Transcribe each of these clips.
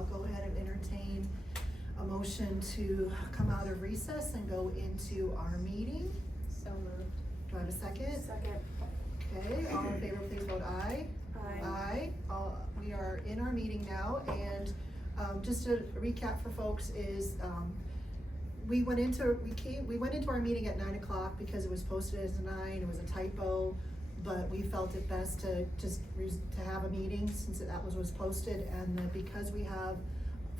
I'll go ahead and entertain a motion to come out of recess and go into our meeting. So moved. Do I have a second? Second. Okay, all in favor, please vote aye. Aye. We are in our meeting now, and just a recap for folks is we went into our meeting at 9 o'clock because it was posted as 9. It was a typo, but we felt it best to just to have a meeting since that was posted, and that because we have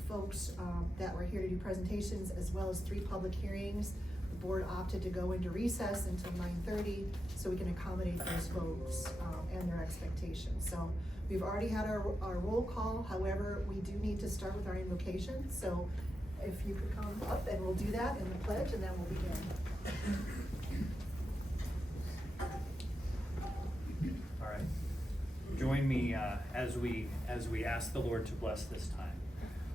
folks that were here to do presentations as well as 3 public hearings, the board opted to go into recess until 9:30 so we can accommodate those folks and their expectations. So we've already had our roll call. However, we do need to start with our invocation. So if you could come up and we'll do that in the pledge and then we'll begin. All right. Join me as we ask the Lord to bless this time.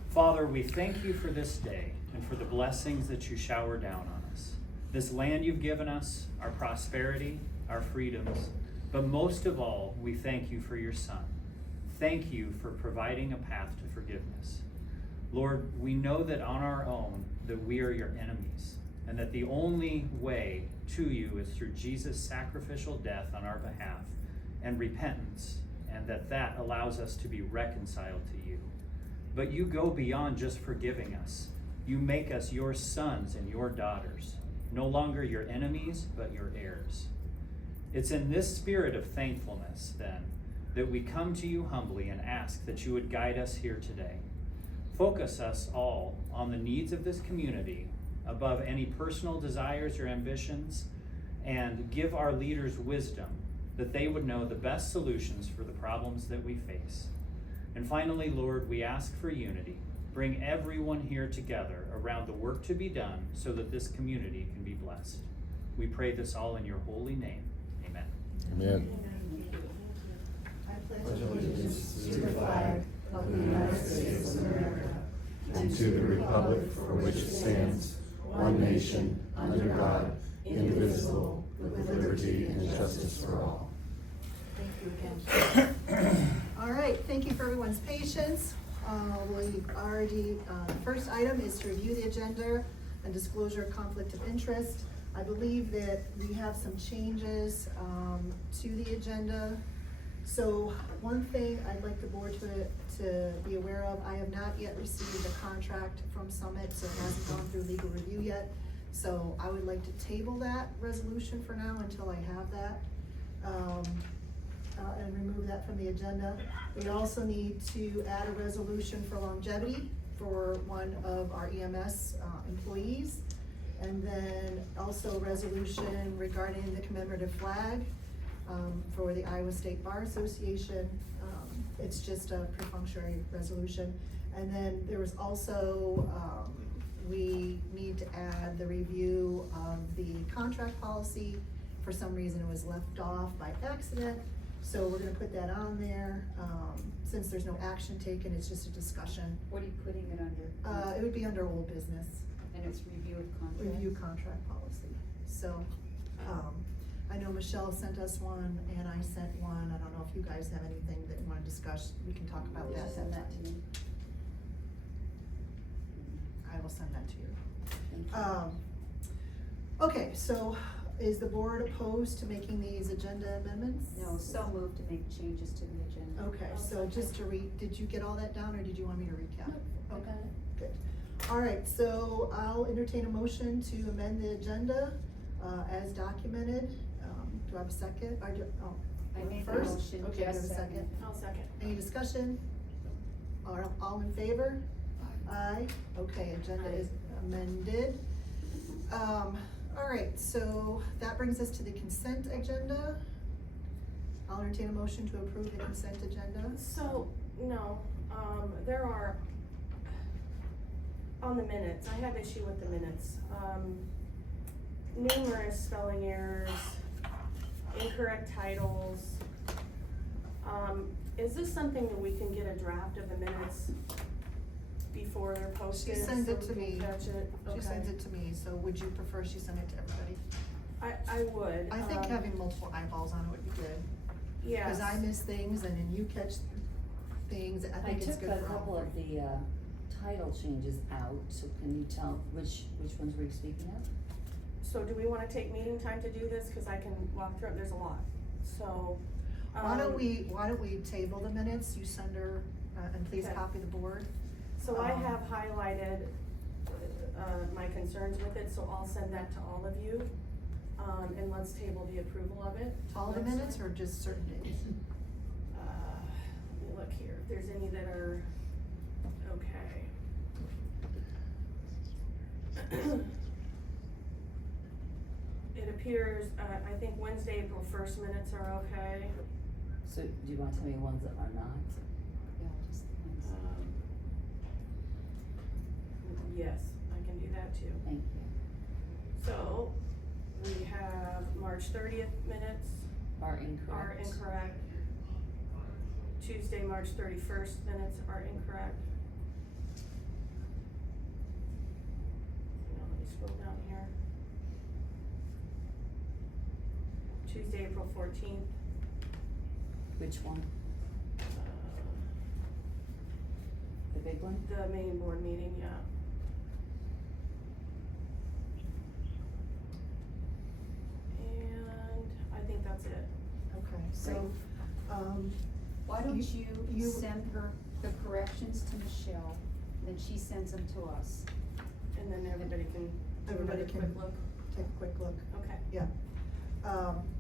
Father, we thank you for this day and for the blessings that you shower down on us. This land you've given us, our prosperity, our freedoms, but most of all, we thank you for your Son. Thank you for providing a path to forgiveness. Lord, we know that on our own that we are your enemies, and that the only way to you is through Jesus' sacrificial death on our behalf and repentance, and that allows us to be reconciled to you. But you go beyond just forgiving us. You make us your sons and your daughters, no longer your enemies, but your heirs. It's in this spirit of thankfulness, then, that we come to you humbly and ask that you would guide us here today. Focus us all on the needs of this community above any personal desires or ambitions, and give our leaders wisdom that they would know the best solutions for the problems that we face. And finally, Lord, we ask for unity. Bring everyone here together around the work to be done so that this community can be blessed. We pray this all in your holy name. Amen. Amen. I pledge allegiance to the flag of the United States of America and to the republic for which it stands, one nation, under God, indivisible, with liberty and justice for all. Thank you again. All right, thank you for everyone's patience. We've already, the first item is to review the agenda and disclosure of conflict of interest. I believe that we have some changes to the agenda. So one thing I'd like the board to be aware of, I have not yet received a contract from Summit, so it hasn't gone through legal review yet. So I would like to table that resolution for now until I have that. And remove that from the agenda. We also need to add a resolution for longevity for one of our EMS employees. And then also a resolution regarding the commemorative flag for the Iowa State Bar Association. It's just a perfunctory resolution. And then there was also, we need to add the review of the contract policy. For some reason it was left off by accident. So we're gonna put that on there. Since there's no action taken, it's just a discussion. What are you putting it under? It would be under old business. And it's review of contract? Review contract policy. So, I know Michele sent us one and I sent one. I don't know if you guys have anything that you wanna discuss. We can talk about that. Send that to me. I will send that to you. Thank you. Okay, so is the board opposed to making these agenda amendments? No, so moved to make changes to the agenda. Okay, so just to did you get all that down or did you want me to recap? No, I got it. Good. All right, so I'll entertain a motion to amend the agenda as documented. Do I have a second? I made the first? motion, Okay, do I have a Jess second? seconded. I'll second. Any discussion? All in favor? Aye. Okay, agenda is amended. All right, so that brings us to the consent agenda. I'll entertain a motion to approve the consent agenda. So, no, there are, on the minutes, I have issue with the minutes. Numerous spelling errors, incorrect titles. Is this something that we can get a draft of the minutes before they're posted? She sends it so to we can me. catch it? She Okay. sends it to me, so would you prefer she send it to everybody? I would. I think having multiple eyeballs on it would be good. Yes. Cause I miss things and then you catch things. I I think it's took good a for all couple of three. the, title changes out, so can you tell which ones were you speaking of? So do we wanna take meeting time to do this, cause I can walk through it, there's a lot, so. Why don't we table the minutes, you send her, and please Okay. copy the board? So I Um, have highlighted, my concerns with it, so I'll send that to all of you. And let's table the approval of it. All the Next minutes time. or just certain days? Let me look here, if there's any that are okay. It appears, I think Wednesday, April 1st minutes are okay. So do you want to tell me ones that are not? Yeah, just the ones. Yes, I can do that too. Thank you. So, we have March 30th minutes Are incorrect. are incorrect. Tuesday, March 31st minutes are incorrect. Now, let me scroll down here. Tuesday, April 14th. Which one? uh, The big one? The main board meeting, yeah. And I think that's it. Okay, so, Why don't You- you you- send her the corrections to Michele, then she sends them to us. And then everybody can do Everybody another can- quick look. take a quick look. Okay. Yeah.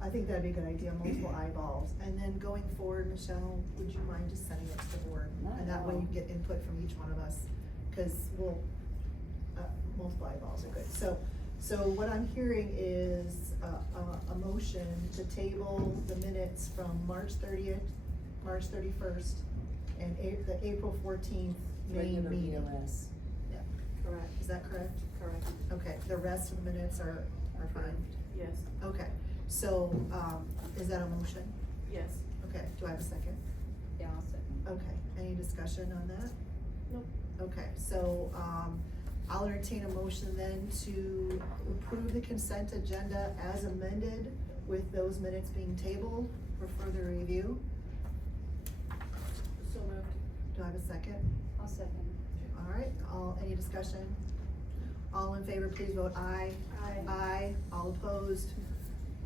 I think that'd be a good idea, multiple eyeballs. And then going forward, Michele, would you mind just sending it to the board? Not And at that way all. you get input from each one of us, cause we'll, multiple eyeballs are good. So what I'm hearing is a motion to table the minutes from March 30th, March 31st, and the April 14th main Regular meeting. BOS. Yeah, Correct, is that correct? correct. Okay, the rest of the minutes are fine. Yes, Okay, so, is that a motion? yes. Okay, do I have a second? Yeah, I'll second. Okay, any discussion on that? Nope. Okay, so, I'll entertain a motion then to approve the consent agenda as amended with those minutes being tabled for further review. So moved. Do I have a second? I'll second. All right, any discussion? All in favor, please vote aye. Aye. Aye, all opposed,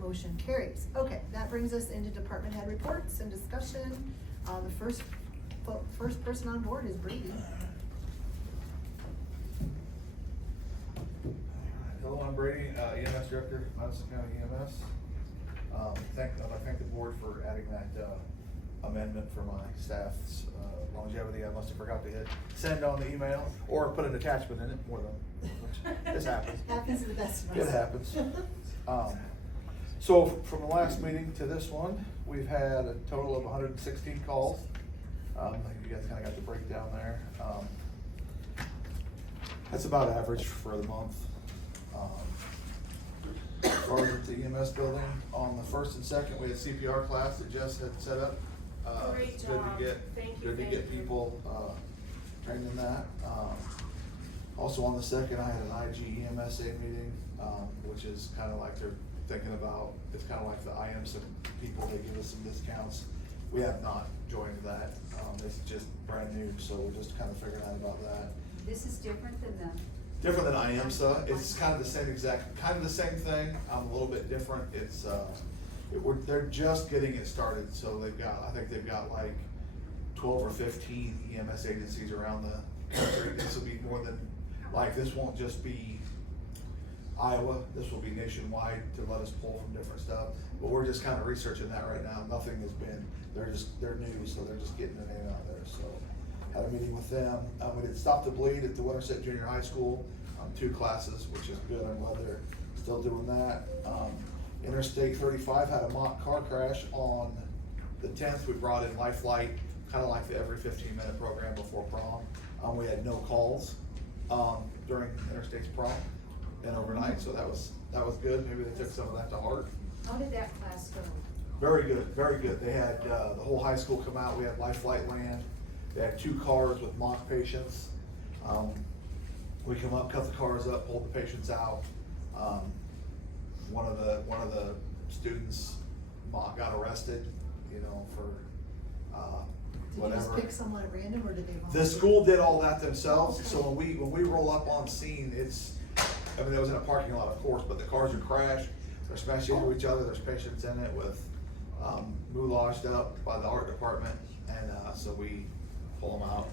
motion carries. Okay, that brings us into department head reports and discussion. The first person on board is Brady. Hello, I'm Brady, EMS Director, Madison County EMS. I'd like to thank the board for adding that amendment for my staff's longevity. I must have forgot to hit send on the email or put an attachment in it, more than, which, this happens. Happens to the best of us. It happens. So from the last meeting to this one, we've had a total of 116 calls. I think you guys kinda got the breakdown there. That's about average for the month. As far as the EMS building, on the first and second, we had CPR class that Jess had set up. Great It's job. Good to get, Thank you, good to thank get you. people, trained in that. Also on the second, I had an IG EMSA meeting, which is kinda like they're thinking about, it's kinda like the IMSA people, they give us some discounts. We have not joined that, it's just brand new, so we're just kinda figuring out about that. This is different than the, Different than IMSA, it's kind of the same kind of the same thing, a little bit different, it's, they're just getting it started, so I think they've got like 12 or 15 EMS agencies around the country. This will be more than, like, this won't just be Iowa, this will be nationwide to let us pull from different stuff, but we're just kind of researching that right now. Nothing has been, they're new, so they're just getting their name out there, so. Had a meeting with them. We did Stop the Bleed at the Winterset Junior High School, 2 classes, which is good. I'm glad they're still doing that. Interstate 35 had a mock car crash on the 10th. We brought in Life Flight, kind of like the every 15-minute program before prom. We had no calls during Interstate's prom and overnight, so that was good. Maybe they took some of that to heart. how did that class go? Very good, very good. They had the whole high school come out. We had Life Flight land. They had 2 cars with mock patients. We come up, cut the cars up, pulled the patients out. One of the students got arrested, for Did you just whatever. pick someone at random, or did they volunteer? The school did all that themselves, so when we roll up on scene, I mean, it was in a parking lot, of course, but the cars are crashed, they're smashing into each other, there's patients in it with, moulaged up by the art department, and, so we pull them out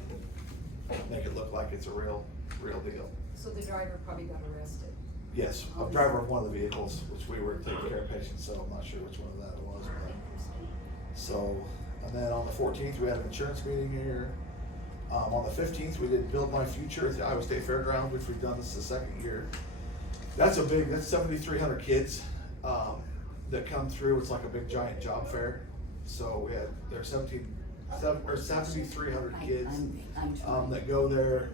and make it look like it's a real deal. So the driver probably got arrested. Yes, a driver of one of the vehicles, which we were taking care of patients, so I'm not sure which one of that it was, but. So, and then on the 14th, we had an insurance meeting here. On the 15th, we did Build My Future at the Iowa State Fairgrounds, which we've done this the second year. That's 7,300 kids, that come through. It's like a big giant job fair. So there's 7,300 kids, that go there.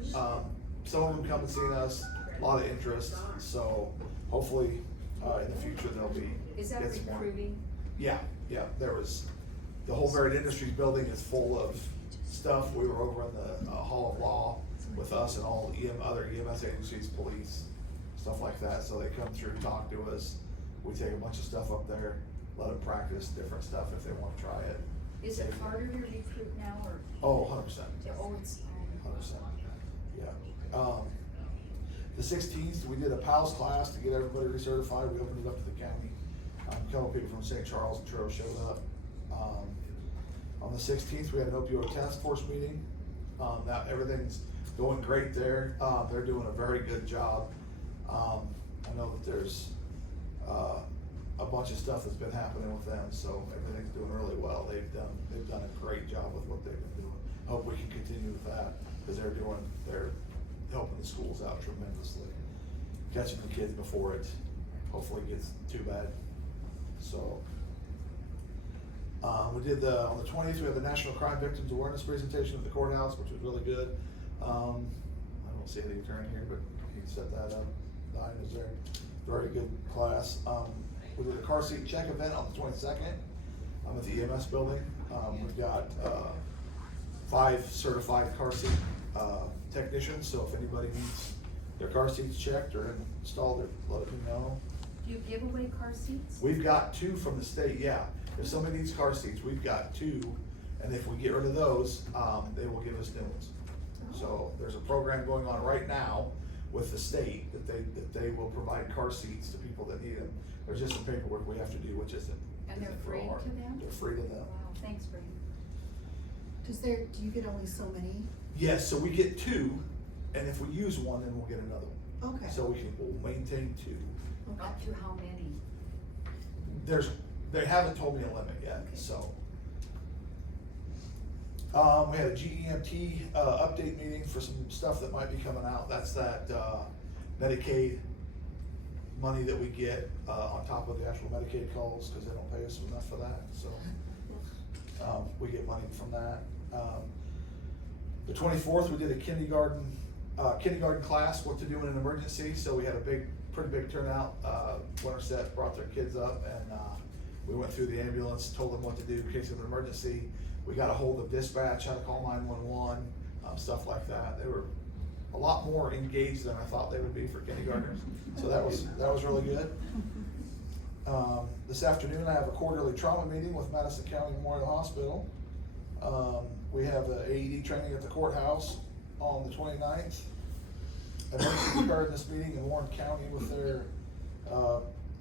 Some of them come and see us, a lot of interest. So hopefully, in the future, there'll be. Is that get some more. recruiting? Yeah, there was, the whole Merit Industries building is full of stuff. We were over in the Hall of Law with us and all other EMS agencies, police, stuff like that. So they come through, talk to us. We take a bunch of stuff up there, let them practice different stuff if they want to try it. Is it harder to recruit now, or? Oh, 100%. Oh, it's. 100%. Yeah. The 16th, we did a PALS class to get everybody recertified. We opened it up to the county. A couple people from St. Charles and Truro showed up. On the 16th, we had an opioid task force meeting. Now everything's going great there. They're doing a very good job. I know that there's a bunch of stuff that's been happening with them, so everything's doing really well. They've done a great job with what they've been doing. Hope we can continue with that, because they're helping the schools out tremendously, catching the kids before it hopefully gets too bad. So we did on the 20th, we had the National Crime Victims Awareness presentation at the courthouse, which was really good. I don't see the attorney here, but he set that up. Diane was there. Very good class. We did a car seat check event on the 22nd at the EMS building. We've got 5 certified car seat technicians, so if anybody needs their car seats checked or installed, let me know. Do you give away car seats? We've got 2 from the state, yeah. If somebody needs car seats, we've got 2, and if we get rid of those, they will give us new ones. So there's a program going on right now with the state that they will provide car seats to people that need them. There's just some paperwork we have to do, which isn't. And they're free real hard. to them? They're free to them. Wow, thanks, Brady. Do you get only so many? Yes, so we get 2, and if we use one, then we'll get another one. Okay. So we'll maintain 2. Okay. Up to how many? They haven't told me a limit yet, Okay. so. We had a GEMT update meeting for some stuff that might be coming out. That's that Medicaid money that we get on top of the actual Medicaid calls, because they don't pay us enough for that, so. We get money from that. The 24th, we did a kindergarten class, what to do in an emergency, so we had a pretty big turnout. Winterset brought their kids up, and we went through the ambulance, told them what to do in case of an emergency. We got a hold of dispatch, how to call 911, stuff like that. They were a lot more engaged than I thought they would be for kindergartners, so that was really good. This afternoon, I have a quarterly trauma meeting with Madison County Memorial Hospital. We have an AED training at the courthouse on the 29th. Emergency preparedness meeting in Warren County with their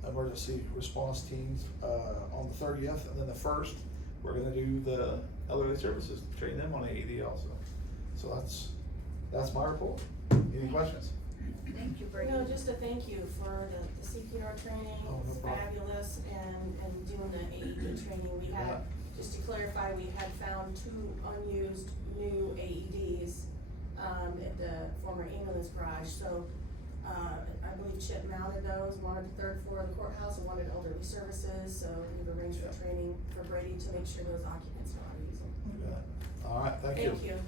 emergency response teams on the 30th, and then the 1st, we're gonna do the elderly services, train them on AED also. So that's my report. Any questions? Thank you, Brady. No, just a thank you for the CPR training. Oh, no It's problem. fabulous, and doing the AED training. We had, just to clarify, we had found 2 unused new AEDs at the former ambulance garage. So I believe Chip mounted those, one at the 3rd floor of the courthouse and one at elderly services. So we've arranged for training for Brady to make sure those occupants know how to use them. Yeah. All right, thank you. Thank you.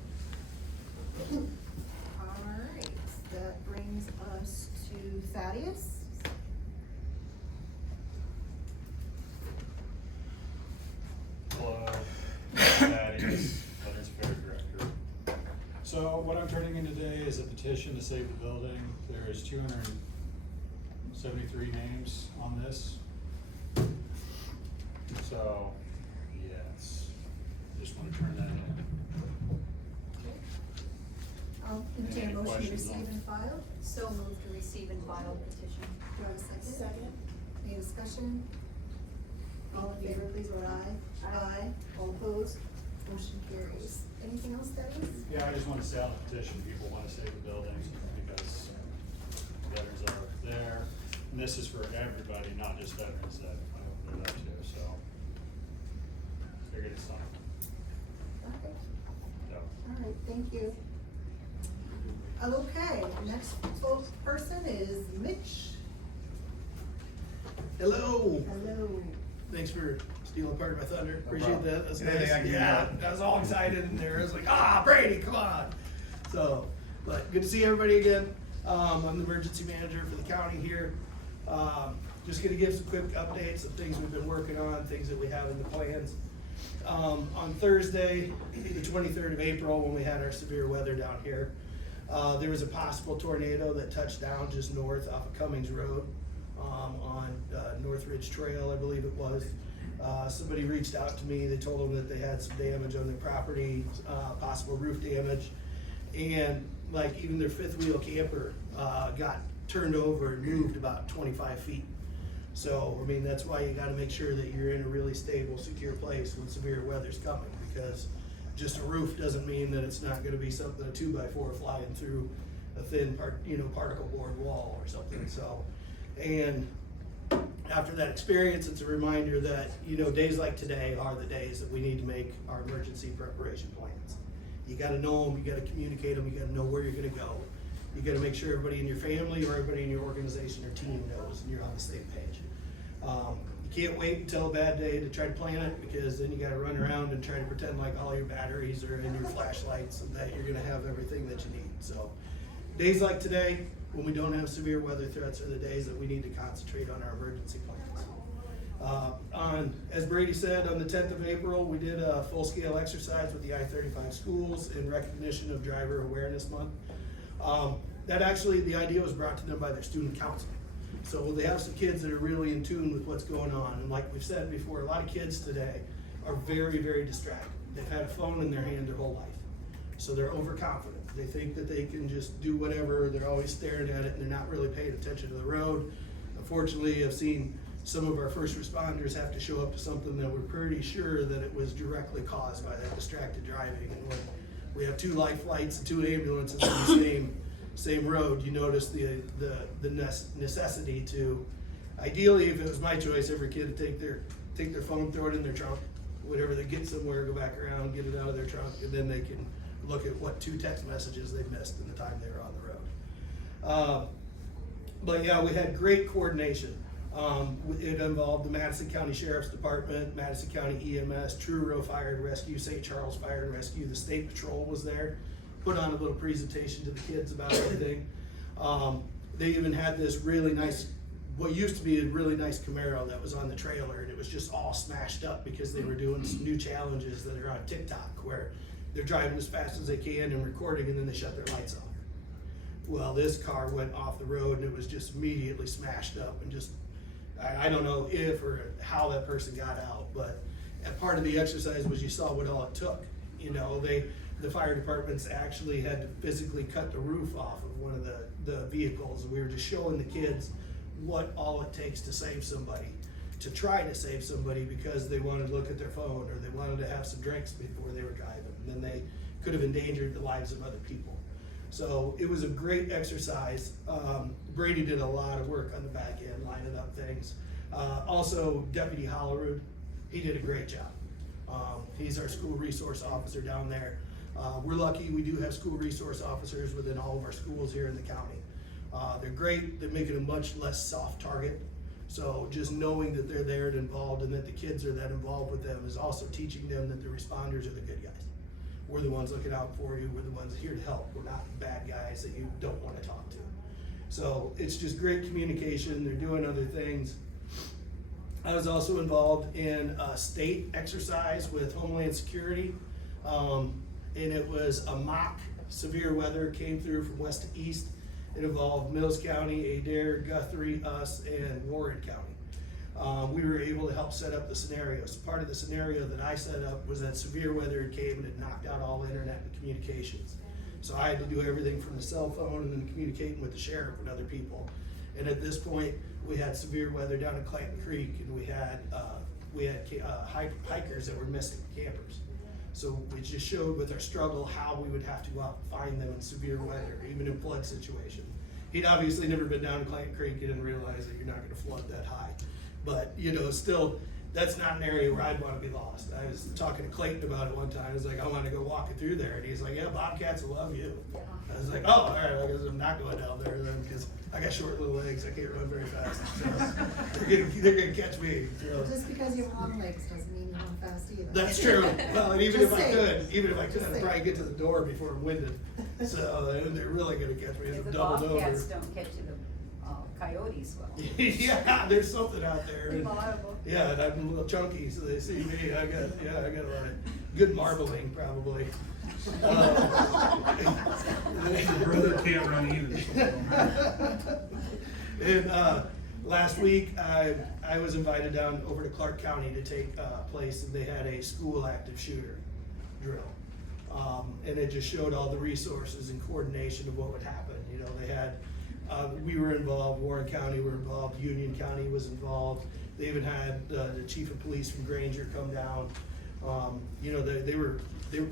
All right, that brings us to Thaddeus. Hello, Thaddeus, Letters Fair Director. So what I'm turning in today is a petition to save the building. There's 273 names on this. So, yes, just wanna turn that in. I'll entertain a Any motion to questions receive on- and file. So moved to receive and file petition. Do I have a second? Second. Any discussion? All in favor, please vote aye. Aye. All opposed? Motion carries. Anything else, Thaddeus? Yeah, I just wanna say on the petition, people wanna save the building because veterans are there. And this is for everybody, not just veterans that I opened it up to, so. Figured it's something, Okay, so. all right, thank you. Okay, next person is Mitch. Hello. Hello. Thanks for stealing part of my thunder. Appreciate problem. that. That's Anything nice. I can do. Yeah, I was all excited in there. I was like, Brady, come on. So, but good to see everybody again. I'm the emergency manager for the county here. Just gonna give some quick updates of things we've been working on, things that we have in the plans. On Thursday, the 23rd of April, when we had our severe weather down here, there was a possible tornado that touched down just north off of Cummings Road, on North Ridge Trail, I believe it was. Somebody reached out to me, they told them that they had some damage on their property, possible roof damage. And like even their fifth wheel camper, got turned over and moved about 25 feet. So, I mean, that's why you gotta make sure that you're in a really stable, secure place when severe weather's coming, because just a roof doesn't mean that it's not gonna be something, a 2x4 flying through a thin particle board wall or something, so. And after that experience, it's a reminder that, days like today are the days that we need to make our emergency preparation plans. You gotta know them, you gotta communicate them, you gotta know where you're gonna go. You gotta make sure everybody in your family or everybody in your organization or team knows and you're on the same page. You can't wait until a bad day to try to plan it, because then you gotta run around and try to pretend like all your batteries are in your flashlights and that you're gonna have everything that you need. So days like today, when we don't have severe weather threats, are the days that we need to concentrate on our emergency plans. As Brady said, on the 10th of April, we did a full-scale exercise with the I-35 schools in recognition of Driver Awareness Month. That actually, the idea was brought to them by their student council. So they have some kids that are really in tune with what's going on. And like we've said before, a lot of kids today are very, very distracted. They've had a phone in their hand their whole life. So they're overconfident. They think that they can just do whatever. They're always staring at it and they're not really paying attention to the road. Unfortunately, I've seen some of our first responders have to show up to something that we're pretty sure that it was directly caused by that distracted driving. And when we have 2 life flights and 2 ambulances on the same road, you notice the necessity to, ideally, if it was my choice, every kid to take their phone, throw it in their trunk, whatever, they get somewhere, go back around, get it out of their trunk, and then they can look at what 2 text messages they missed in the time they were on the road. But yeah, we had great coordination. It involved the Madison County Sheriff's Department, Madison County EMS, Truro Fire and Rescue, St. Charles Fire and Rescue, the State Patrol was there, put on a little presentation to the kids about everything. They even had this really nice, what used to be a really nice Camaro that was on the trailer, and it was just all smashed up because they were doing some new challenges that are on TikTok, where they're driving as fast as they can and recording, and then they shut their lights off. Well, this car went off the road and it was just immediately smashed up, and just, I don't know if or how that person got out, but part of the exercise was you saw what all it took. The fire departments actually had to physically cut the roof off of one of the vehicles, and we were just showing the kids what all it takes to save somebody, to try to save somebody, because they wanted to look at their phone or they wanted to have some drinks before they were driving, and then they could have endangered the lives of other people. So it was a great exercise. Brady did a lot of work on the back end, lining up things. Also, Deputy Hollerud, he did a great job. He's our school resource officer down there. We're lucky, we do have school resource officers within all of our schools here in the county. They're great, they make it a much less soft target. So just knowing that they're there and involved, and that the kids are that involved with them, is also teaching them that the responders are the good guys. We're the ones looking out for you, we're the ones here to help, we're not bad guys that you don't want to talk to. So it's just great communication, they're doing other things. I was also involved in a state exercise with Homeland Security, and it was a mock severe weather, came through from west to east. It involved Mills County, Adair, Guthrie, us, and Warren County. we were able to help set up the scenarios. Part of the scenario that I set up was that severe weather came and it knocked out all internet and communications. So I had to do everything from the cell phone and then communicating with the sheriff and other people. And at this point, we had severe weather down in Clayton Creek, and we had hikers that were missing, campers. So we just showed with our struggle how we would have to go out and find them in severe weather, even in flood situations. He'd obviously never been down to Clayton Creek. He didn't realize that you're not gonna flood that high. But, you know, still, that's not an area where I'd wanna be lost. I was talking to Clayton about it one time. I was like, I wanna go walking through there. And he's like, yeah, bobcats will love you. I was like, oh, all right, I guess I'm not going down there then, because I got short little legs. I can't run very fast. So they're gonna catch me. So. Just because you have long legs doesn't mean you run fast either. That's true. Well, and even Just if I saying. could, I'd Just probably saying. get to the door before I'm winded. So they're really gonna catch me If if the I'm doubled over. bobcats don't catch you, the coyotes will. Yeah, there's something out there. A lot of them. Yeah, and I'm a little chunky, so they see me. I got a lot of good marbling probably. Your brother can't run either. And last week, I was invited down over to Clark County to take place, and they had a school active shooter drill. And it just showed all the resources and coordination of what would happen. You know, they had, we were involved, Warren County were involved, Union County was involved. They even had the chief of police from Granger come down. You know, they were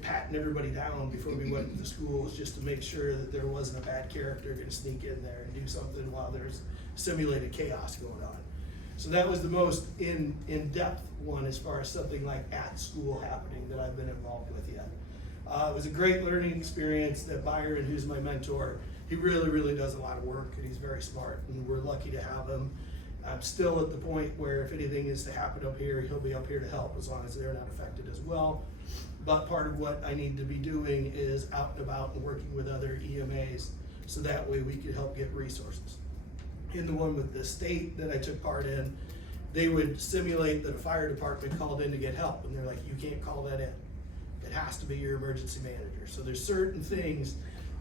patting everybody down before we went to the schools just to make sure that there wasn't a bad character gonna sneak in there and do something while there's simulated chaos going on. So that was the most in-depth one as far as something like at school happening that I've been involved with yet. It was a great learning experience. That Byron, who's my mentor, he really does a lot of work, and he's very smart, and we're lucky to have him. I'm still at the point where if anything is to happen up here, he'll be up here to help as long as they're not affected as well. But part of what I need to be doing is out and about and working with other EMAs, so that way we could help get resources. In the one with the state that I took part in, they would simulate that a fire department called in to get help, and they're like, you can't call that in. It has to be your emergency manager. So there's certain things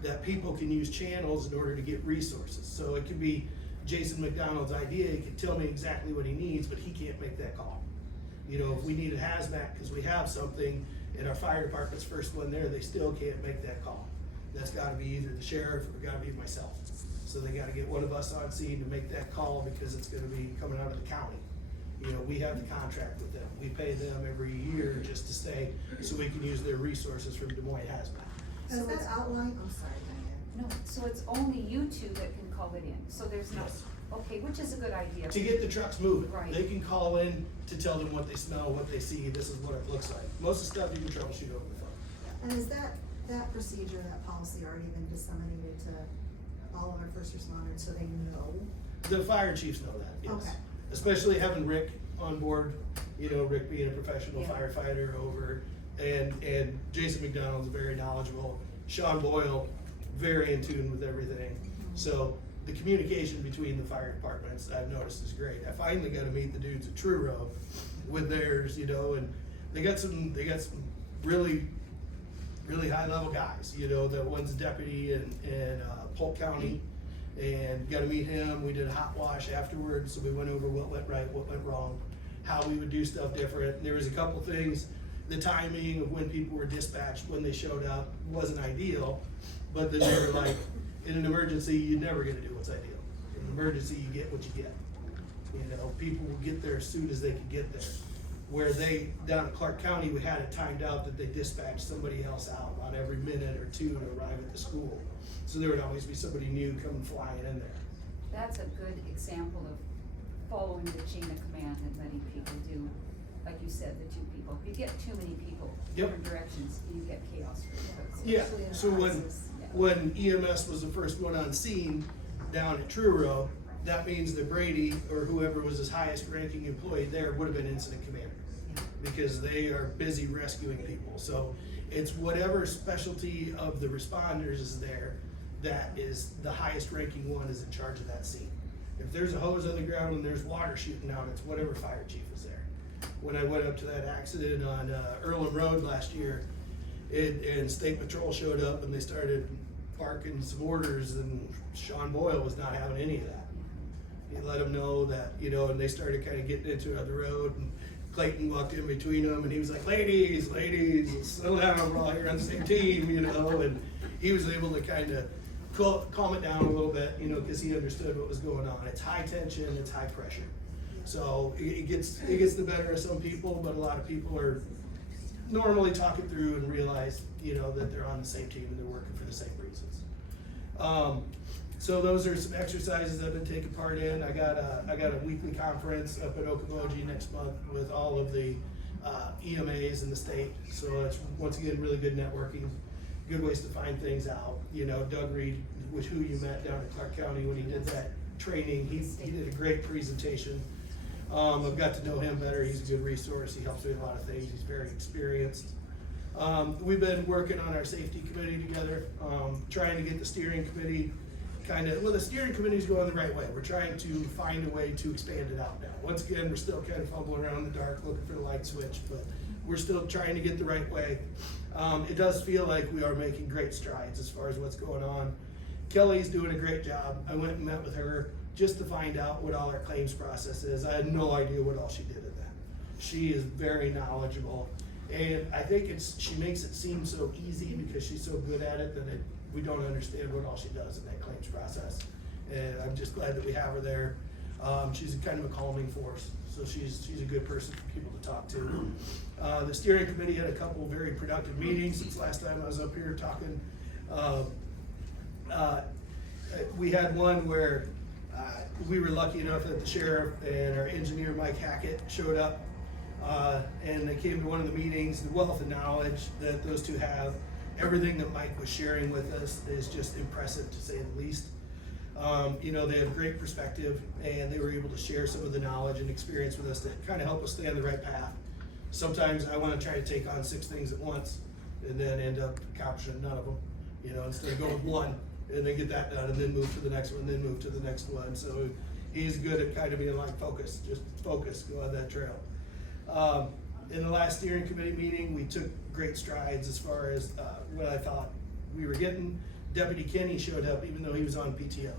that people can use channels in order to get resources. So it could be Jason McDonald's idea. He can tell me exactly what he needs, but he can't make that call. You know, if we need a hazmat because we have something and our fire department's first one there, they still can't make that call. That's gotta be either the sheriff or gotta be myself. So they gotta get one of us on scene to make that call because it's gonna be coming out of the county. You know, we have the contract with them. We pay them every year just to stay, so we can use their resources from Des Moines Hazmat. Has So that it's- outline, I'm sorry, Diane. No, so it's only you two that can call it in, so there's no, Yes. okay, which is a good idea. To get the trucks moving. Right. They can call in to tell them what they smell, what they see, this is what it looks like. Most of the stuff you can troubleshoot over the phone. And is that procedure, that policy already been disseminated to all of our first responders so they know? The fire chiefs know that, yes. Okay. Especially having Rick on board, you know, Rick being a professional Yeah. firefighter over, and Jason McDonald's very knowledgeable. Sean Boyle, very in tune with everything. So the communication between the fire departments, I've noticed, is great. I finally got to meet the dudes at Truro with theirs, you know, and they got some really high level guys, you know. The one's a deputy in Polk County, and got to meet him. We did a hot wash afterwards, so we went over what went right, what went wrong, how we would do stuff different. There was a couple things, the timing of when people were dispatched, when they showed up, wasn't ideal, but then they were like, in an emergency, you're never gonna do what's ideal. In an emergency, you get what you get. You know, people will get there as soon as they can get there. Where down in Clark County, we had it timed out that they dispatched somebody else out on every minute or two to arrive at the school. So there would always be somebody new coming flying in there. That's a good example of following the chain of command and letting people do, like you said, the two people. If you get too many people, Yep. different directions, you get chaos. Yeah, Especially in so crisis. when EMS was the first one on scene down at Truro, that means that Brady or whoever was his highest ranking employee there would have been incident commander. Because they are busy rescuing people. So it's whatever specialty of the responders is there, that is the highest ranking one is in charge of that scene. If there's a hose on the ground and there's water shooting out, it's whatever fire chief is there. When I went up to that accident on Earlham Road last year, and State Patrol showed up and they started barking some orders, and Sean Boyle was not having any of that. He let them know that, you know, and they started kind of getting into the road, and Clayton walked in between them, and he was like, ladies, settle down, we're all here on the same team, you know, and he was able to kind of calm it down a little bit, you know, because he understood what was going on. It's high tension, it's high pressure. So it gets the better of some people, but a lot of people are normally talking through and realize, you know, that they're on the same team and they're working for the same reasons. So those are some exercises I've been taking part in. I got a weekly conference up at Okoboji next month with all of the EMAs in the state. So it's once again really good networking, good ways to find things out. You know, Doug Reed, who you met down in Clark County when he did that training, he did a great presentation. I've got to know him better. He's a good resource. He helps me with a lot of things. He's very experienced. We've been working on our safety committee together, trying to get the steering committee the steering committee's going the right way. We're trying to find a way to expand it out now. Once again, we're still kind of fumbling around in the dark looking for the light switch, but we're still trying to get the right way. It does feel like we are making great strides as far as what's going on. Kelly's doing a great job. I went and met with her just to find out what all our claims process is. I had no idea what all she did in that. She is very knowledgeable, and I think she makes it seem so easy because she's so good at it that we don't understand what all she does in that claims process. And I'm just glad that we have her there. She's kind of a calming force, so she's a good person for people to talk to. The steering committee had a couple very productive meetings since last time I was up here talking. We had one where we were lucky enough that the sheriff and our engineer Mike Hackett showed up, and they came to one of the meetings. The wealth of knowledge that those two have, everything that Mike was sharing with us is just impressive to say the least. You know, they have great perspective, and they were able to share some of the knowledge and experience with us to kind of help us stay on the right path. Sometimes I want to try to take on 6 things at once and then end up accomplishing none of them, you know, instead of going with one and then get that done and then move to the next one, then move to the next one. So he's good at kind of being like, focus, go on that trail. In the last steering committee meeting, we took great strides as far as what I thought we were getting. Deputy Kenny showed up even though he was on PTO.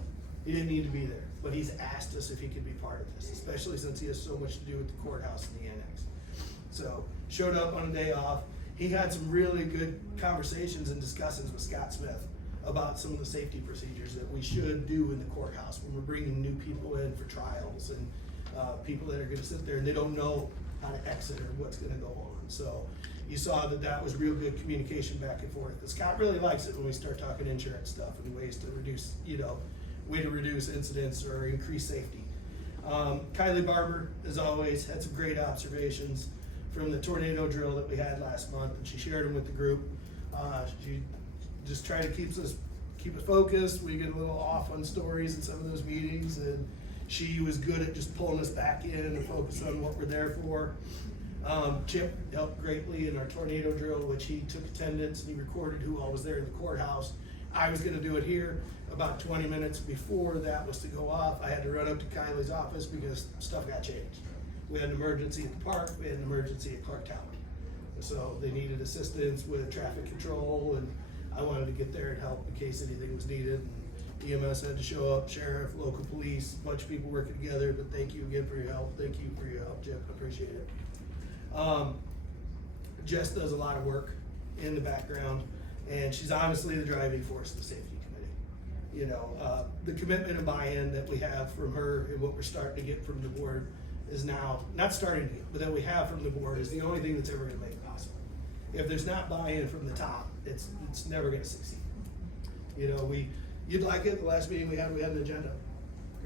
He didn't need to be there, but he's asked us if he could be part of this, especially since he has so much to do with the courthouse and the annex. So showed up on a day off. He had some really good conversations and discussions with Scott Smith about some of the safety procedures that we should do in the courthouse when we're bringing new people in for trials and people that are gonna sit there and they don't know how to exit or what's gonna go on. So you saw that was real good communication back and forth. And Scott really likes it when we start talking insurance stuff and ways to reduce, reduce incidents or increase safety. Kylie Barber, as always, had some great observations from the tornado drill that we had last month, and she shared them with the group. She just tried to keep us focused. We get a little off on stories in some of those meetings, and she was good at just pulling us back in and focus on what we're there for. Chip helped greatly in our tornado drill, which he took attendance and he recorded who all was there in the courthouse. I was gonna do it here. About 20 minutes before that was to go off, I had to run up to Kylie's office because stuff got changed. We had an emergency at the park, we had an emergency at Clark Town. So they needed assistance with traffic control, and I wanted to get there and help in case anything was needed. And EMS had to show up, sheriff, local police, a bunch of people working together, but thank you again for your help. Thank you for your help, Chip, I appreciate it. Jess does a lot of work in the background, and she's honestly the driving force of the safety committee. The commitment and buy-in that we have from her and what we're starting to get from the board is now, not starting to get, but that we have from the board is the only thing that's ever gonna make it possible. If there's not buy-in from the top, it's never gonna succeed. You'd like it, the last meeting we had an agenda.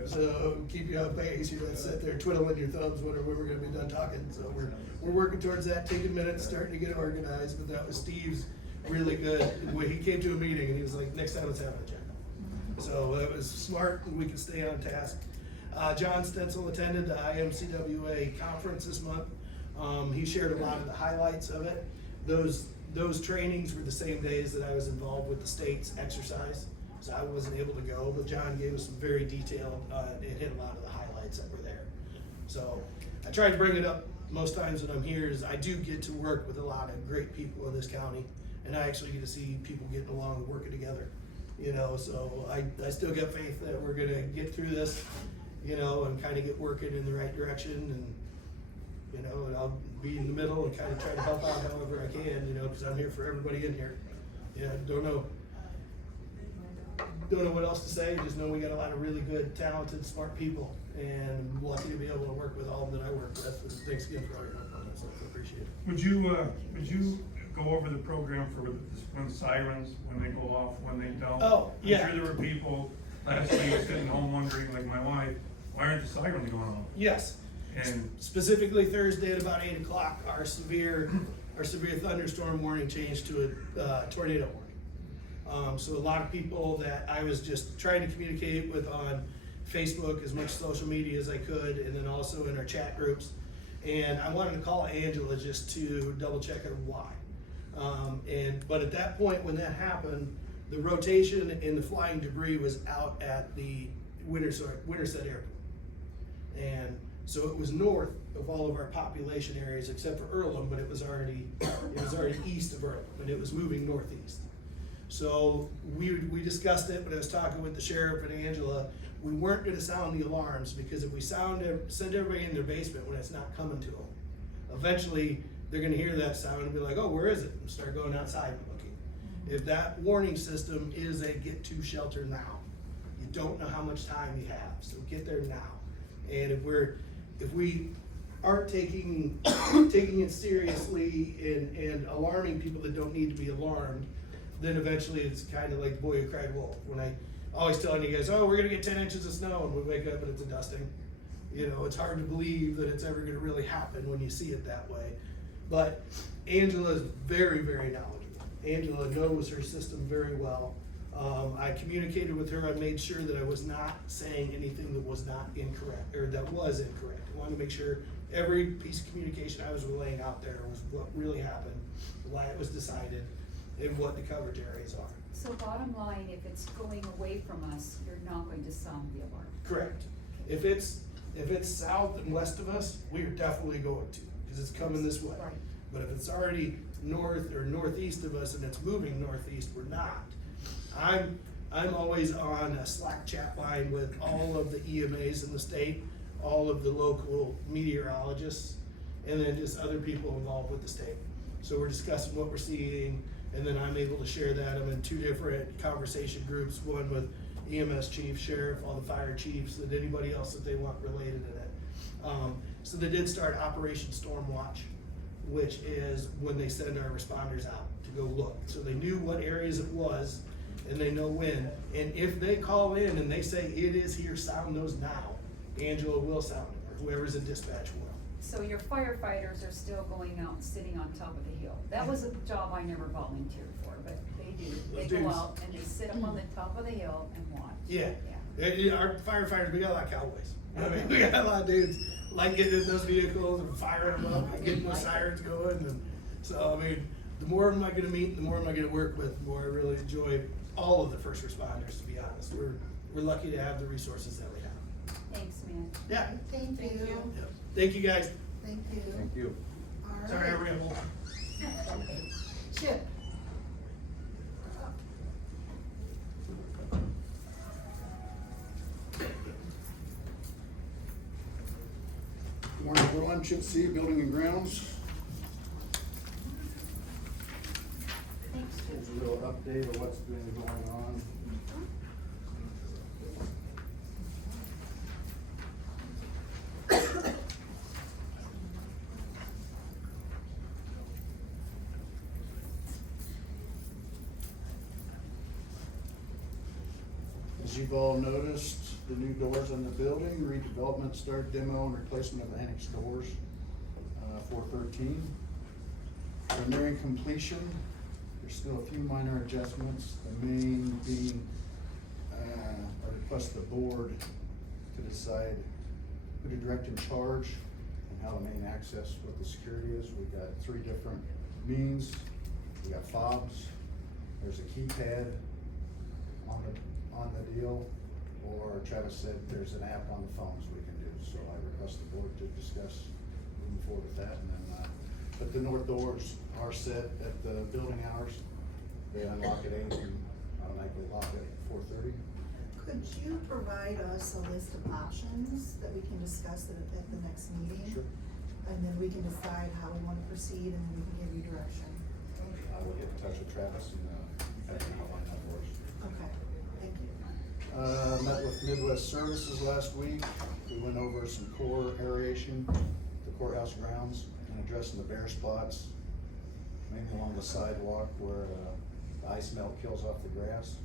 So keep you on pace, you don't sit there twiddling your thumbs when we're gonna be done talking. So we're working towards that, taking minutes, starting to get organized, but that was Steve's really good. When he came to a meeting and he was like, next time let's have an agenda. So that was smart and we can stay on task. John Stancil attended the IMCWA conference this month. He shared a lot of the highlights of it. Those trainings were the same days that I was involved with the state's exercise. So I wasn't able to go, but John gave us some very detailed, it hit a lot of the highlights that were there. So I tried to bring it up most times when I'm here is I do get to work with a lot of great people in this county, and I actually get to see people getting along and working together. So I still got faith that we're gonna get through this. you know, and kinda get working in the right direction, and, you know, and I'll be in the middle and kinda try to help out however I can, you know, cause I'm here for everybody in here. Yeah, don't know what else to say, just know we got a lot of really good, talented, smart people, and I'm lucky to be able to work with all of them that I work with, and thanks again for all your help on that, so I appreciate it. Would you go over the program for when sirens, when they go off, when they don't? Oh, yeah. I'm sure there were people last week sitting home wondering, like my wife, why aren't the sirens going off? Yes, And specifically Thursday at about 8 o'clock, our severe thunderstorm warning changed to a tornado warning. So a lot of people that I was just trying to communicate with on Facebook, as much social media as I could, and then also in our chat groups. And I wanted to call Angela just to double check on why. But at that point, when that happened, the rotation and the flying debris was out at the Winterset Airport. And so it was north of all of our population areas except for Earlham, but it was already east of Earlham, and it was moving northeast. So we discussed it, but I was talking with the sheriff and Angela. We weren't gonna sound the alarms, because if we send everybody in their basement when it's not coming to them, eventually they're gonna hear that sound and be like, oh, where is it? And start going outside and looking. If that warning system is a get to shelter now, you don't know how much time you have, so get there now. And if we aren't taking it seriously and alarming people that don't need to be alarmed, then eventually it's kind of like the boy who cried wolf. When I always telling you guys, oh, we're gonna get 10 inches of snow, and we wake up and it's a dusting. You know, it's hard to believe that it's ever gonna really happen when you see it that way. But Angela is very, very knowledgeable. Angela knows her system very well. I communicated with her. I made sure that I was not saying anything that was not incorrect, or that was incorrect. I wanted to make sure every piece of communication I was relaying out there was what really happened, why it was decided, and what the coverage areas are. So bottom line, if it's going away from us, you're not going to sound the alarm. Correct. If it's south and west of us, we are definitely going to, because it's coming this way. Right. But if it's already north or northeast of us and it's moving northeast, we're not. I'm always on a Slack chat line with all of the EMAs in the state, all of the local meteorologists, and then just other people involved with the state. So we're discussing what we're seeing, and then I'm able to share that. I'm in 2 different conversation groups, one with EMS chief, sheriff, all the fire chiefs, and anybody else that they want related in it. So they did start Operation Storm Watch, which is when they send our responders out to go look. So they knew what areas it was, and they know when. And if they call in and they say it is here, sound those now, Angela will sound it, or whoever's in dispatch will. So your firefighters are still going out and sitting on top of the hill. That was a job I never volunteered for, but they do. They Those go dudes. out and they sit up on the top of the hill and watch. Yeah. Yeah. Our firefighters, we got a lot of cowboys. I mean, we got a lot of dudes like getting in those vehicles and firing them up and getting those sirens going. And so, I mean, the more am I gonna meet, the more am I gonna work with, the more I really enjoy all of the first responders, to be honest. We're lucky to have the resources that we have. Thanks, man. Yeah. Thank Thank you. you. Yep. Thank you, guys. Thank you. Thank you. All right. Sorry I rambled. Chip. Good morning, everyone. Chip C, Building and Grounds. Thanks, Here's a little update of what's been going on. As you've all noticed, the new doors on the building, redevelopment start demo and replacement of Annex doors, 413. We're nearing completion. There's still a few minor adjustments, the main being a request of the board to decide who to direct in charge and how to main access what the security is. We've got 3 different means. We got fobs, there's a keypad on the deal, or Travis said there's an app on the phones we can do. So I request the board to discuss moving forward with that. And then, but the north doors are set at the building hours. They unlock at 8 and automatically lock at 4:30. Could issues. Could you provide us a list of options that we can discuss at the next meeting? Sure. And then we can decide how we wanna proceed and we can give you direction. I will get in touch with Travis and, have him outline that for us. Okay, thank you. Met with Midwest Services last week. We went over some core aeration, the courthouse grounds, and addressing the bare spots, mainly along the sidewalk where, the ice melt kills off the grass.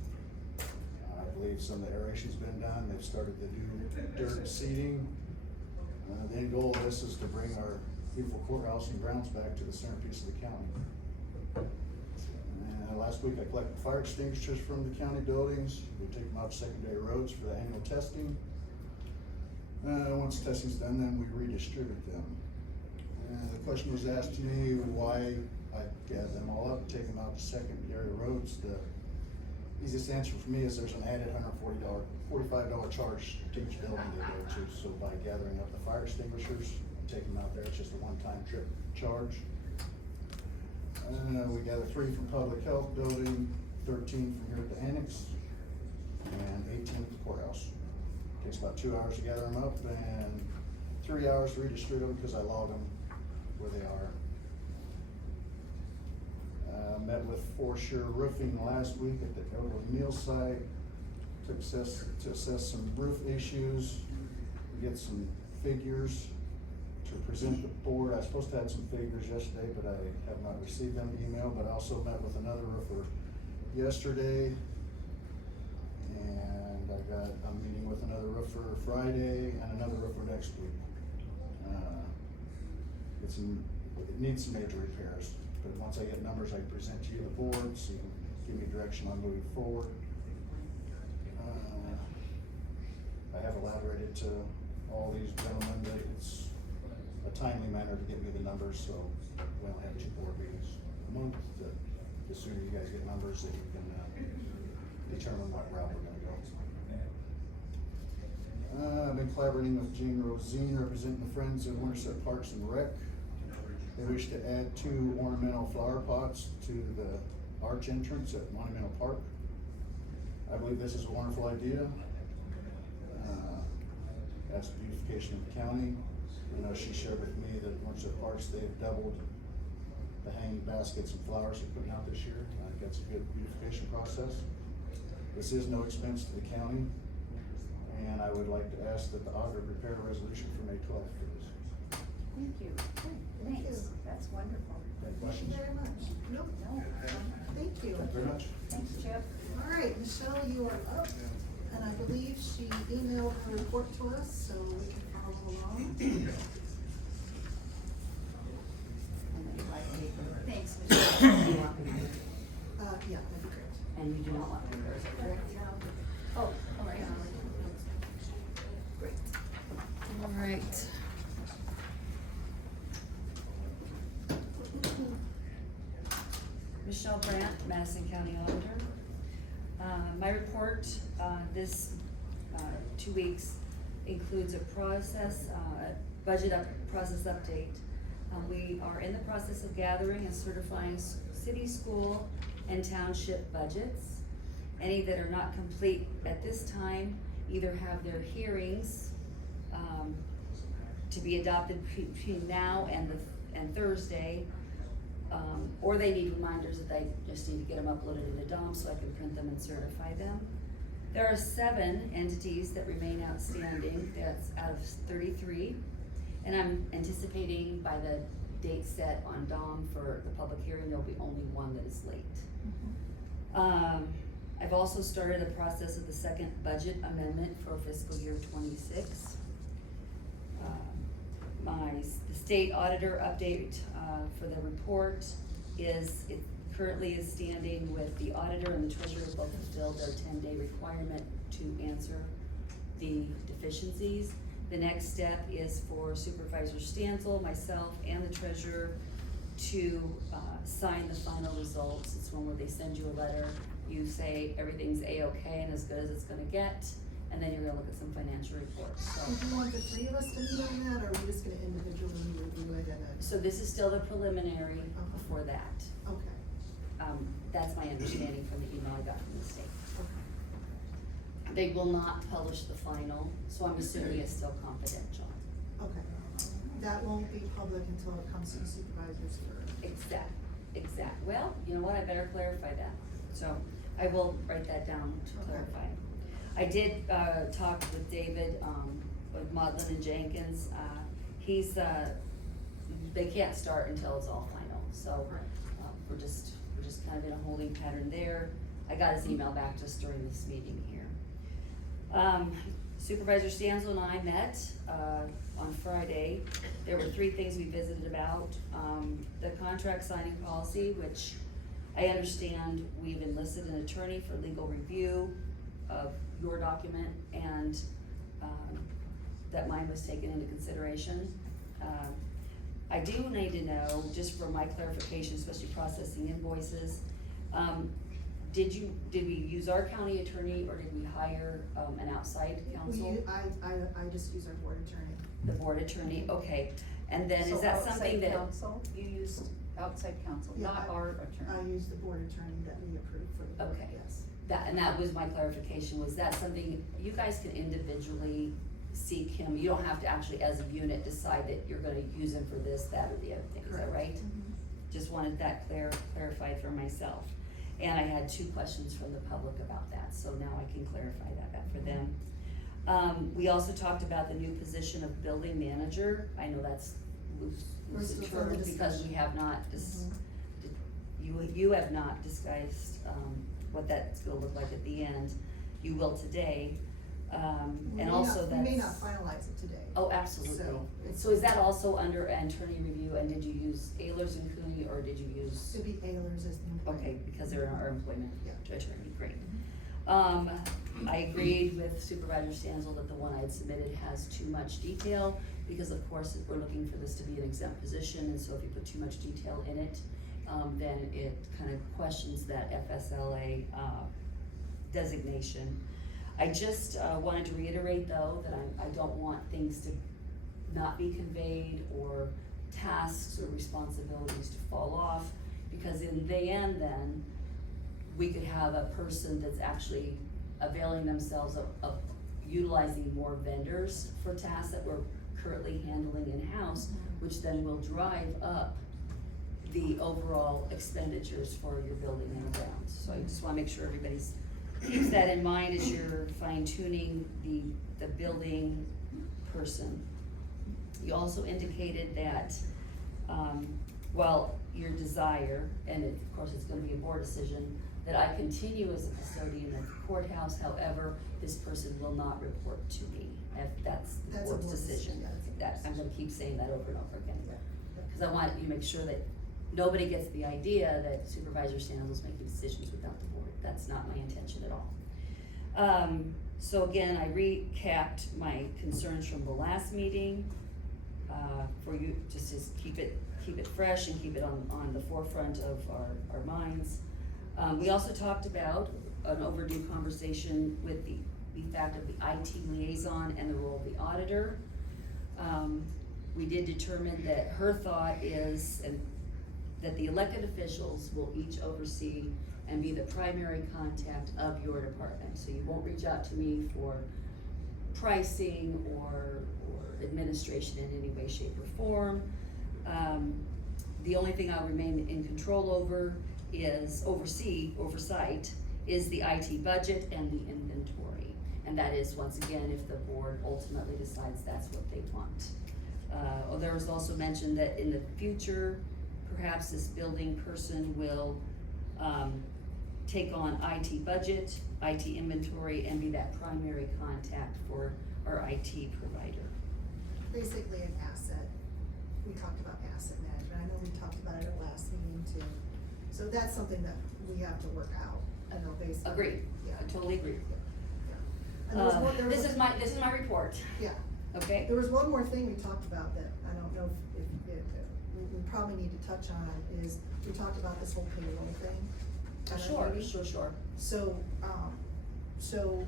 I believe some of the aeration's been done. They've started the new dirt seeding. The end goal of this is to bring our beautiful courthouse and grounds back to the centerpiece of the county. And last week I collected fire extinguishers from the county buildings. We take them out to secondary roads for the annual testing. Once testing's done, then we redistribute them. The question was asked to me why I gather them all up and take them out to secondary roads. The easiest answer for me is there's an added $45 charge to each building they go to. So by gathering up the fire extinguishers, taking them out there, it's just a one-time trip charge. We gathered 3 from Public Health Building, 13 from here at the Annex, and 18 at the courthouse. Takes about 2 hours to gather them up and 3 hours to redistribute them because I log them where they are. Met with Foreshore Roofing last week at the elderly meal site to assess some roof issues, get some figures to present the board. I was supposed to have some figures yesterday, but I have not received them email, but I also met with another roofer yesterday. And I'm meeting with another roofer Friday and another roofer next week. It needs some major repairs, but once I get numbers, I present to you the board, so you can give me direction on moving forward. I have elaborated to all these gentlemen that it's a timely manner to get me the numbers, so we only have 2 board meetings a month. The sooner you guys get numbers, that you can determine what route we're gonna go. I've been collaborating with Jean Rosine, representing the Friends of Winterset Parks and Rec. They wish to add 2 ornamental flower pots to the arch entrance at Monumental Park. I believe this is a wonderful idea. As beautification of the county. She shared with me that Winterset Parks, they've doubled the hanging baskets and flowers they're putting out this year. I think that's a good beautification process. This is no expense to the county, and I would like to ask that the auditor prepare a resolution for May 12th for this. Thank you. Thank you. Thanks, that's wonderful. Any Thank you questions? very much. Nope. No, Thank you. Thank you very much. thanks, Chip. All right, Michele, you are up, and I believe she emailed her report to us, so we can follow along. And then white paper. Thanks, Do Michele. you want paper? Yeah, that'd be great. And you do not want paper, is that correct? Oh, all right. Great. All right. Racheal Terhaar, Madison County Auditor. My report, this 2 weeks includes a process, process update. We are in the process of gathering and certifying city, school, and township budgets. Any that are not complete at this time either have their hearings to be adopted between now and Thursday, or they need reminders that they just need to get them uploaded into DOM so I can print them and certify them. There are 7 entities that remain outstanding. That's out of 33. And I'm anticipating by the date set on DOM for the public hearing, there'll be only 1 that is late. I've also started the process of the second budget amendment for fiscal year 26. The state auditor update for the report is, it currently is standing with the auditor and the treasurer both fulfilled their 10-day requirement to answer the deficiencies. The next step is for Supervisor Stancil, myself, and the treasurer to sign the final results. It's one where they send you a letter, you say everything's A-okay and as good as it's gonna get, and then you're gonna look at some financial reports. Do you want the 3 of us to meet on that, or are we just gonna individually review it and then? So this is still the preliminary before that. Okay. That's my understanding from the email I got from the state. They will not publish the final, so I'm assuming it's still confidential. Okay, that won't be public until it comes to the supervisors for. Exact. Well, you know what, I better clarify that. So I will write that down to Okay. clarify. I did, talk with David, with Maudlin and Jenkins. He's, they can't start until it's all final, so, we're just kind of in a holding pattern there. I got his email back just during this meeting here. Supervisor Stancil and I met, on Friday. There were 3 things we visited about. The contract signing policy, which I understand we've enlisted an attorney for legal review of your document, and, that mine was taken into consideration. I do need to know, just for my clarification, especially processing invoices, did we use our county attorney, or did we hire, an outside counsel? I just use our board attorney. The board attorney, okay, and then is that something that? Counsel, you used outside counsel, Yeah, not our I attorney. use the board attorney that we approved for the board, Okay. yes. That was my clarification, was that something, you guys can individually seek him, you don't have to actually as a unit decide that you're gonna use him for this, that, or the other thing, is that Correct. right? Mhm. Just wanted that clarified for myself. And I had 2 questions from the public about that, so now I can clarify that for them. We also talked about the new position of building manager. I know that's loose We're still term, further because we discussion. have not, you have not discussed, what that's gonna look like at the end. You will today, and also that's. We may not finalize it today. Oh, absolutely. So So is that also under attorney review, and did you use Ehlers and Cooney, or did you use? It'd be Ehlers as the employee. Okay, because they're in our employment Yeah. attorney, great. I agreed with Supervisor Stancil that the one I had submitted has too much detail, because of course, we're looking for this to be an exempt position, and so if you put too much detail in it, then it kind of questions that FSLA, designation. I just, wanted to reiterate though, that I don't want things to not be conveyed, or tasks or responsibilities to fall off, because in the end then, we could have a person that's actually availing themselves of utilizing more vendors for tasks that we're currently handling in-house, which then will drive up the overall expenditures for your building and grounds. So I just wanna make sure everybody's keeps that in mind as you're fine tuning the building person. You also indicated that, your desire, and of course it's gonna be a board decision, that I continue as a custodian at the courthouse, however, this person will not report to me, if that's the That's a board's board decision. decision, yeah. I'm gonna keep saying that over and over again. Yeah. Cause I want you to make sure that nobody gets the idea that Supervisor Stancil's making decisions without the board. That's not my intention at all. So again, I recapped my concerns from the last meeting, for you, just to keep it fresh and keep it on the forefront of our minds. We also talked about an overdue conversation with the fact of the IT liaison and the role of the auditor. We did determine that her thought is, and that the elected officials will each oversee and be the primary contact of your department. So you won't reach out to me for pricing or administration in any way, shape, or form. The only thing I'll remain in control over is oversight is the IT budget and the inventory. And that is, once again, if the board ultimately decides that's what they want. There was also mentioned that in the future, perhaps this building person will take on IT budget, IT inventory, and be that primary contact for our IT provider. Basically an asset. We talked about asset management. I know we talked about it at last meeting too. So that's something that we have to work out. I know basically. Agreed, Yeah. I totally agree. And there was one, there was This is my report, Yeah. okay? There was one more thing we talked about that I don't know if we probably need to touch on, is we talked about this whole payroll thing. at our meeting. Sure. So, so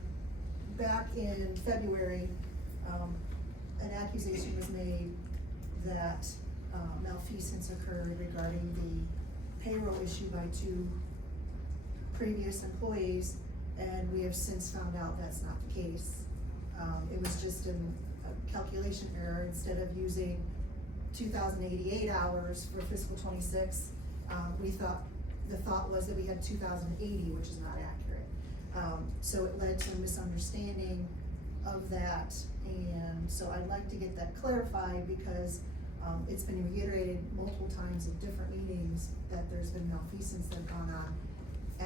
back in February, an accusation was made that malfeasance occurred regarding the payroll issue by 2 previous employees And we have since found out that's not the case. It was just a calculation error. Instead of using 2,088 hours for fiscal '26, the thought was that we had 2,080, which is not accurate. So it led to a misunderstanding of that, and so I'd like to get that clarified because it's been reiterated multiple times in different meetings that there's been malfeasance that have gone on,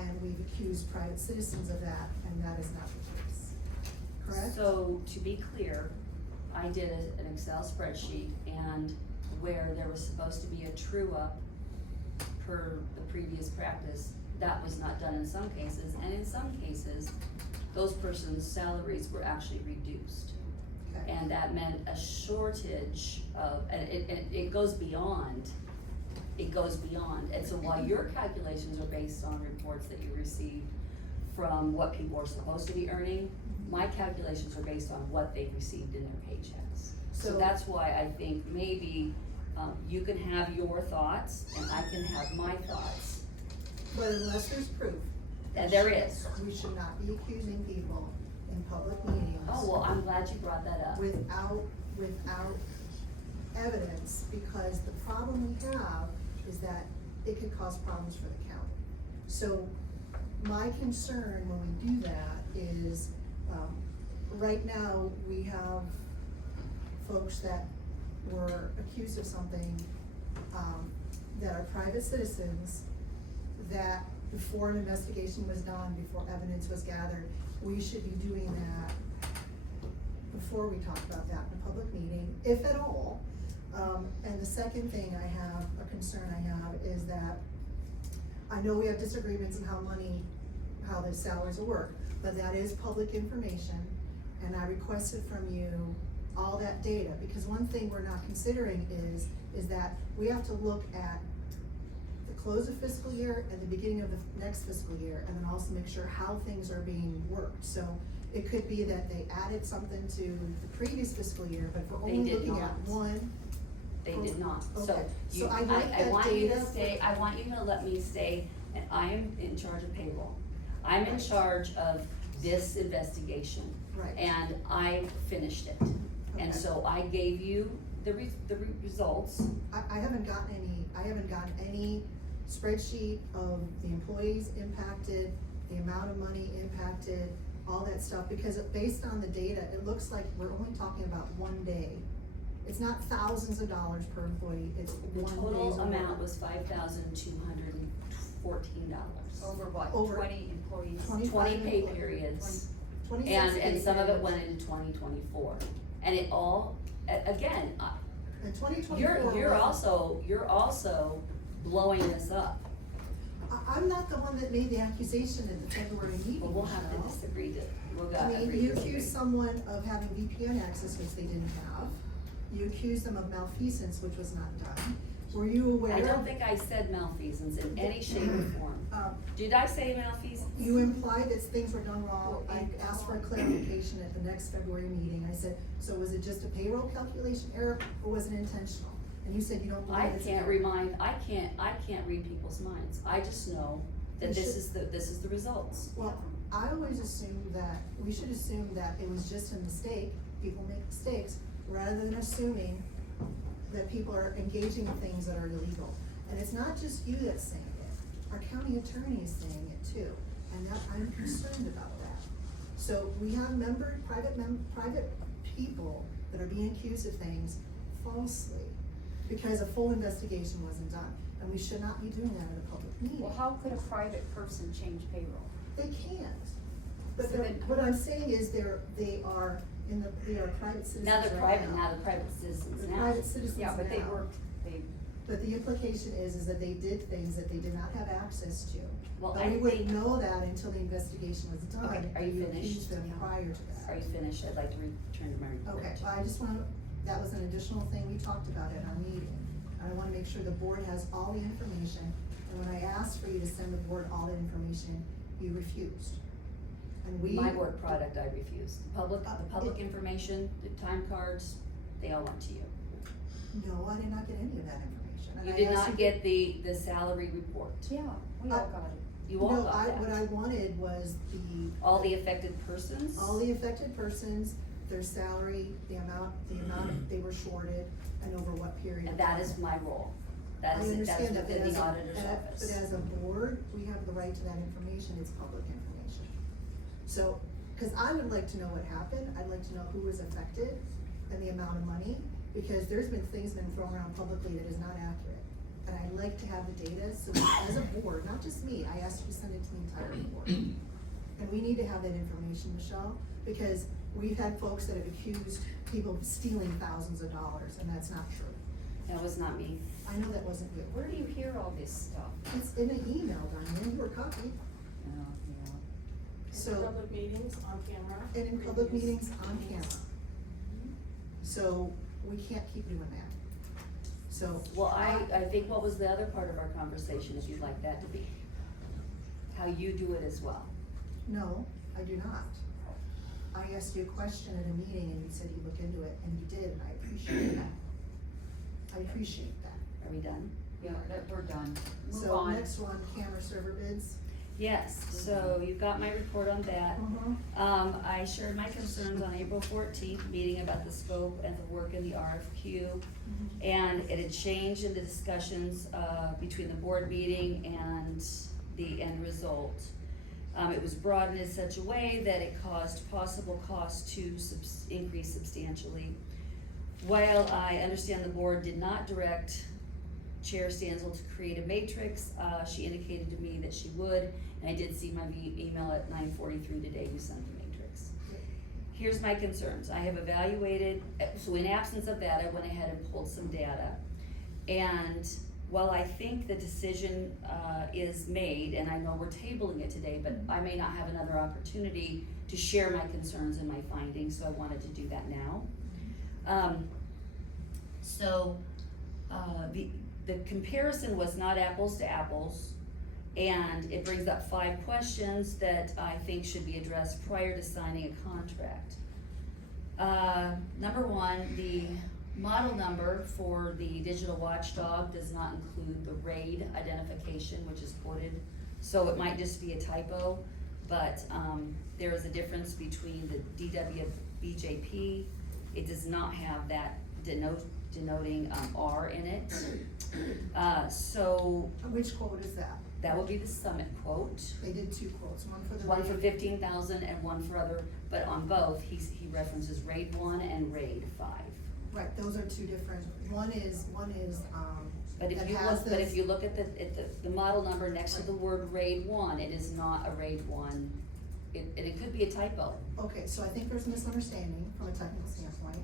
and we've accused private citizens of that, and that is not the case. Correct? So, to be clear, I did an Excel spreadsheet, and where there was supposed to be a true-up per the previous practice, that was not done in some cases, and in some cases, those persons' salaries were actually reduced. Okay. And that meant a shortage of, and it goes beyond, and so while your calculations are based on reports that you received from what people are supposed to be earning, my calculations are based on what they received in their paychecks. So So- that's why I think maybe, you can have your thoughts and I can have my thoughts. But unless there's proof. And there is. We should not be accusing people in public meetings. Oh, well, I'm glad you brought that up. Without evidence, because the problem we have is that it could cause problems for the county. So my concern when we do that is, right now, we have folks that were accused of something, that are private citizens, that before an investigation was done, before evidence was gathered, we should be doing that before we talk about that in a public meeting, if at all. And the second thing a concern I have is that I know we have disagreements on how the salaries will work, but that is public information, and I requested from you all that data, because one thing we're not considering is that we have to look at the close of fiscal year and the beginning of the next fiscal year, and then also make sure how things are being worked. So it could be that they added something to the previous fiscal year, but if we're They only did looking at not. one. They did not, so Okay. you, So I like I that want you to data. stay, I want you to let me stay, and I am in charge of payroll. I'm in Right. charge of this investigation. Right. And I finished it. And Okay. so I gave you the results. I haven't gotten any spreadsheet of the employees impacted, the amount of money impacted, all that stuff, because based on the data, it looks like we're only talking about one day. It's not thousands of dollars per employee, it's The one day's total work. amount was $5,214. Over what, Over 20 employees? 20 pay periods. 26 And some of it days. went into 2024. And it all, again, And 2024. you're also blowing this up. I'm not the one that made the accusation at the February meeting. But we'll have to Michele. disagree we'll I agree mean, you to disagree. accuse someone of having VPN access, which they didn't have. You accuse them of malfeasance, which was not done. Were you aware? I don't think I said malfeasance in any shape or form. Did I say malfeasance? You implied that things were done wrong. I asked for a clarification at the next February meeting. I said, so was it just a payroll calculation error, or was it intentional? And you said you don't believe I it's. can't read people's minds. I just know that You this should- is the results. Well, I always assumed that, we should assume that it was just a mistake, people make mistakes, rather than assuming that people are engaging in things that are illegal. And it's not just you that's saying it, our county attorney is saying it too, and that, I'm concerned about that. So we have private people that are being accused of things falsely, because a full investigation wasn't done, and we should not be doing that in a public meeting. Well, how could a private person change payroll? They can't. But So then- what I'm saying is they are private citizens Now they're right private, now they're private citizens They're now. private citizens Yeah, but they now. worked, But the implication is that they did things that they did not have access to. Well, But I we wouldn't think- know that until the investigation was done. Okay, are you and finished? accused them prior to that. Are you finished? I'd like to return to my report. Okay, I just wanna, that was an additional thing we talked about at our meeting. I wanna make sure the board has all the information, and when I asked for you to send the board all the information, you refused. And we. My work product, I refused. The public information, the time cards, they all went to you. No, I did not get any of that information. And You I did asked not get the salary report. yeah, we all got it. You all No, got that. what I wanted was All the affected persons? all the affected persons, their salary, the amount they were shorted, and over what period. And of that time. is my role. I That is understand that, but within as the a, auditor's but office. as a board, we have the right to that information, it's public information. So, cause I would like to know what happened, I'd like to know who was affected and the amount of money, because there's been things been thrown around publicly that is not accurate. And I'd like to have the data, so as a board, not just me, I asked you to send it to the entire board. And we need to have that information, Michele, because we've had folks that have accused people of stealing thousands of dollars, and that's not true. That was not me. I know that wasn't you. Where do you hear all this stuff? It's in an email, Diane, you were copied. No, yeah. So, In public meetings, on camera. and in public reviews. meetings on camera. So, we can't keep doing that. So. Well, I think what was the other part of our conversation, if you'd like that to be? How you do it as well. No, I do not. I asked you a question at a meeting and you said you look into it, and you did, and I appreciate that. I appreciate that. Are we done? Yeah, we're done. Move So on. next one, camera server bids. Yes, so you've got my report on that. Uh-huh. I shared my concerns on April 14th, meeting about the scope and the work in the RFQ. And it had changed in the discussions, between the board meeting and the end result. It was broadened in such a way that it caused possible costs to increase substantially. While I understand the board did not direct Chair Stancil to create a matrix, she indicated to me that she would, and I did see my email at 9:43 today, you sent the matrix. Here's my concerns. I have evaluated, so in absence of that, I went ahead and pulled some data. And while I think the decision is made, and I know we're tabling it today, but I may not have another opportunity to share my concerns and my findings, so I wanted to do that now. The comparison was not apples to apples, and it brings up 5 questions that I think should be addressed prior to signing a contract. Number 1, the model number for the digital watchdog does not include the RAID identification, which is quoted, so it might just be a typo, but there is a difference between the DWBJP. It does not have that denoting R in it. So Which quote is that? that would be the summit quote. They did 2 quotes, one for the. One for rate- 15,000 and one for other, but on both, he references RAID 1 and RAID 5. Right, those are 2 different, one is, But if that you has look, but this- if you look at the model number next to the word RAID 1, it is not a RAID 1. It could be a typo. Okay, so I think there's a misunderstanding from a technical standpoint.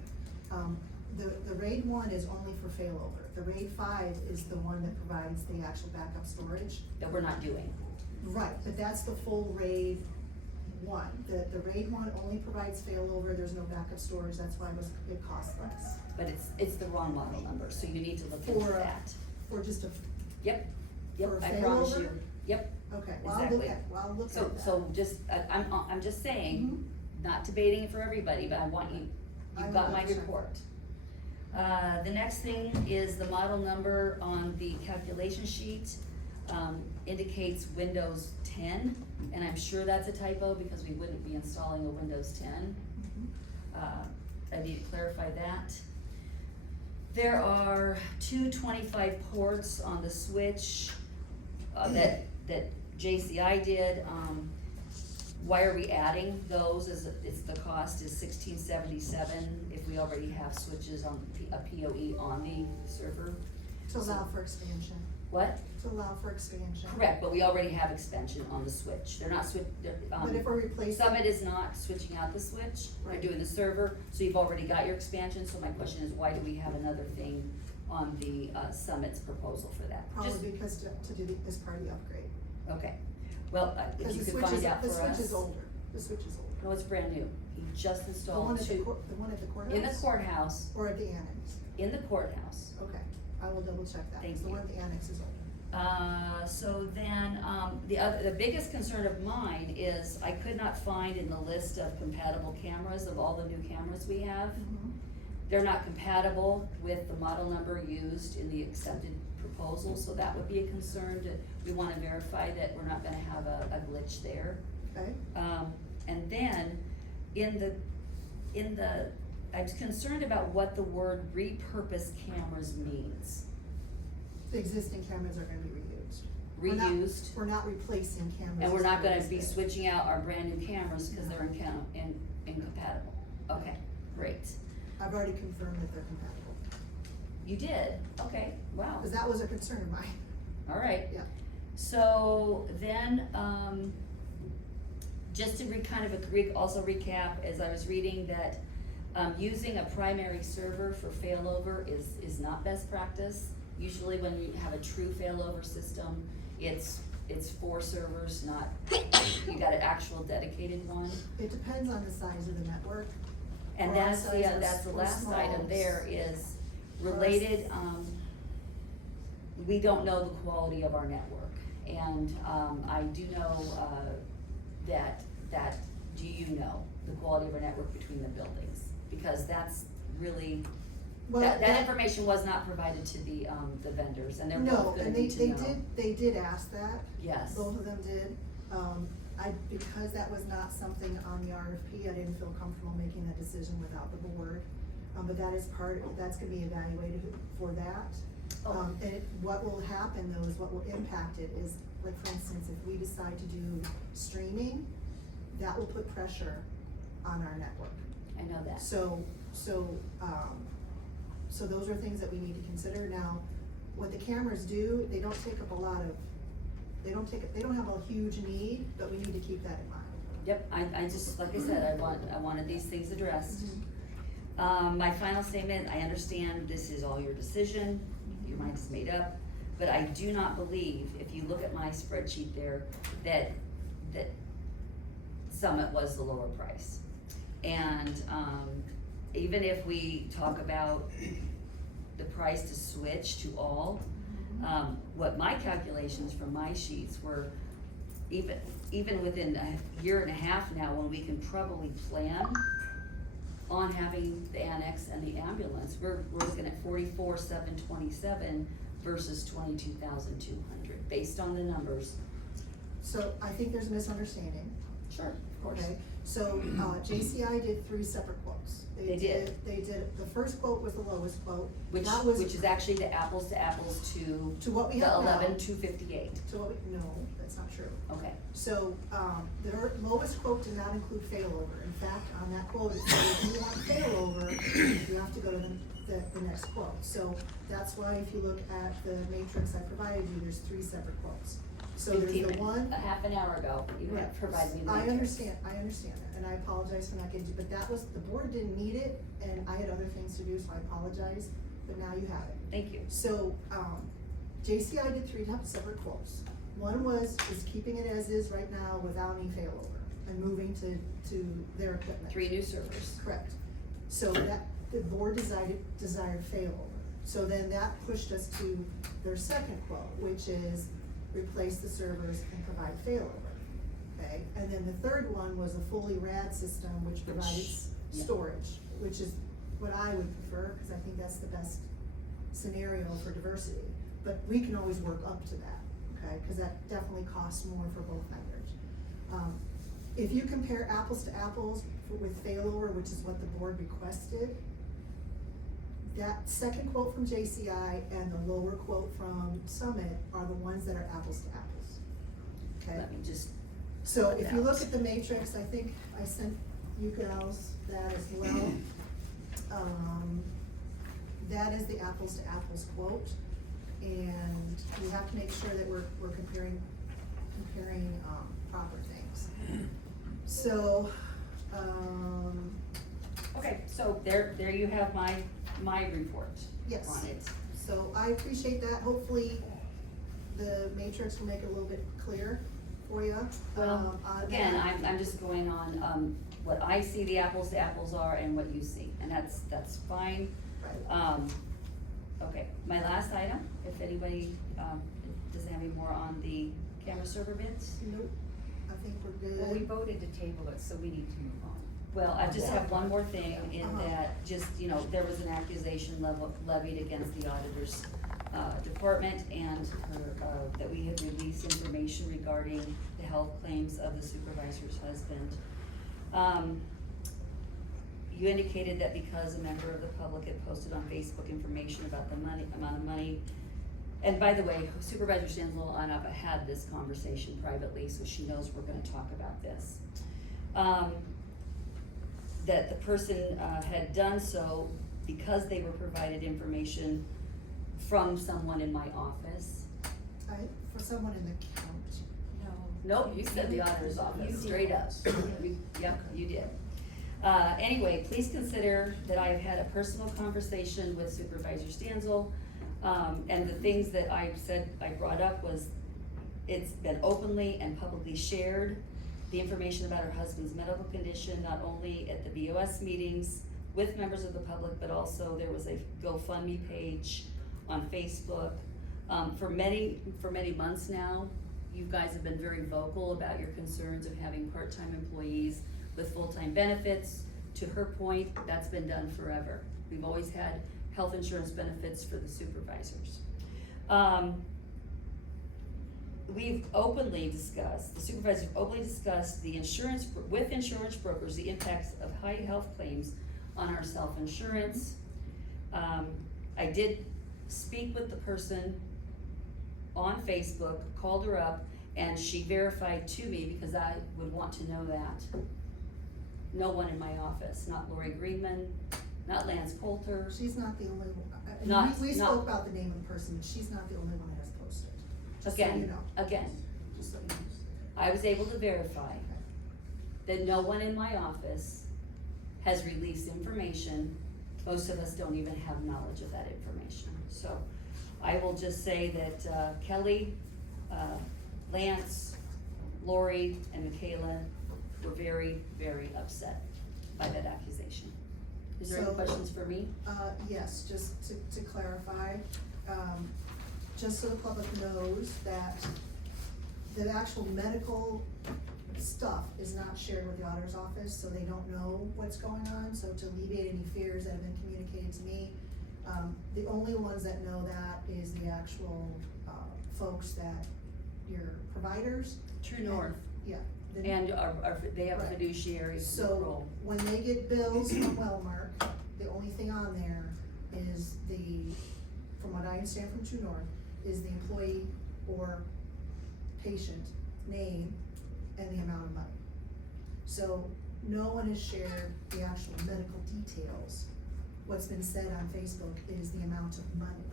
The RAID 1 is only for failover. The RAID 5 is the one that provides the actual backup storage. That we're not doing. Right, but that's the full RAID 1. The RAID 1 only provides failover, there's no backup storage, that's why it costs less. But it's the wrong model number, so you need to look into For, that. For just a, Yep, for a I promise you. failover? Yep. Okay, well, I'll look Exactly. at, that. So just, I'm just saying, not debating it for everybody, but I want you, I you've will got my double check. report. The next thing is the model number on the calculation sheet, indicates Windows 10, and I'm sure that's a typo because we wouldn't be installing a Windows 10. I need to clarify that. There are 225 ports on the switch, that JCI did. Why are we adding those? The cost is $1677 if we already have switches on a PoE on the server. To allow for expansion, What? to allow for expansion. Correct, but we already have expansion on the switch. They're not But if we're replacing. Summit is not switching out the switch, they're Right. doing the server, so you've already got your expansion, so my question is, why do we have another thing on the, Summit's proposal for that? Just- Probably because to do as part of the upgrade. Okay, well, if Because you the could switch find is, out for the us. switch is older, the switch is older. No, it's brand new, he just The one installed at the two, the one at the courthouse? in the courthouse, Or at the annex? in the courthouse. Okay, I will double check that, Thank because the you. one at the annex is older. So then, the biggest concern of mine is I could not find in the list of compatible cameras of all the new cameras we have. They're not compatible with the model number used in the accepted proposal, so that would be a concern that we wanna verify that we're not gonna have a glitch there. Okay, And then, I'm concerned about what the word repurposed cameras means. the existing cameras are gonna be reused. We're not- Reused, We're not replacing cameras. and we're not gonna as be big. switching out our brand new cameras because they're incompatible. Okay, great. I've already confirmed that they're compatible, You did, okay, wow, because that was a concern of mine. all right. Yeah. So then, just to also recap, as I was reading that, using a primary server for failover is not best practice. Usually when you have a true failover system, it's 4 servers, not, you got an actual dedicated one. It depends on the size of the network. And For our that's size, that's the we're last small. item there is For us- related, we don't know the quality of our network. And, I do know, that, do you know the quality of our network between the buildings? Because that's really, Well, that information was not provided to the vendors, and they're both No, gonna and need to know. they did ask that. Yes. Both of them did. Because that was not something on the RFP, I didn't feel comfortable making that decision without the board. But that is that's gonna be evaluated for that. Oh. What will happen though is what will impact it is, like for instance, if we decide to do streaming, that will put pressure on our network. I know that. So those are things that we need to consider. Now, what the cameras do, they don't take up a lot of, they don't have a huge need, but we need to keep that in mind. Yep, I just, like I said, I wanted these things addressed. My final statement, I understand this is all your decision, your mind is made up, but I do not believe, if you look at my spreadsheet there, that Summit was the lower price. And, even if we talk about the price to switch to all, what my calculations from my sheets were, even within a year and a half now, when we can probably plan on having the annex and the ambulance, we're looking at 44,727 versus 22,200, based on the numbers. So I think there's a misunderstanding. Sure, of course. Okay, so, JCI did 3 separate quotes. They did. They did, the first quote was the lowest quote. Which That was is actually the apples to apples to what we the have now. 11,258. To what we, no, that's not true. Okay, So, their lowest quote did not include failover. In fact, on that quote, it said if you want failover, you have to go to the next quote. So that's why if you look at the matrix I provided you, there's 3 separate quotes. So there's 15 the one. a half an hour ago, you Right. had provided me the I matrix. understand that, and I apologize for not getting to, but that was, the board didn't need it, and I had other things to do, so I apologize, but now you have it. Thank you. So, JCI did 3 separate quotes. One is keeping it as is right now without any failover, and moving to their equipment. 3 new servers. Correct. So that, the board desired failover. So then that pushed us to their second quote, which is replace the servers and provide failover, okay? And then the third one was a fully RAD system, which provides yeah. storage, which is what I would prefer, cause I think that's the best scenario for diversity. But we can always work up to that, okay? Cause that definitely costs more for both vendors. If you compare apples to apples with failover, which is what the board requested, that second quote from JCI and the lower quote from Summit are the ones that are apples to apples, okay? Let me just, So if you look at the matrix, I think I sent you gals that as well. That is the apples to apples quote, and we have to make sure that we're comparing proper things. So, okay, so there you have my report yes. on it. So I appreciate that. Hopefully, the matrix will make it a little bit clearer for you. Well, again, I'm just going on, what I see the apples to apples are and what you see, and that's fine. Right. Okay, my last item, if anybody, doesn't have any more on the camera server bids? Nope, I think we're good. Well, we voted to table it, so we need to move on. Well, I just have one more thing in Uh-huh. that, just, there was an accusation levied against the auditors, Department and her, that we had released information regarding the health claims of the supervisor's husband. You indicated that because a member of the public had posted on Facebook information about the amount of money, and by the way, Supervisor Stancil and I had this conversation privately, so she knows we're gonna talk about this. That the person had done so because they were provided information from someone in my office. For someone in the county. Nope, you said the auditor's office, straight up. Yep, you did. Anyway, please consider that I have had a personal conversation with Supervisor Stancil, and the things that I said, I brought up was, it's been openly and publicly shared, the information about her husband's medical condition, not only at the BOS meetings with members of the public, but also there was a GoFundMe page on Facebook. For many months now, you guys have been very vocal about your concerns of having part-time employees with full-time benefits. To her point, that's been done forever. We've always had health insurance benefits for the supervisors. We've openly discussed, the supervisors openly discussed the insurance, with insurance brokers, the impacts of high health claims on our self-insurance. I did speak with the person on Facebook, called her up, and she verified to me, because I would want to know that. No one in my office, not Lori Greenman, not Lance Coulter. She's not the only one. We Not- spoke about the name of the person, but she's not the only one that has posted. Just so you Again, know. again, Just so you know. I was able to verify that no one in my office has released information. Most of us don't even have knowledge of that information. So I will just say that Kelly, Lance, Lori, and Michele were very, very upset by that accusation. Is there any So- questions for me? Yes, just to clarify, just so the public knows that the actual medical stuff is not shared with the auditor's office, so they don't know what's going on. So to alleviate any fears that have been communicated to me, the only ones that know that is the actual, folks that, your providers. True and- North. Yeah. the- And they have a Right. fiduciary So role. when they get bills from Wellmark, the only thing on there is from what I understand from True North, is the employee or patient name and the amount of money. So no one has shared the actual medical details. What's been said on Facebook is the amount of money.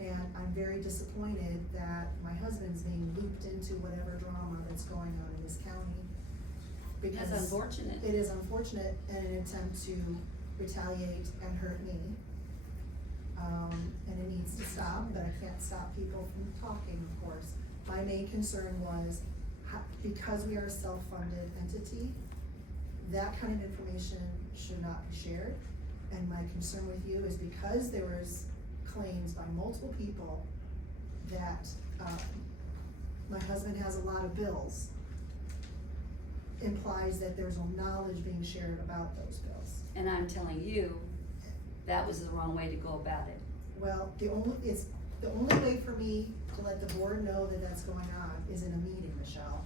And I'm very disappointed that my husband's being looped into whatever drama that's going on in this county. Because That's unfortunate. it is unfortunate and an attempt to retaliate and hurt me. And it needs to stop, but I can't stop people from talking, of course. My main concern was, because we are a self-funded entity, that kind of information should not be shared. And my concern with you is because there was claims by multiple people that, my husband has a lot of bills, implies that there's no knowledge being shared about those bills. And I'm telling you, that was the wrong way to go about it. Well, the only way for me to let the board know that that's going on is in a meeting, Michele.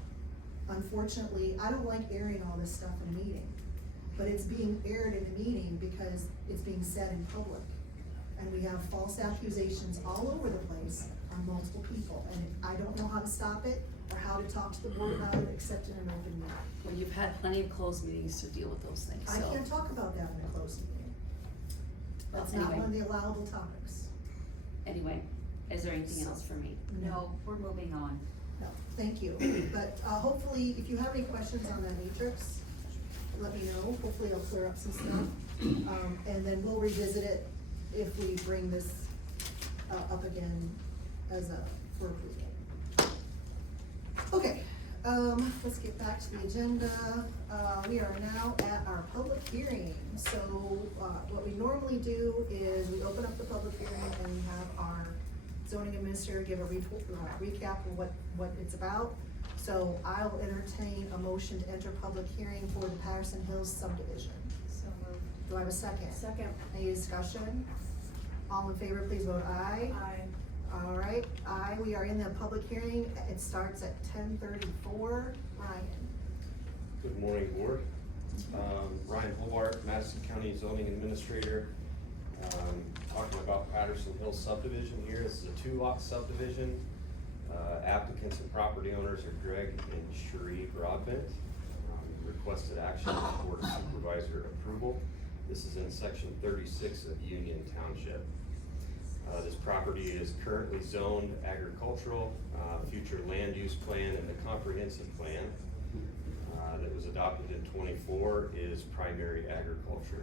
Unfortunately, I don't like airing all this stuff in a meeting, but it's being aired in a meeting because it's being said in public. And we have false accusations all over the place on multiple people, and I don't know how to stop it or how to talk to the board about it except in an open meeting. Well, you've had plenty of closed meetings to deal with those things, I so. can't talk about that in a closed meeting. That's Well, not one of anyway. the allowable topics. Anyway, is there anything else for me? No, we're moving on. No, thank you. But hopefully, if you have any questions on that matrix, let me know. Hopefully it'll clear up some stuff. And then we'll revisit it if we bring this up again for approval. Okay, let's get back to the agenda. We are now at our public hearing. So what we normally do is we open up the public hearing and we have our zoning administrator give a recap of what it's about. So I'll entertain a motion to enter public hearing for the Patterson Hills subdivision. So moved. Do I have a second? Second. Any discussion? All in favor, please vote aye. Aye. All right, aye, we are in the public hearing. It starts at 10:34. Ryan. Good morning, board. Ryan Hobart, Madison County Zoning Administrator. Talking about Patterson Hills subdivision here. This is a 2-lot subdivision. Applicants and property owners are Greg and Cherie Broadbent. Requested action with Board of Supervisor approval. This is in section 36 of Union Township. This property is currently zoned agricultural. Future land use plan and the comprehensive plan that was adopted in 24 is primary agriculture.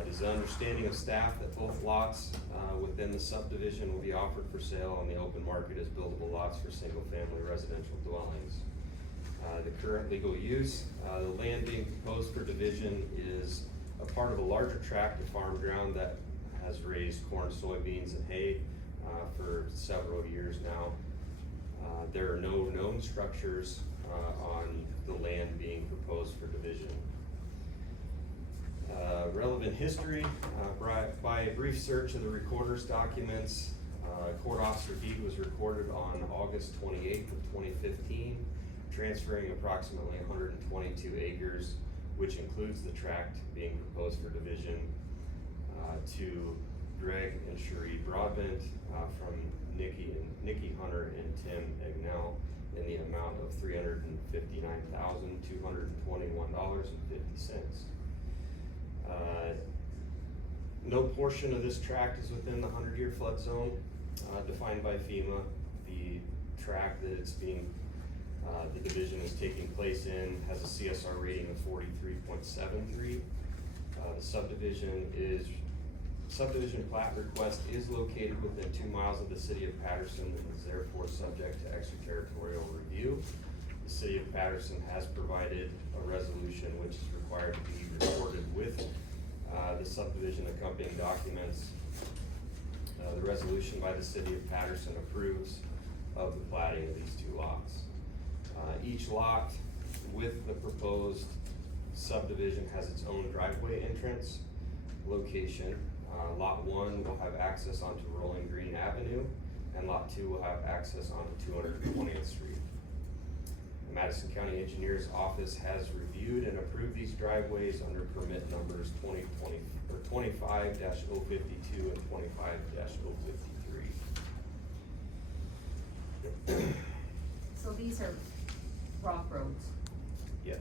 It is the understanding of staff that both lots within the subdivision will be offered for sale on the open market as buildable lots for single-family residential dwellings. The current legal use, the land being proposed for division is a part of a larger tract of farm ground that has raised corn, soybeans, and hay for several years now. There are no known structures on the land being proposed for division. Relevant history, by a brief search of the recorder's documents, court officer deed was recorded on August 28th of 2015, transferring approximately 122 acres, which includes the tract being proposed for division, to Greg and Cherie Broadbent from Nikki Hunter and Tim Egnell in the amount of $359,221.50. No portion of this tract is within the 100-year flood zone defined by FEMA. The tract that it's being, the division is taking place in has a CSR rating of 43.73. The subdivision plat request is located within 2 miles of the city of Patterson and is therefore subject to extraterritorial review. The city of Patterson has provided a resolution which is required to be recorded with the subdivision accompanying documents. The resolution by the city of Patterson approves of the platting of these 2 lots. Each lot with the proposed subdivision has its own driveway entrance location. Lot 1 will have access onto Rolling Green Avenue, and Lot 2 will have access onto 220th Street. The Madison County Engineer's Office has reviewed and approved these driveways under permit numbers 25-052 and 25-053. So these are rock roads, Yes.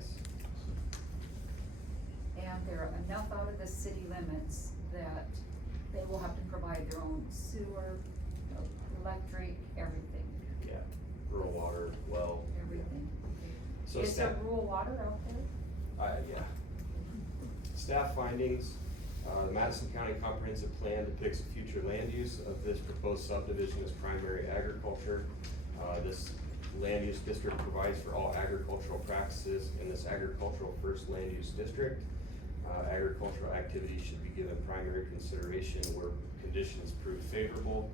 and they're enough out of the city limits that they will have to provide their own sewer, electric, everything, Yeah. Rural water, well. everything. So Is there staff, rural water out there? yeah. Staff findings, the Madison County Comprehensive Plan depicts a future land use of this proposed subdivision as primary agriculture. This land use district provides for all agricultural practices in this agricultural first land use district. Agricultural activities should be given primary consideration where conditions prove favorable.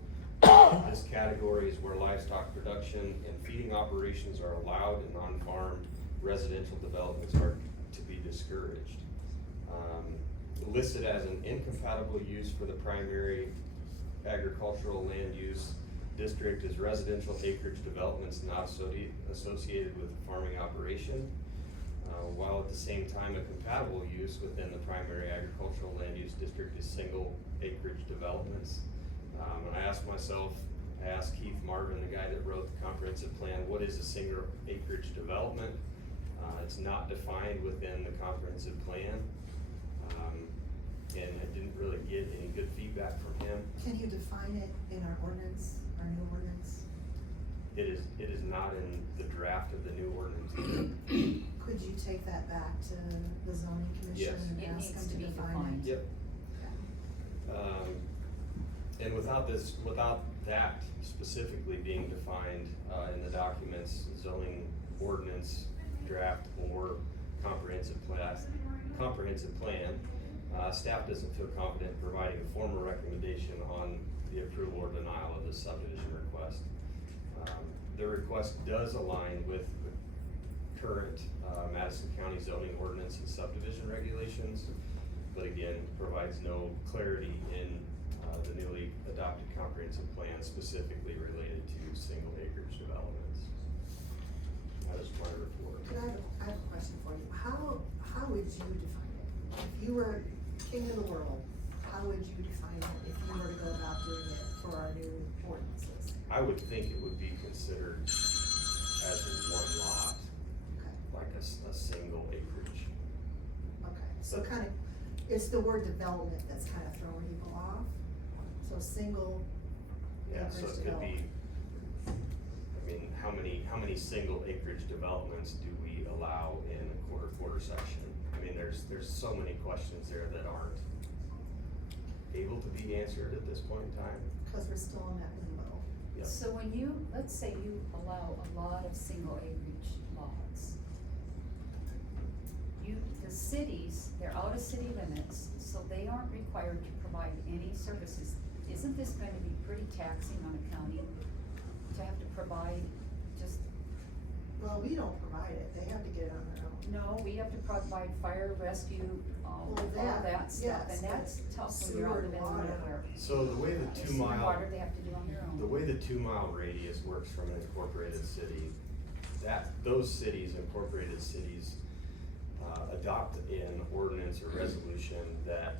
This category is where livestock production and feeding operations are allowed and non-farm residential developments are to be discouraged. Listed as an incompatible use for the primary agricultural land use district is residential acreage developments not associated with farming operation. While at the same time a compatible use within the primary agricultural land use district is single acreage developments. And I asked Keith Marvin, the guy that wrote the comprehensive plan, what is a single acreage development? It's not defined within the comprehensive plan. And I didn't really get any good feedback from him. Can you define it in our ordinance, our new ordinance? It is not in the draft of the new ordinance either. Could you take that back to the zoning commission Yes. and It ask needs them to be to define defined. it? Yep. And without that specifically being defined in the documents, zoning ordinance draft or comprehensive plan, staff doesn't feel confident in providing a formal recommendation on the approval or denial of the subdivision request. The request does align with the current Madison County zoning ordinance and subdivision regulations, but again, provides no clarity in the newly adopted comprehensive plan specifically related to single acreage developments. That is my report. I have a question for you. How would you define it? If you were king of the world, how would you define it if you were to go about doing it for our new ordinances? I would think it would be considered as one lot, Okay, like a single acreage. okay, so kind of, it's the word development that's kind of throwing people off. So single Yeah, so acreage it could be, development. I mean, how many single acreage developments do we allow in a quarter section? I mean, there's so many questions there that aren't able to be answered at this point in time. Cause we're still in that limbo. Yep. So when you, let's say you allow a lot of single acreage lots, the cities, they're out of city limits, so they aren't required to provide any services. Isn't this going to be pretty taxing on a county to have to provide just, Well, we don't provide it, they have to get it on their own. no, we have to provide fire, rescue, all Well, that that, stuff, yes, and that's but tough when you're out in the middle of sewer, water. nowhere. So the way the Sewer 2 mile. water, they have to do on their own. The way the 2 mile radius works from an incorporated city, those cities, incorporated cities, adopt an ordinance or resolution that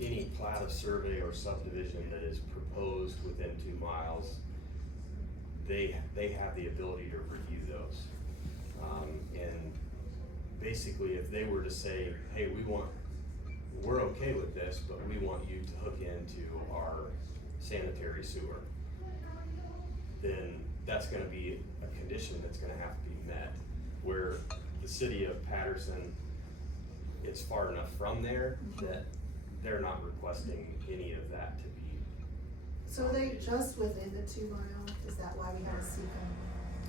any plat of survey or subdivision that is proposed within 2 miles, they have the ability to review those. And basically, if they were to say, hey, we're okay with this, but we want you to hook into our sanitary sewer, then that's gonna be a condition that's gonna have to be met. Where the city of Patterson, it's far enough from there that they're not requesting any of that to be. So are they just within the 2 mile? Is that why we have to seek them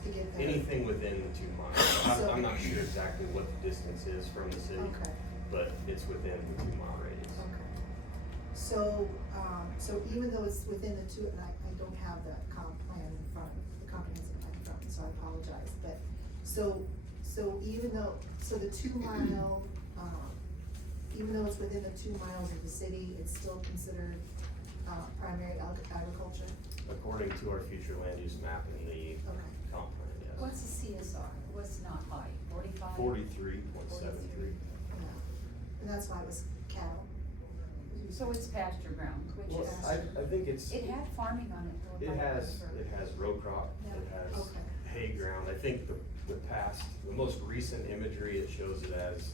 to get there? Anything within the 2 miles. So- I'm not sure exactly what the distance is from the city, Okay. but it's within the 2 mile radius. Okay. So, so even though it's within the two, and I don't have the comp plan in front, the comprehensive plan in front, so I apologize, but, so even though, so the 2 mile, even though it's within the 2 miles of the city, it's still considered, primary agriculture? According to our future land use map in the Okay. comp plan, yes. What's the CSR? What's not high, 45? 43.73. Yeah, and that's why it was cattle. So it's pasture ground, which Well, is, I think it's. it had farming on it though. if It I has remember. row crop, Yeah. it has Okay. hay ground. I think the most recent imagery, it shows it as,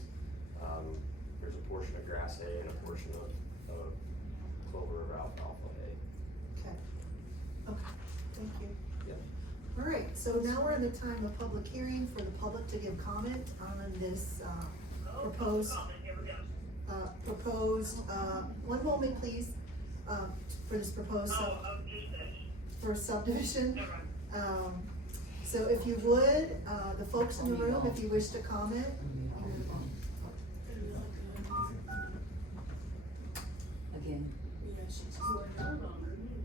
there's a portion of grass hay and a portion of clover or alfalfa hay. Okay, okay, thank you. Yeah. All right, so now we're in the time of public hearing for the public to give comment on this, proposed, one moment please, for this proposed for subdivision. So if you would, the folks in the room, if you wish to comment. Again, Yeah, she's just.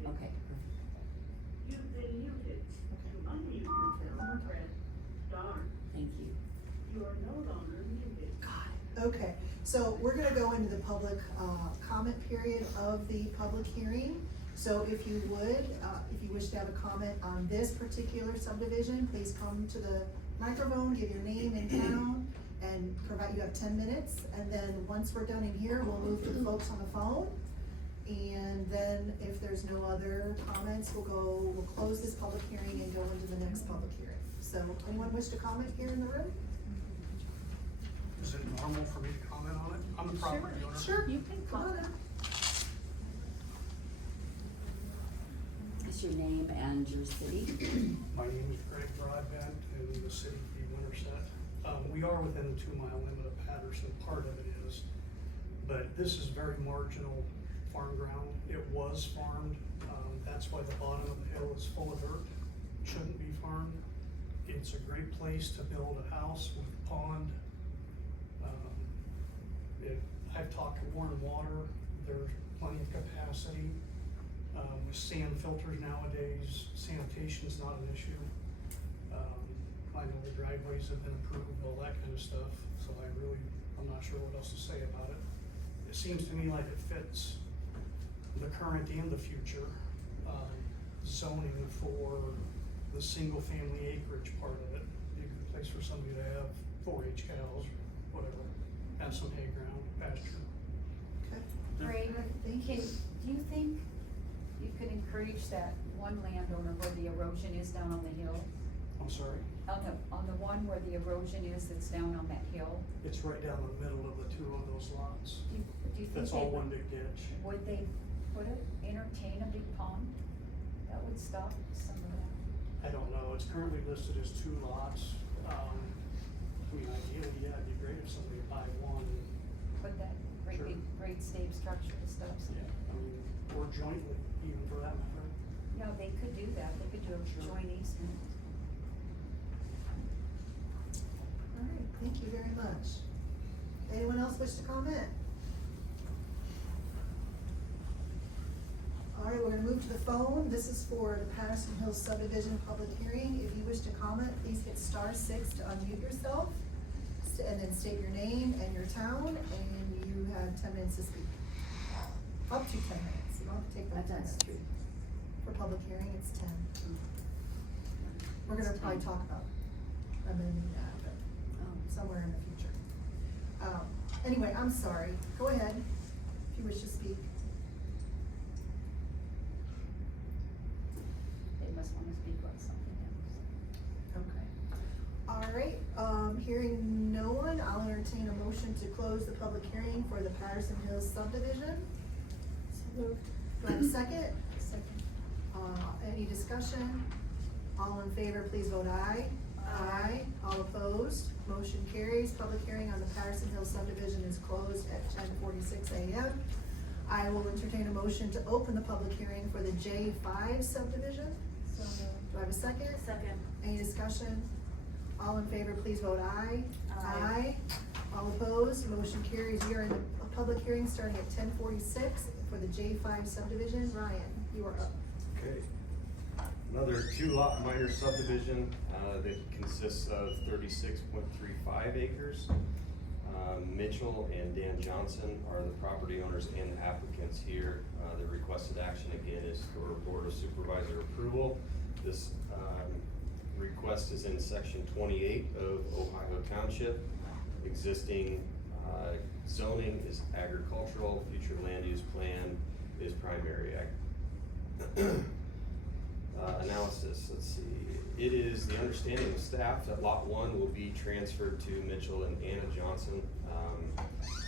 okay. Thank you. Got it. Okay, so we're gonna go into the public, comment period of the public hearing. So if you would, if you wish to have a comment on this particular subdivision, please come to the microphone, give your name and town, and provide, you have 10 minutes. And then once we're done in here, we'll move to the folks on the phone. And then if there's no other comments, we'll close this public hearing and go into the next public hearing. So anyone wish to comment here in the room? Is it normal for me to comment on it? I'm the property owner. Sure. You can Come on comment. up. What's your name and your city? My name is Greg Broadbent in the city of Winterset. We are within the 2 mile limit of Patterson, part of it is, but this is very marginal farm ground. It was farmed, that's why the bottom of the hill is full of dirt, shouldn't be farmed. It's a great place to build a house with a pond. I've talked to Warren Water, there's plenty of capacity. With sand filters nowadays, sanitation's not an issue. I know the driveways have been approved, all that kind of stuff, so I'm not sure what else to say about it. It seems to me like it fits the current and the future, zoning for the single-family acreage part of it. Be a good place for somebody to have 4-H cows, or whatever, have some hay ground, pasture. Okay. Ray, Thank you. do you think you could encourage that one landowner where the erosion is down on the hill? I'm sorry, On the one where the erosion is that's down on that hill? it's right down the middle of the two of those lots. Do you think That's they all would- one big ditch. Would they entertain a big pond? That would stop some of that. I don't know, it's currently listed as 2 lots. I mean, ideally, yeah, it'd be great if somebody would buy one. Put that great Sure. big, great stave structure to stop some. I mean, or jointly, even for that matter. No, they could do that, they could do a Sure. joint easement. All right, thank you very much. Anyone else wish to comment? All right, we're gonna move to the phone. This is for the Patterson Hills subdivision public hearing. If you wish to comment, please hit *6 to unmute yourself. And then state your name and your town, and you have 10 minutes to speak. Up to 10 minutes, you don't have to take that 10 minutes. That's true. For public hearing, it's 10. We're gonna probably talk about amending that, but somewhere in the future. Anyway, I'm sorry, go ahead, if you wish to speak. They must wanna speak on something else. Okay. All right, hearing no one, I'll entertain a motion to close the public hearing for the Patterson Hills subdivision. So moved. Do I have a second? Second. Any discussion? All in favor, please vote aye. Aye. All opposed, motion carries. Public hearing on the Patterson Hills subdivision is closed at 10:46 a.m. I will entertain a motion to open the public hearing for the J5 subdivision. So, do I have a second? Second. Any discussion? All in favor, please vote aye. Aye. All opposed, motion carries. We are in a public hearing starting at 10:46 for the J5 subdivision. Ryan, you are up. Okay. Another 2-lot minor subdivision, that consists of 36.35 acres. Mitchell and Dan Johnson are the property owners and the applicants here. The requested action again is for Board of Supervisor approval. This, request is in section 28 of Ohio Township. Existing, zoning is agricultural, future land use plan is primary ag. Analysis, let's see. It is the understanding of staff that lot 1 will be transferred to Mitchell and Anna Johnson,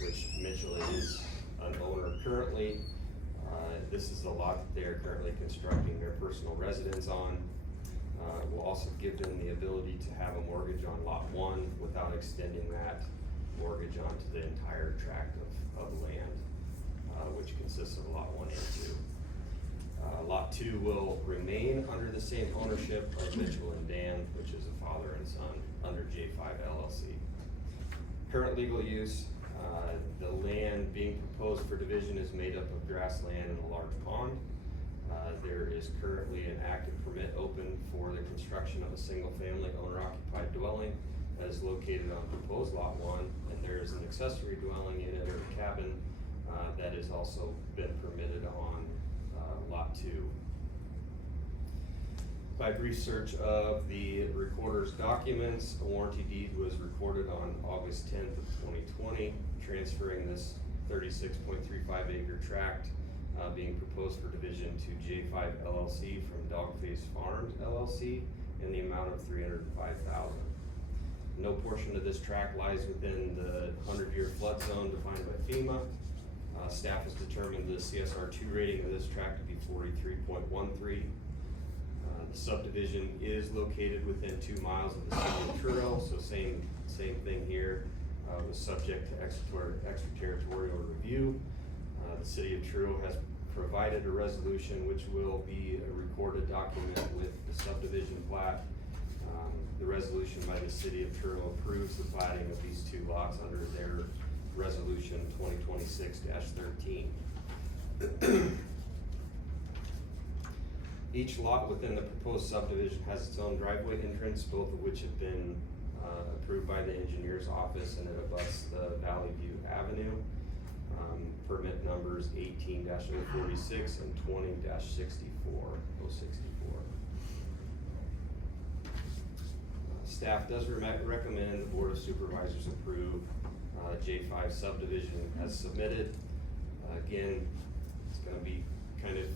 which Mitchell is an owner currently. This is the lot that they are currently constructing their personal residence on. Will also give them the ability to have a mortgage on lot 1 without extending that mortgage onto the entire tract of land, which consists of lot 1 and 2. Lot 2 will remain under the same ownership of Mitchell and Dan, which is a father and son, under J5 LLC. Current legal use, the land being proposed for division is made up of grassland and a large pond. There is currently an active permit open for the construction of a single-family owner-occupied dwelling that is located on proposed lot 1, and there is an accessory dwelling unit or cabin that has also been permitted on lot 2. By brief search of the recorder's documents, a warranty deed was recorded on August 10th of 2020, transferring this 36.35 acre tract being proposed for division to J5 LLC from Dogface Farms LLC in the amount of $305,000. No portion of this tract lies within the 100-year flood zone defined by FEMA. Staff has determined the CSR2 rating of this tract to be 43.13. The subdivision is located within 2 miles of the city of Truro, so same thing here. Was subject to extraterritorial review. The city of Truro has provided a resolution which will be a recorded document with the subdivision plat. The resolution by the city of Truro approves the platting of these 2 lots under their resolution 2026-13. Each lot within the proposed subdivision has its own driveway entrance, both of which have been approved by the engineer's office, and it abuts the Valley View Avenue. Permit number numbers 18-046 and 20-64. Staff does recommend the Board of Supervisors approve J5 subdivision as submitted. Again, it's gonna be kind of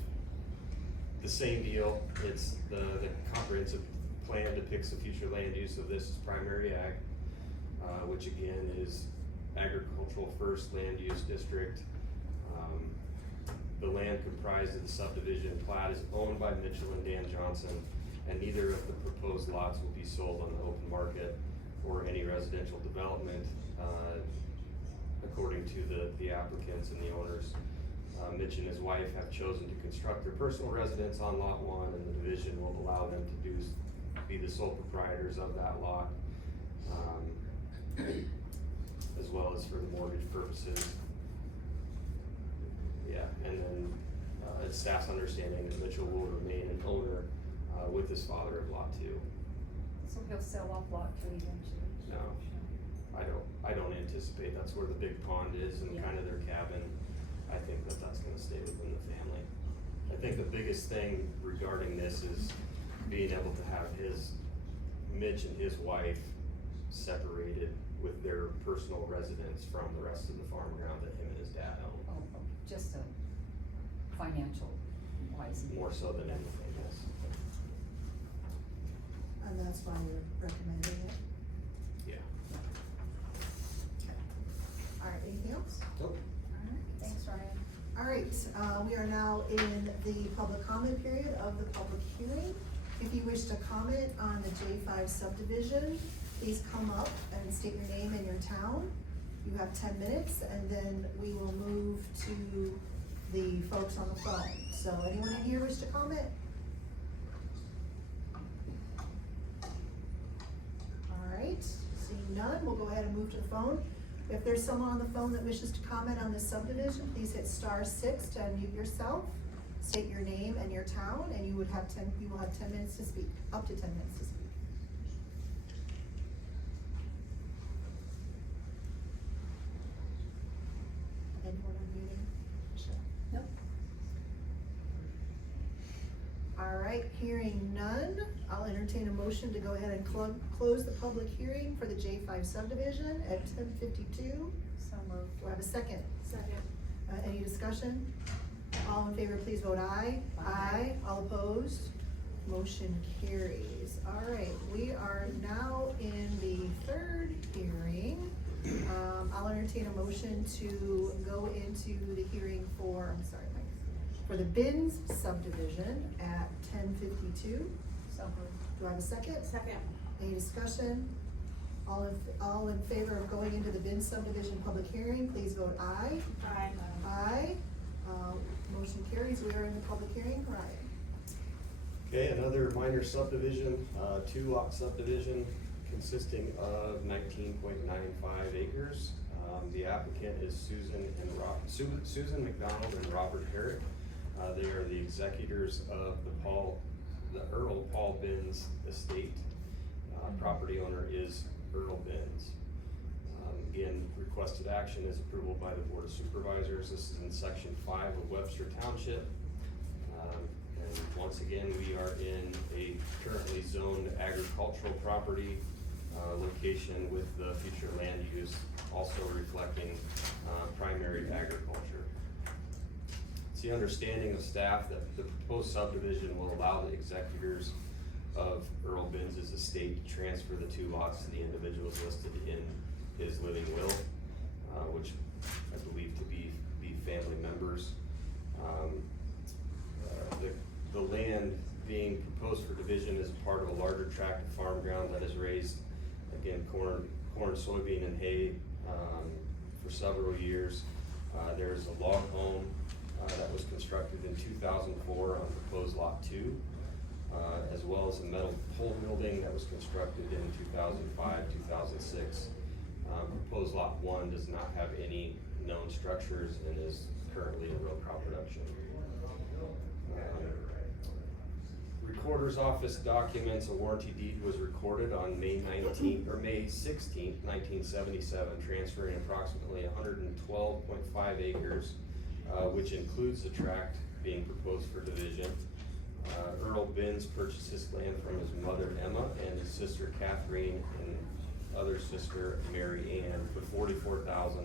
the same deal. It's the comprehensive plan depicts the future land use of this as primary ag, which again is agricultural first land use district. The land comprised of the subdivision plat is owned by Mitchell and Dan Johnson, and neither of the proposed lots will be sold on the open market or any residential development, according to the applicants and the owners. Mitch and his wife have chosen to construct their personal residence on lot 1, and the division will allow them to be the sole proprietors of that lot, as well as for the mortgage purposes. Yeah, and then it's staff's understanding that Mitchell will remain an owner with his father of lot 2. So he'll sell off lot 2 eventually? No, I don't anticipate. That's where the big pond is and kind of their cabin. I think that that's gonna stay within the family. I think the biggest thing regarding this is being able to have Mitch and his wife separated with their personal residence from the rest of the farm ground that him and his dad own. Oh, just a financial wise. More so than anything, yes. And that's why you're recommending it? Yeah. Okay. All right, anything else? Nope. Thanks, Ryan. All right, we are now in the public comment period of the public hearing. If you wish to comment on the J5 subdivision, please come up and state your name and your town. You have 10 minutes, and then we will move to the folks on the phone. So anyone in here wish to comment? All right, seeing none, we'll go ahead and move to the phone. If there's someone on the phone that wishes to comment on this subdivision, please hit *6 to unmute yourself. State your name and your town, and you will have 10 minutes to speak, up to 10 minutes to speak. Anyone unmuting? Michele? Nope. All right, hearing none, I'll entertain a motion to go ahead and close the public hearing for the J5 subdivision at 10:52. So moved. Do I have a second? Second. Any discussion? All in favor, please vote aye. Aye. All opposed? Motion carries. All right, we are now in the third hearing. I'll entertain a motion to go into the hearing for, for the Bins subdivision at 10:52. So moved. Do I have a second? Second. Any discussion? All in favor of going into the Bins subdivision public hearing, please vote aye. Aye. Aye. Motion carries. We are in the public hearing. Ryan. Okay, another minor subdivision, 2-lot subdivision consisting of 19.95 acres. The applicant is Susan McDonald and Robert Herrick. They are the executors of the Earl Paul Binns estate. Property owner is Earl Binns. Again, requested action is approval by the Board of Supervisors. This is in section 5 of Webster Township. And once again, we are in a currently zoned agricultural property location with the future land use also reflecting primary agriculture. It's the understanding of staff that the proposed subdivision will allow the executors of Earl Binns' estate to transfer the 2 lots to the individuals listed in his living will, which I believe to be family members. The land being proposed for division is part of a larger tract of farm ground that has raised, again, corn, soybean, and hay for several years. There's a log home that was constructed in 2004 on proposed lot 2, as well as a metal pole building that was constructed in 2005, 2006. Proposed lot 1 does not have any known structures and is currently in row crop production. Recorder's office documents a warranty deed was recorded on May 16th, 1977, transferring approximately 112.5 acres which includes the tract being proposed for division. Earl Binns purchased this land from his mother Emma and his sister Catherine and other sister Mary Ann for $44,579.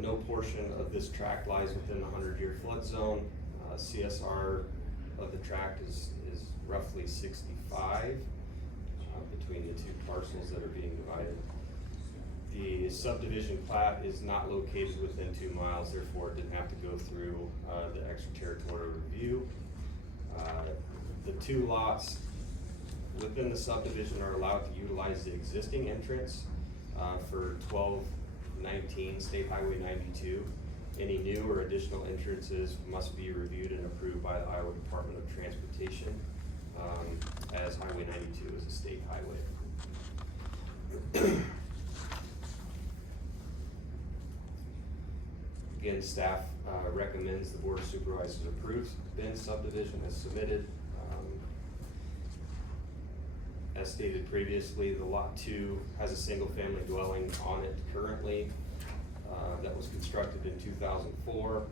No portion of this tract lies within the 100-year flood zone. CSR of the tract is roughly 65 between the two parcels that are being divided. The subdivision plat is not located within 2 miles, therefore it didn't have to go through the extraterritorial review. The 2 lots within the subdivision are allowed to utilize the existing entrance for 1219 State Highway 92. Any new or additional entrances must be reviewed and approved by the Iowa Department of Transportation, as Highway 92 is a state highway. Again, staff recommends the Board of Supervisors approves Ben's subdivision as submitted. As stated previously, the Lot 2 has a single-family dwelling on it currently that was constructed in 2004.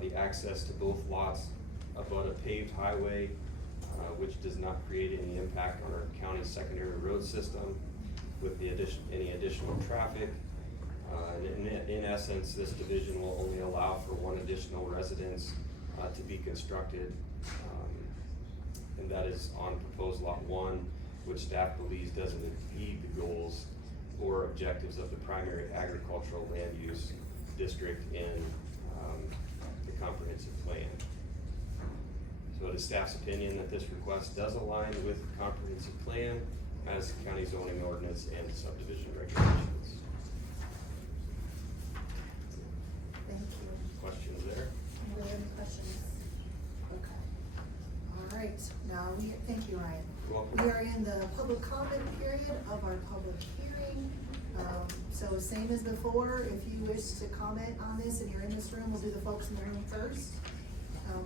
The access to both lots abut a paved highway, which does not create any impact on our county secondary road system with the any additional traffic. In essence, this division will only allow for 1 additional residence to be constructed, and that is on proposed Lot 1, which staff believes doesn't impede the goals or objectives of the primary agricultural land use district in the comprehensive plan. So it is staff's opinion that this request does align with the comprehensive plan, Madison County zoning ordinance, and subdivision regulations. Thank you. Questions there? Anybody have any questions? Okay. All right, now thank you, Ryan. You're welcome. We are in the public comment period of our public hearing. So same as before, if you wish to comment on this and you're in this room, we'll do the folks in the room first.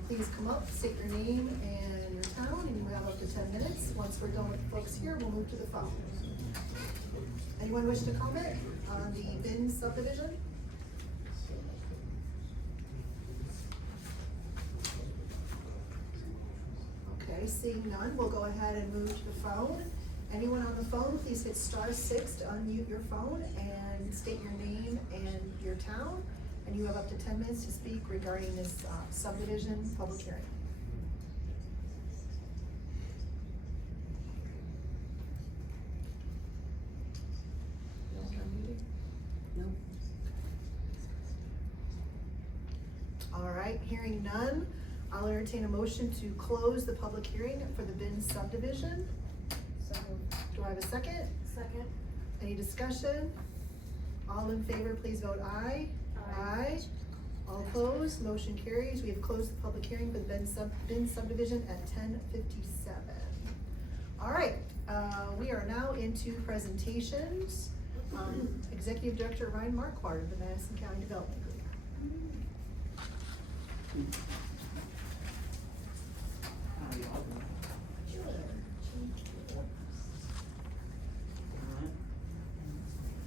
Please come up, state your name and your town, and you have up to 10 minutes. Once we're done with the folks here, we'll move to the phone. Anyone wish to comment on the Bin subdivision? Okay, seeing none, we'll go ahead and move to the phone. Anyone on the phone, please hit *6 to unmute your phone and state your name and your town. And you have up to 10 minutes to speak regarding this subdivision public hearing. No. All right, hearing none, I'll entertain a motion to close the public hearing for the Bin subdivision. So, do I have a second? Second. Any discussion? All in favor, please vote aye. Aye. All opposed, motion carries. We have closed the public hearing for the Bin subdivision at 10:57. All right, we are now into presentations. Executive Director Ryan Marquadt of the Madison County Development Group.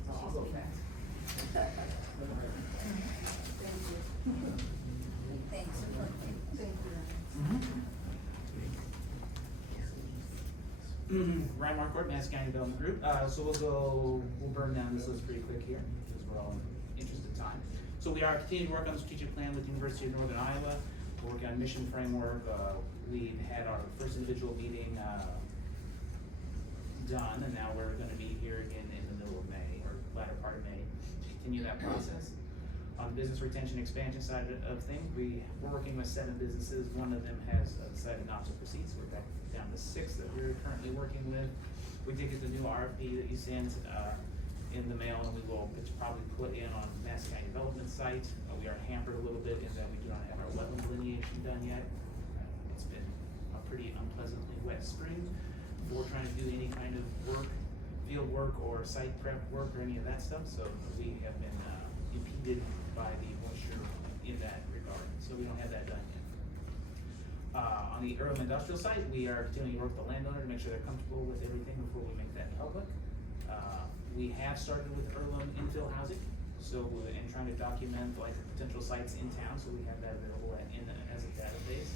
I'll go fast. Thanks. Thank you. Ryan Marquadt, Madison County Development Group. So we'll burn down this list pretty quick here because we're all in interest of time. So we are continuing to work on the strategic plan with the University of Northern Iowa. We're working on mission framework. We've had our first individual meeting done, and now we're going to be here again in the middle of May or latter part of May to continue that process. On the business retention expansion side of things, we're working with 7 businesses. One of them has decided not to proceed, so we're back down to 6 that we're currently working with. We did get the new RFP that you sent in the mail, and we will probably put in on Madison County Development site. We are hampered a little bit in that we do not have our wetland delineation done yet. It's been a pretty unpleasantly wet spring for trying to do any kind of work, field work or site prep work or any of that stuff, so we have been impeded by the moisture in that regard, so we don't have that done yet. On the urban industrial site, we are continuing to work with the landowner to make sure they're comfortable with everything before we make that public. We have started with Earlham infill housing, so, and trying to document like potential sites in town, so we have that available as a database.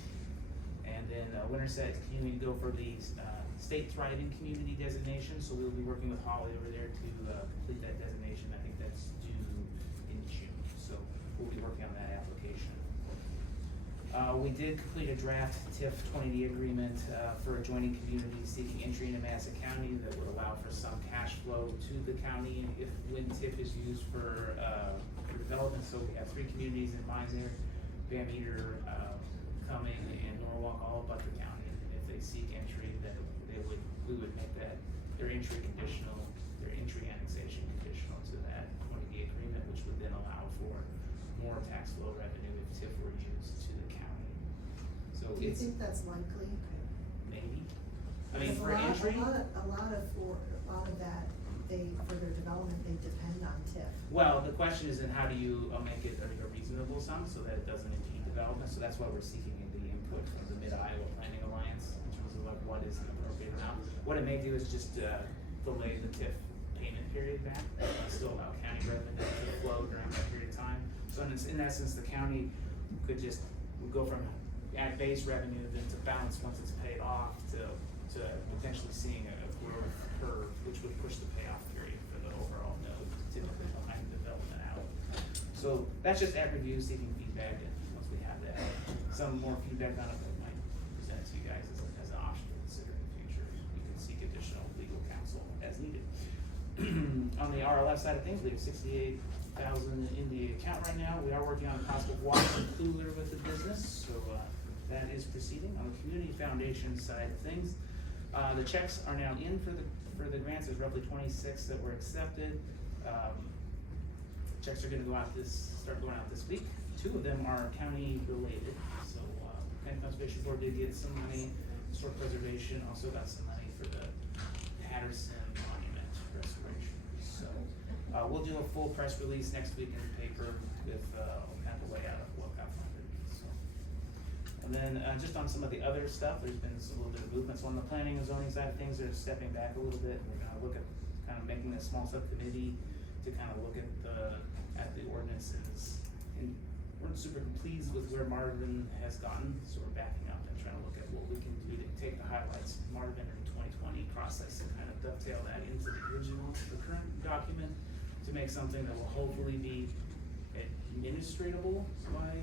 And then Winterset continuing to go for the state thriving community designation, so we'll be working with Holly over there to complete that designation. I think that's due in June, so we'll be working on that application. We did complete a draft TIF 20D agreement for adjoining communities seeking entry into Madison County that would allow for some cash flow to the county when TIF is used for development. So we have 3 communities in mind there: Van Meter, Cumming, and Norwalk, all of Butler County. And if they seek entry, then we would make that their entry conditional, their entry annexation conditional to that 20D agreement, which would then allow for more tax flow revenue if TIF were used to the county. So Do you it's think that's likely? maybe. I mean, Because for entry. A lot of that, for their development, they depend on TIF. Well, the question is then how do you make it a reasonable sum so that it doesn't impede development? So that's why we're seeking the input from the Mid-Iowa Planning Alliance in terms of like what is an appropriate amount. What it may do is just delay the TIF payment period back, still allow county revenue to flow during that period of time. So in essence, the county could just go from at base revenue then to balance once it's paid off to potentially seeing a growth curve, which would push the payoff period for the overall node typically behind development out. So that's just at review, seeking feedback, and once we have that, some more feedback on it, we might present it to you guys as an option to consider in the future. You can seek additional legal counsel as needed. On the RLF side of things, we have $68,000 in the account right now. We are working on a possible water cooler with the business, so that is proceeding. On the community foundation side of things, the checks are now in for the grants. There's roughly 26 that were accepted. Checks are going to start going out this week. 2 of them are county related. So County Conservation Board did get some money. Historic Preservation also got some money for the Patterson Monument restoration. So we'll do a full press release next week in the paper with kind of a layout of what got funded. So. And then just on some of the other stuff, there's been a little bit of movement. So on the planning and zoning side of things, they're stepping back a little bit. We're going to look at kind of making a small subcommittee to kind of look at the ordinances. And we're super pleased with where Marvin has gotten, so we're backing up and trying to look at what we can do to take the highlights of Marvin in 2020 process and kind of dovetail that into the current document to make something that will hopefully be administratable by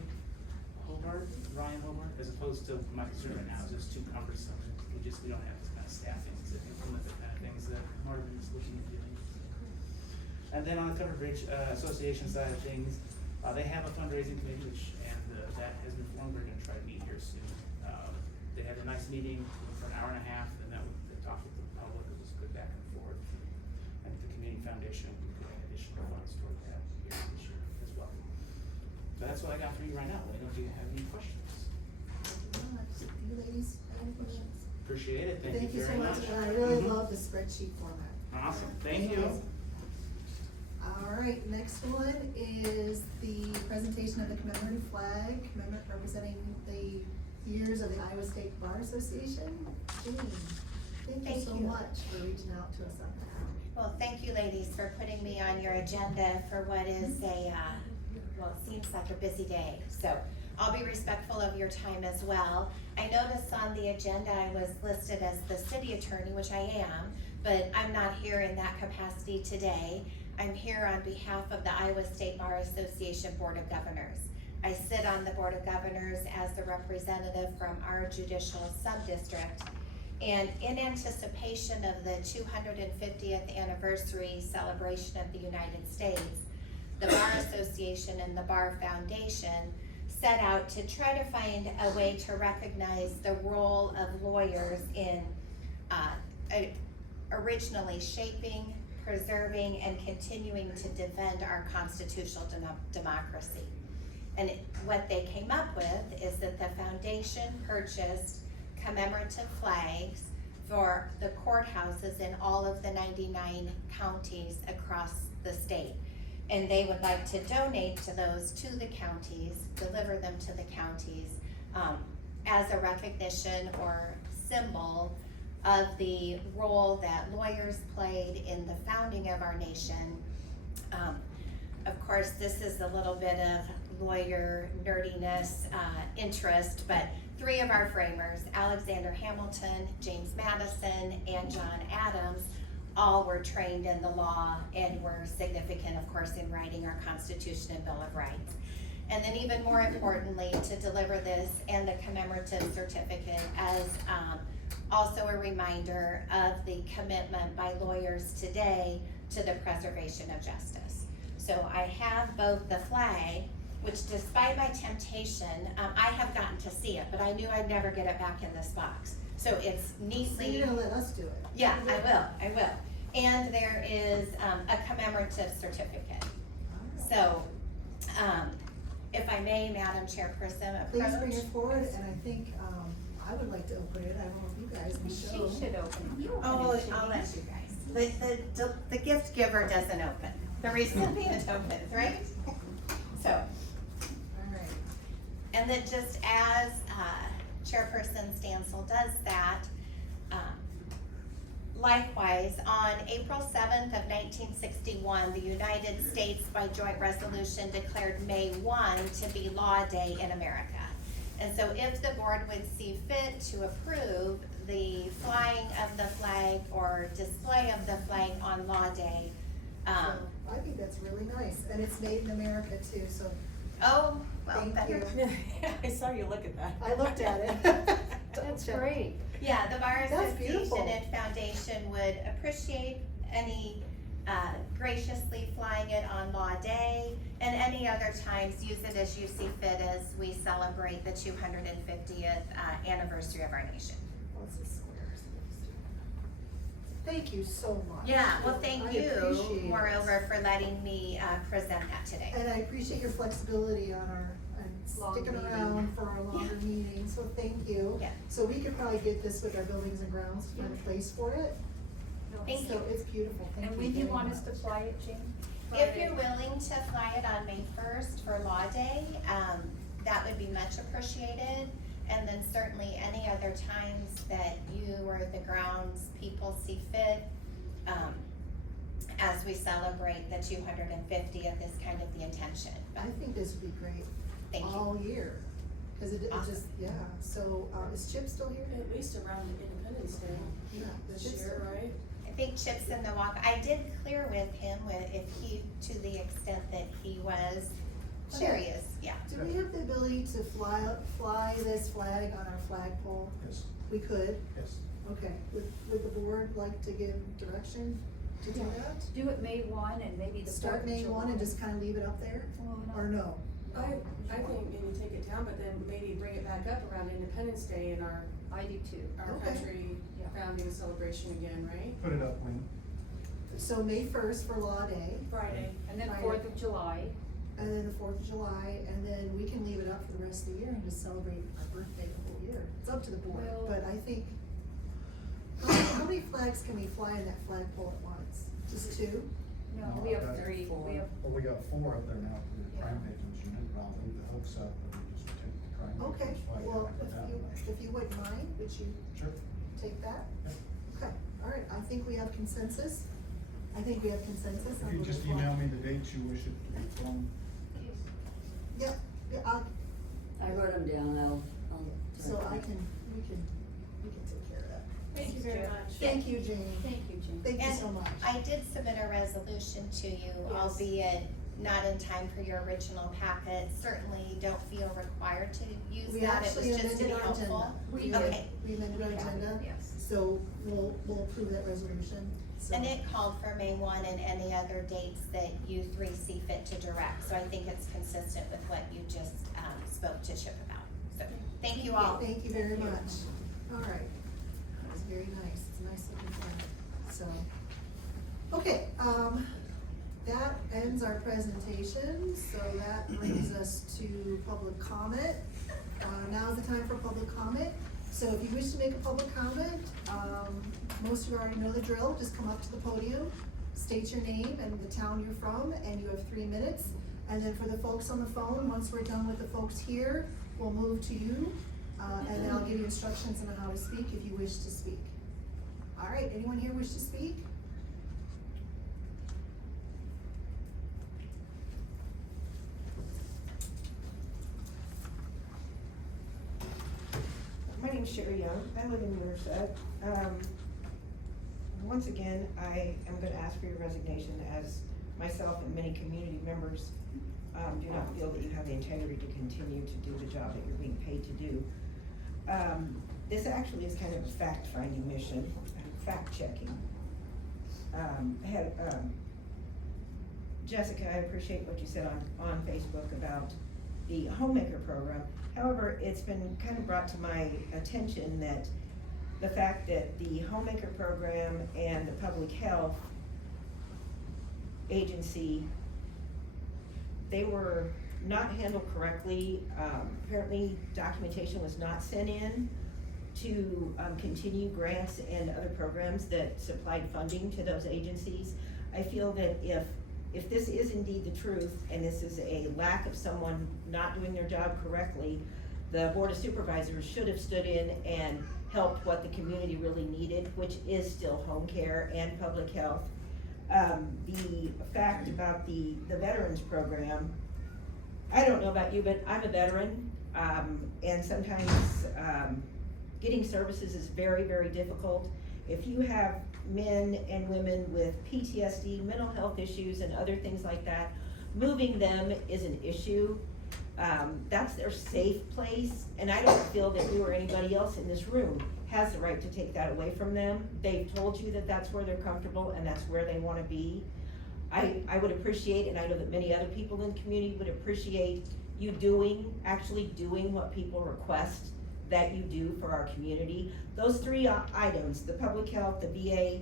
Ryan Hobart, as opposed to my concern right now is just too cumbersome. We don't have this kind of staffing to implement the kind of things that Marvin is looking at doing. And then on the Covered Bridge Association side of things, they have a fundraising committee, and that has been formed. We're going to try to meet here soon. They had a nice meeting for an hour and a half, and they talked with the public. It was good back and forth. And the community foundation will be putting additional funds toward that here this year as well. So that's what I got for you right now. Let me know if you have any questions. Thank you very much. Do you ladies have any questions? Appreciate it. Thank you so very much. much. And I really love the spreadsheet format. Awesome. Thank you. All right, next one is the presentation of the commemorative flag, representing the years of the Iowa State Bar Association. Jean, thank you so much for reaching out to us on that. Well, thank you ladies for putting me on your agenda for what is well, it seems like a busy day. So I'll be respectful of your time as well. I noticed on the agenda I was listed as the city attorney, which I am, but I'm not here in that capacity today. I'm here on behalf of the Iowa State Bar Association Board of Governors. I sit on the Board of Governors as the representative from our judicial sub-district. And in anticipation of the 250th anniversary celebration of the United States, the Bar Association and the Bar Foundation set out to try to find a way to recognize the role of lawyers in originally shaping, preserving, and continuing to defend our constitutional democracy. And what they came up with is that the foundation purchased commemorative flags for the courthouses in all of the 99 counties across the state. And they would like to donate to those to the counties, deliver them to the counties as a recognition or symbol of the role that lawyers played in the founding of our nation. Of course, this is a little bit of lawyer nerdiness, interest, but 3 of our framers, Alexander Hamilton, James Madison, and John Adams, all were trained in the law and were significant, of course, in writing our Constitution and Bill of Rights. And then even more importantly, to deliver this and the commemorative certificate as also a reminder of the commitment by lawyers today to the preservation of justice. So I have both the flag, which despite my temptation, I have gotten to see it, but I knew I'd never get it back in this box. So it's So neatly. you're gonna let us do it? Yeah, I will. And there is a commemorative certificate. So, if I may, Madam Chairperson, Please bring approach. it forward, and I think, I would like to open it, I don't know if you guys, Michele. She should open it. You Oh, open it, I'll Jenny. let you guys. The gift giver doesn't open, the recipient opens, right? So, All right. and then just as Chairperson Stancil does that, likewise, on April 7th of 1961, the United States by joint resolution declared May 1 to be Law Day in America. And so if the board would see fit to approve the flying of the flag or display of the flag on Law Day, So, I think that's really nice, and it's made in America too, so oh, well, thank better. you. I saw you look at that. I looked at it. That's great. Yeah, the Bar That's Association beautiful. and Foundation would appreciate any graciously flying it on Law Day, and any other times, use it as you see fit as we celebrate the 250th anniversary of our nation. What's the squares? Thank you so much. Yeah, well, thank I you, appreciate it. moreover, for letting me present that today. And I appreciate your flexibility on our, and Long sticking meeting. around for our longer meeting, so thank you. Yeah. So we could probably get this with our buildings and grounds, find a place for it. Thank So you. it's beautiful, thank you And when do you very want us to much. fly it, Jane? If you're willing to fly it on May 1st for Law Day, that would be much appreciated. And then certainly any other times that you or the grounds people see fit, as we celebrate the 250th is kind of the intention. But I think this would be great. Thank you. All year, cause it Awesome. just, yeah, so, is Chip still here? At least around Independence Day Yeah. this Chip's year, still- right? I think Chip's in the walk. I did clear with him if he, to the extent that he was curious, yeah. Do we have the ability to fly this flag on our flagpole? Yes, We could, yes. okay, would the board like to give direction to do that? Do it May 1 and maybe the 4th Start of May July. 1 and just kinda leave it up there, or no? I think maybe take it down, but then maybe bring it back up around Independence Day and our I do too. Okay. country Yeah. founding celebration again, right? Put it up when, So May 1st for Law Day, Friday. And then Friday. 4th of July. and then the 4th of July, and then we can leave it up for the rest of the year and just celebrate our birthday the whole year. It's up to the board, Well- but I think, how many flags can we fly in that flagpole at once? Just 2? No, No, we have that's 3. We have, Well, we got 4 up there now for the Yeah. crime victims unit, but I'll leave the hooks up and we just take the crime Okay, victims flag well, out and put that one. if you wouldn't mind, would you Sure. take that? Yep. Okay, all right, I think we have consensus. I think we have consensus. If on you the just flag. email me the dates you wish it to be flown. Yeah, I wrote them down, I'll. so we can take care of that. Thank you very much. Thank you, Jane. thank you, Jane. Thank you And so much. I did submit a resolution to you, Yes. albeit not in time for your original packet. Certainly don't feel required to use We that, it actually was just to be amended our helpful. agenda. We Okay. We amended our We have it, agenda, yes. so we'll approve that resolution. So- And it called for May 1 and any other dates that you 3 see fit to direct, so I think it's consistent with what you just spoke to Chip about. So, thank you all. Thank you very much. All right. That was very nice. It's a nice looking flag. So, okay, that ends our presentation, so that brings us to public comment. Now is the time for public comment. So if you wish to make a public comment, most of you already know the drill. Just come up to the podium, state your name and the town you're from, and you have 3 minutes. And then for the folks on the phone, once we're done with the folks here, we'll move to you, and then I'll give you instructions on how to speak if you wish to speak. All right, anyone here wish to speak? My name's Sherry Young. I live in Merced. Once again, I am gonna ask for your resignation, as myself and many community members do not feel that you have the integrity to continue to do the job that you're being paid to do. This actually is kind of a fact-finding mission, fact-checking. Jessica, I appreciate what you said on Facebook about the homemaker program. However, it's been kind of brought to my attention that the fact that the homemaker program and the public health agency, they were not handled correctly. Apparently documentation was not sent in to continue grants and other programs that supplied funding to those agencies. I feel that if this is indeed the truth, and this is a lack of someone not doing their job correctly, the Board of Supervisors should have stood in and helped what the community really needed, which is still home care and public health. The fact about the veterans program, I don't know about you, but I'm a veteran, and sometimes getting services is very, very difficult. If you have men and women with PTSD, mental health issues, and other things like that, moving them is an issue. That's their safe place, and I don't feel that you or anybody else in this room has the right to take that away from them. They've told you that that's where they're comfortable and that's where they wanna be. I would appreciate, and I know that many other people in the community would appreciate you actually doing what people request that you do for our community. Those three items, the public health, the VA,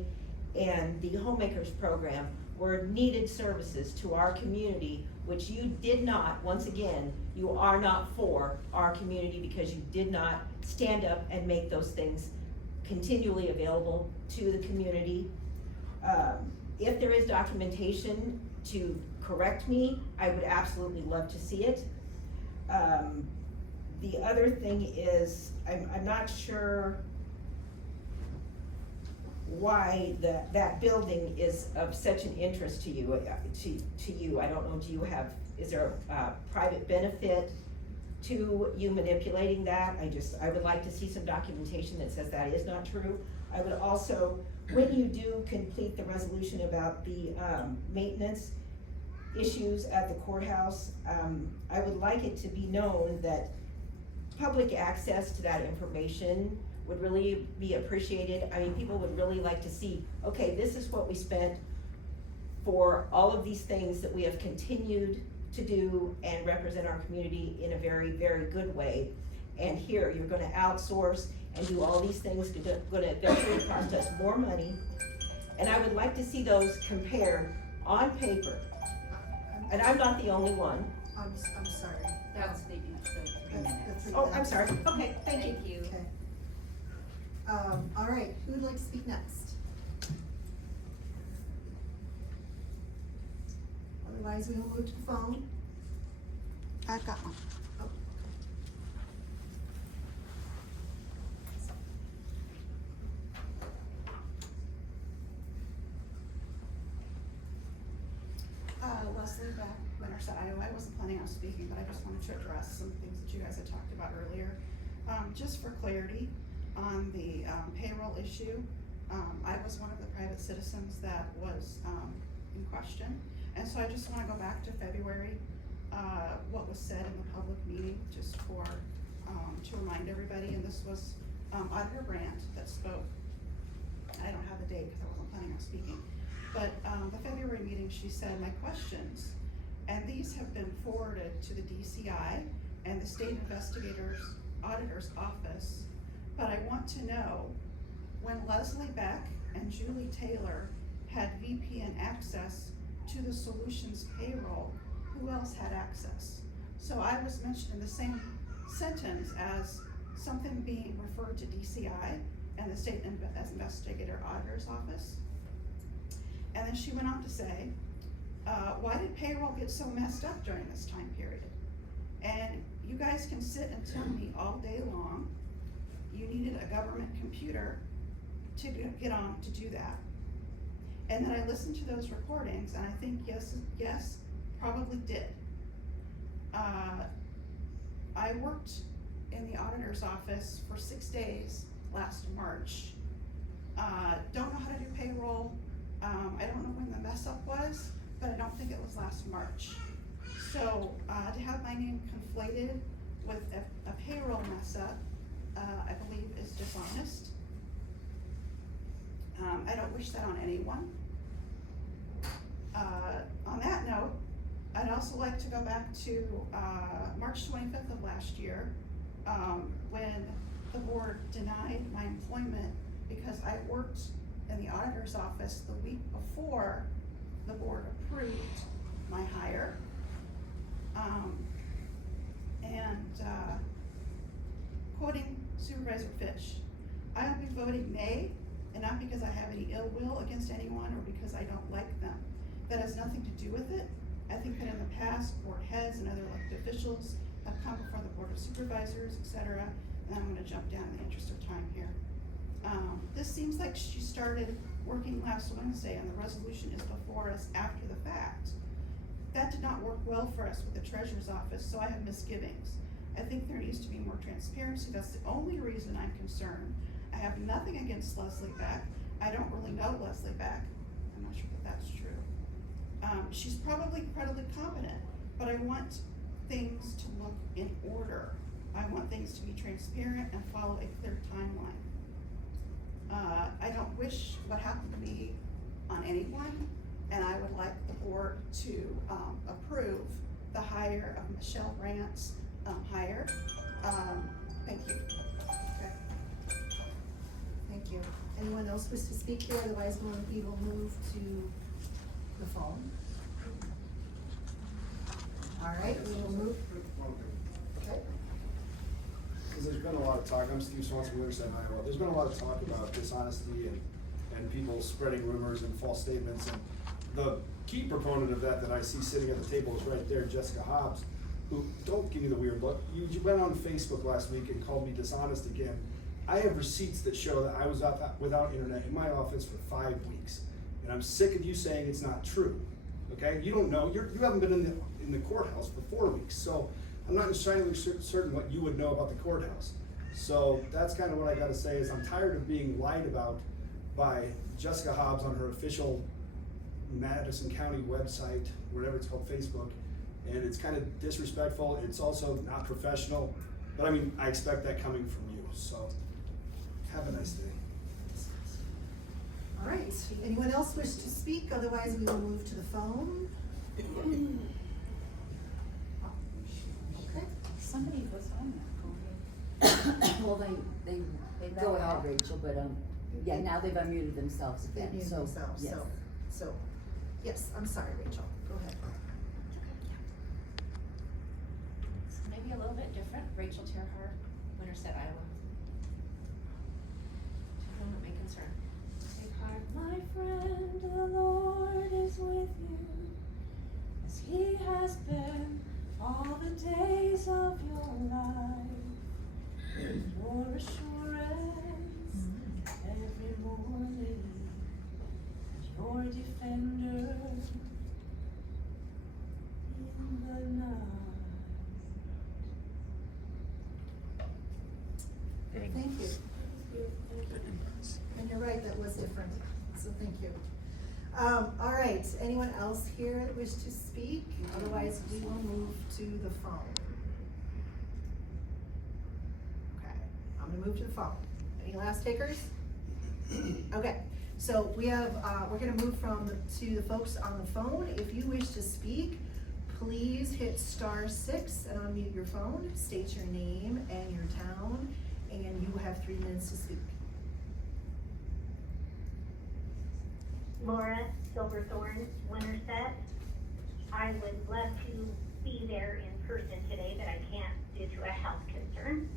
and the homemakers program, were needed services to our community, which you did not, once again, you are not for our community because you did not stand up and make those things continually available to the community. If there is documentation to correct me, I would absolutely love to see it. The other thing is, I'm not sure why that building is of such an interest to you. I don't know, is there a private benefit to you manipulating that? I would like to see some documentation that says that is not true. I would also, when you do complete the resolution about the maintenance issues at the courthouse, I would like it to be known that public access to that information would really be appreciated. I mean, people would really like to see, okay, this is what we spent for all of these things that we have continued to do and represent our community in a very, very good way. And here, you're gonna outsource and do all these things that gonna eventually cost us more money. And I would like to see those compared on paper. And I'm not the only one. I'm sorry. That's the That's Oh, I'm sorry. Okay, thank you. Thank you. Okay. All right, who would like to speak next? Otherwise, we will move to the phone. I've got one. Oh. Leslie Beck, Winterset, Iowa. I wasn't planning on speaking, but I just wanted to address some things that you guys had talked about earlier. Just for clarity on the payroll issue, I was one of the private citizens that was in question. And so I just wanna go back to February, what was said in the public meeting, just for, to remind everybody, and this was Auditor Brant that spoke. I don't have the date because I wasn't planning on speaking. But the February meeting, she said, my questions, and these have been forwarded to the DCI and the State Investigators Auditor's Office, but I want to know, when Leslie Beck and Julie Taylor had VPN access to the Solutions payroll, who else had access? So I was mentioned in the same sentence as something being referred to DCI and the State Investigator Auditor's Office. And then she went on to say, why did payroll get so messed up during this time period? And you guys can sit and tell me all day long, you needed a government computer to get on to do that. And then I listened to those recordings, and I think yes, probably did. I worked in the auditor's office for 6 days last March. Don't know how to do payroll. I don't know when the mess up was, but I don't think it was last March. So to have my name conflated with a payroll mess up, I believe is dishonest. I don't wish that on anyone. On that note, I'd also like to go back to March 25th of last year, when the board denied my employment because I worked in the auditor's office the week before the board approved my hire. Quoting Supervisor Fitch, I will be voting nay, and not because I have any ill will against anyone or because I don't like them. That has nothing to do with it. I think that in the past, board heads and other elected officials have come before the Board of Supervisors, etc. And I'm gonna jump down in the interest of time here. This seems like she started working last Wednesday and the resolution is before us after the fact. That did not work well for us with the treasurer's office, so I have misgivings. I think there needs to be more transparency. That's the only reason I'm concerned. I have nothing against Leslie Beck. I don't really know Leslie Beck. I'm not sure that that's true. She's probably incredibly competent, but I want things to look in order. I want things to be transparent and follow a clear timeline. I don't wish what happened to me on anyone, and I would like the board to approve the hire of Michele Brant's hire. Thank you. Okay. Thank you. Anyone else wish to speak here? Otherwise, we will move to the phone. All right, we will move. Okay. Because there's been a lot of talk, I'm Steve Swanson, Riverside, Iowa. There's been a lot of talk about dishonesty and people spreading rumors and false statements. And the key proponent of that I see sitting at the table is right there, Jessica Hobbs, who, don't give me the weird look, you went on Facebook last week and called me dishonest again. I have receipts that show that I was without internet in my office for 5 weeks. And I'm sick of you saying it's not true, okay? You don't know, you haven't been in the courthouse for 4 weeks, so I'm not entirely certain what you would know about the courthouse. So that's kind of what I gotta say is I'm tired of being lied about by Jessica Hobbs on her official Madison County website, whatever it's called, Facebook. And it's kind of disrespectful, it's also not professional, but I mean, I expect that coming from you, so have a nice day. All right, anyone else wish to speak? Otherwise, we will move to the phone. Okay. Somebody was on that phone. Well, they go ahead, Racheal, but, yeah, now they've unmuted themselves They again, mute so, themselves, yes. so, yes, I'm sorry, Racheal, go ahead. It's maybe a little bit different. Racheal Terhaar, Winterset, Iowa. To whom it may concern. Take heart, my friend, the Lord is with you, as He has been all the days of your life. Your assurance every morning, your defender in the night. Thank you. And you're right, that was different, so thank you. All right, anyone else here that wish to speak? Otherwise, we will move to the phone. Okay, I'm gonna move to the phone. Any last takers? Okay, so we have, we're gonna move to the folks on the phone. If you wish to speak, please hit *6 and unmute your phone, state your name and your town, and you have 3 minutes to speak. Laura, Silverthorn, Winterset. I would love to be there in person today, but I can't due to a health concern.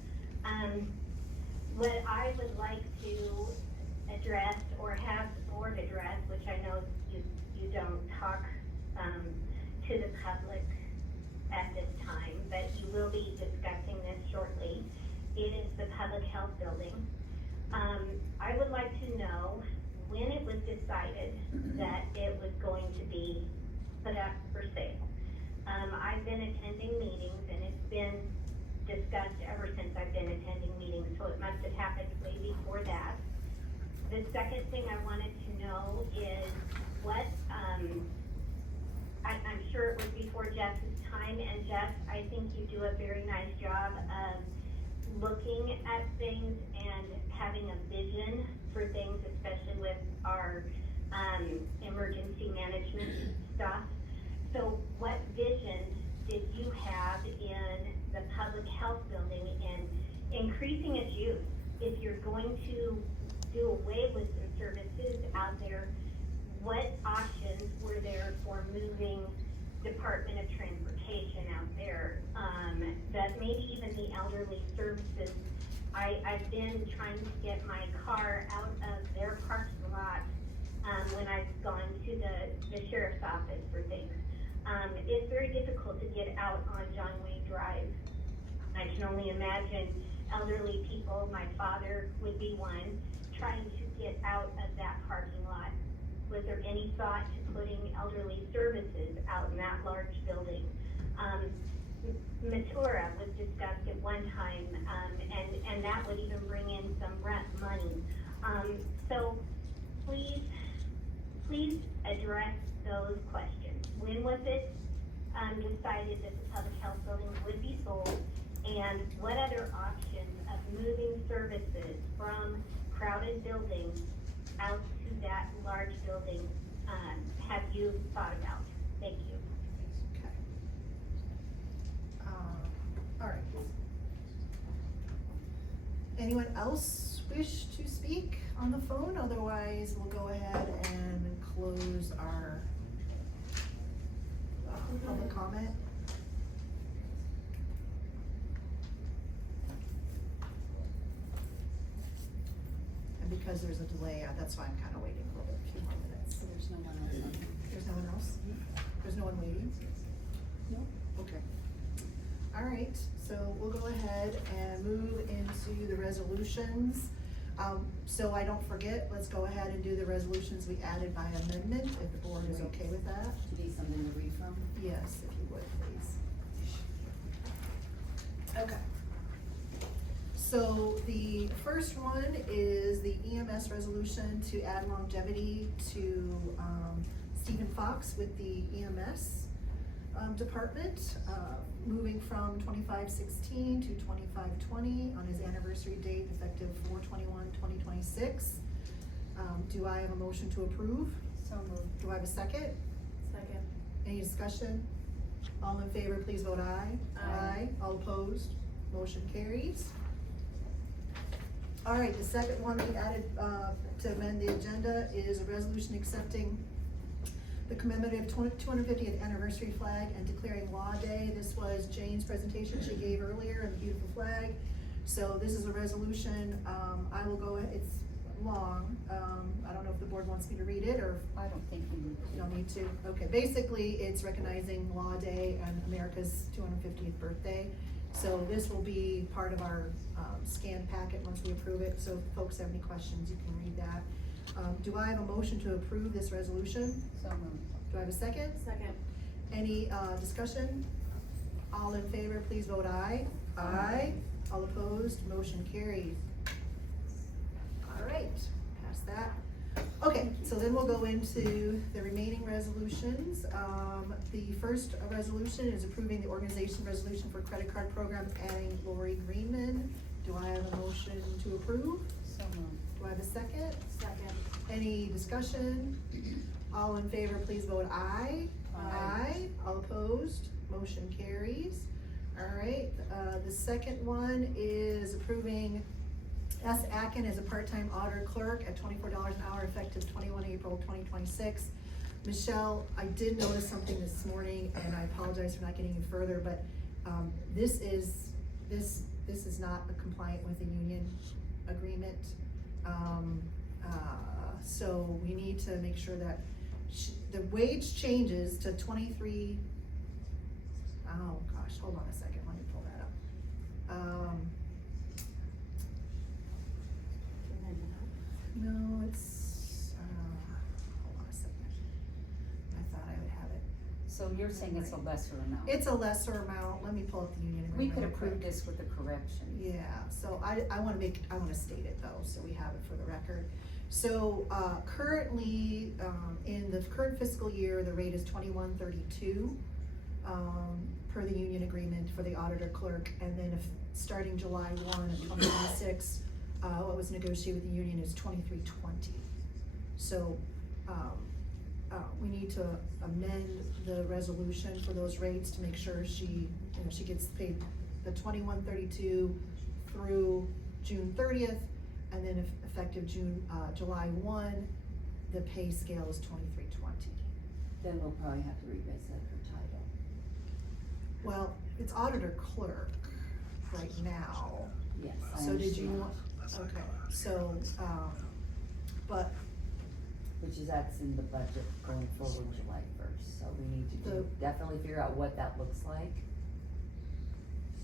What I would like to address or have the board address, which I know you don't talk to the public at this time, but you will be discussing this shortly. It is the public health building. I would like to know when it was decided that it was going to be put up for sale. I've been attending meetings and it's been discussed ever since I've been attending meetings, so it must have happened way before that. The second thing I wanted to know is what, I'm sure it was before Jess's time, and Jess, I think you do a very nice job of looking at things and having a vision for things, especially with our emergency management stuff. So what vision did you have in the public health building and increasing its use? If you're going to do away with some services out there, what options were there for moving Department of Transportation out there? That maybe even the elderly services. I've been trying to get my car out of their parking lot when I've gone to the sheriff's office for things. It's very difficult to get out on John Wayne Drive. I can only imagine elderly people, my father would be one, trying to get out of that parking lot. Was there any thought to putting elderly services out in that large building? Matura was discussed at one time, and that would even bring in some rent money. So please address those questions. When was it decided that the public health building would be sold? And what other options of moving services from crowded buildings out to that large building have you thought about? Thank you. Okay. All right. Anyone else wish to speak on the phone? Otherwise, we'll go ahead and close our public comment. And because there's a delay, that's why I'm kind of waiting for a few more minutes. So there's no one else on there? There's no one else? There's no one waiting? No. Okay. All right, so we'll go ahead and move into the resolutions. So I don't forget, let's go ahead and do the resolutions we added by amendment, if the board is okay with that. To be something to read from? Yes, if you would, please. Okay. So the first one is the EMS resolution to add longevity to Stephen Fox with the EMS department, moving from 25/16 to 25/20 on his anniversary date, effective 4/21/2026. Do I have a motion to approve? So moved. Do I have a second? Second. Any discussion? All in favor, please vote aye. Aye. All opposed? Motion carries. All right, the second one we added to amend the agenda is a resolution accepting the commemorative 250th anniversary flag and declaring Law Day. This was Jane's presentation she gave earlier, and the beautiful flag. So this is a resolution. I will go, it's long. I don't know if the board wants me to read it, or I don't think we need to. you don't need to. Okay, basically it's recognizing Law Day and America's 250th birthday. So this will be part of our scanned packet once we approve it. So if folks have any questions, you can read that. Do I have a motion to approve this resolution? So moved. Do I have a second? Second. Any discussion? All in favor, please vote aye. Aye. All opposed, motion carries. All right, pass that. Okay, so then we'll go into the remaining resolutions. The first resolution is approving the organization resolution for credit card program, adding Lori Greenman. Do I have a motion to approve? So moved. Do I have a second? Second. Any discussion? All in favor, please vote aye. Aye. All opposed, motion carries. All right, the second one is approving S. Aiken as a part-time auditor clerk at $24 an hour, effective 21 April 2026. Michele, I did notice something this morning, and I apologize for not getting any further, but this is not compliant with the union agreement. So we need to make sure that the wage changes to 23. Oh gosh, hold on a second, let me pull that up. No, it's, hold on a second. I thought I would have it. So you're saying it's a lesser amount? It's a lesser amount, let me pull up the union agreement. We could real approve quick. this with a correction. Yeah, so I wanna state it though, so we have it for the record. So, currently, in the current fiscal year, the rate is $21.32, per the union agreement for the auditor clerk, and then if, starting July 1 of 2026, what was negotiated with the union is $23.20. So, we need to amend the resolution for those rates to make sure she gets paid the $21.32 through June 30th, and then effective July 1, the pay scale is $23.20. Then we'll probably have to revisit her title. Well, it's auditor clerk right now. Yes, I So did you, understand. okay, so, but Which is, that's in the budget going forward July 1st, so we need to The- definitely figure out what that looks like.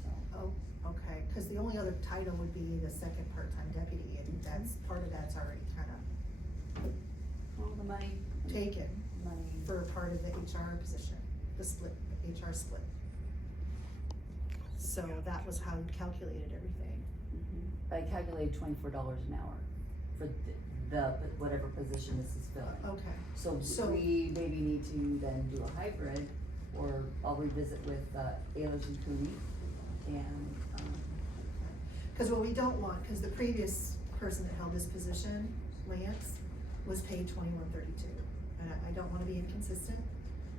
So, oh, okay, cause the only other title would be the second part-time deputy, and that's, part of that's already kinda well, the money. taken Money. for part of the HR position, the split, the HR split. So that was how you calculated everything. I calculated $24 an hour for the, whatever position this is filling. Okay, So So- we maybe need to then do a hybrid, or I'll revisit with, Ehlers and Cooney, and, cause what we don't want, cause the previous person that held this position, Lance, was paid $21.32, and I don't wanna be inconsistent.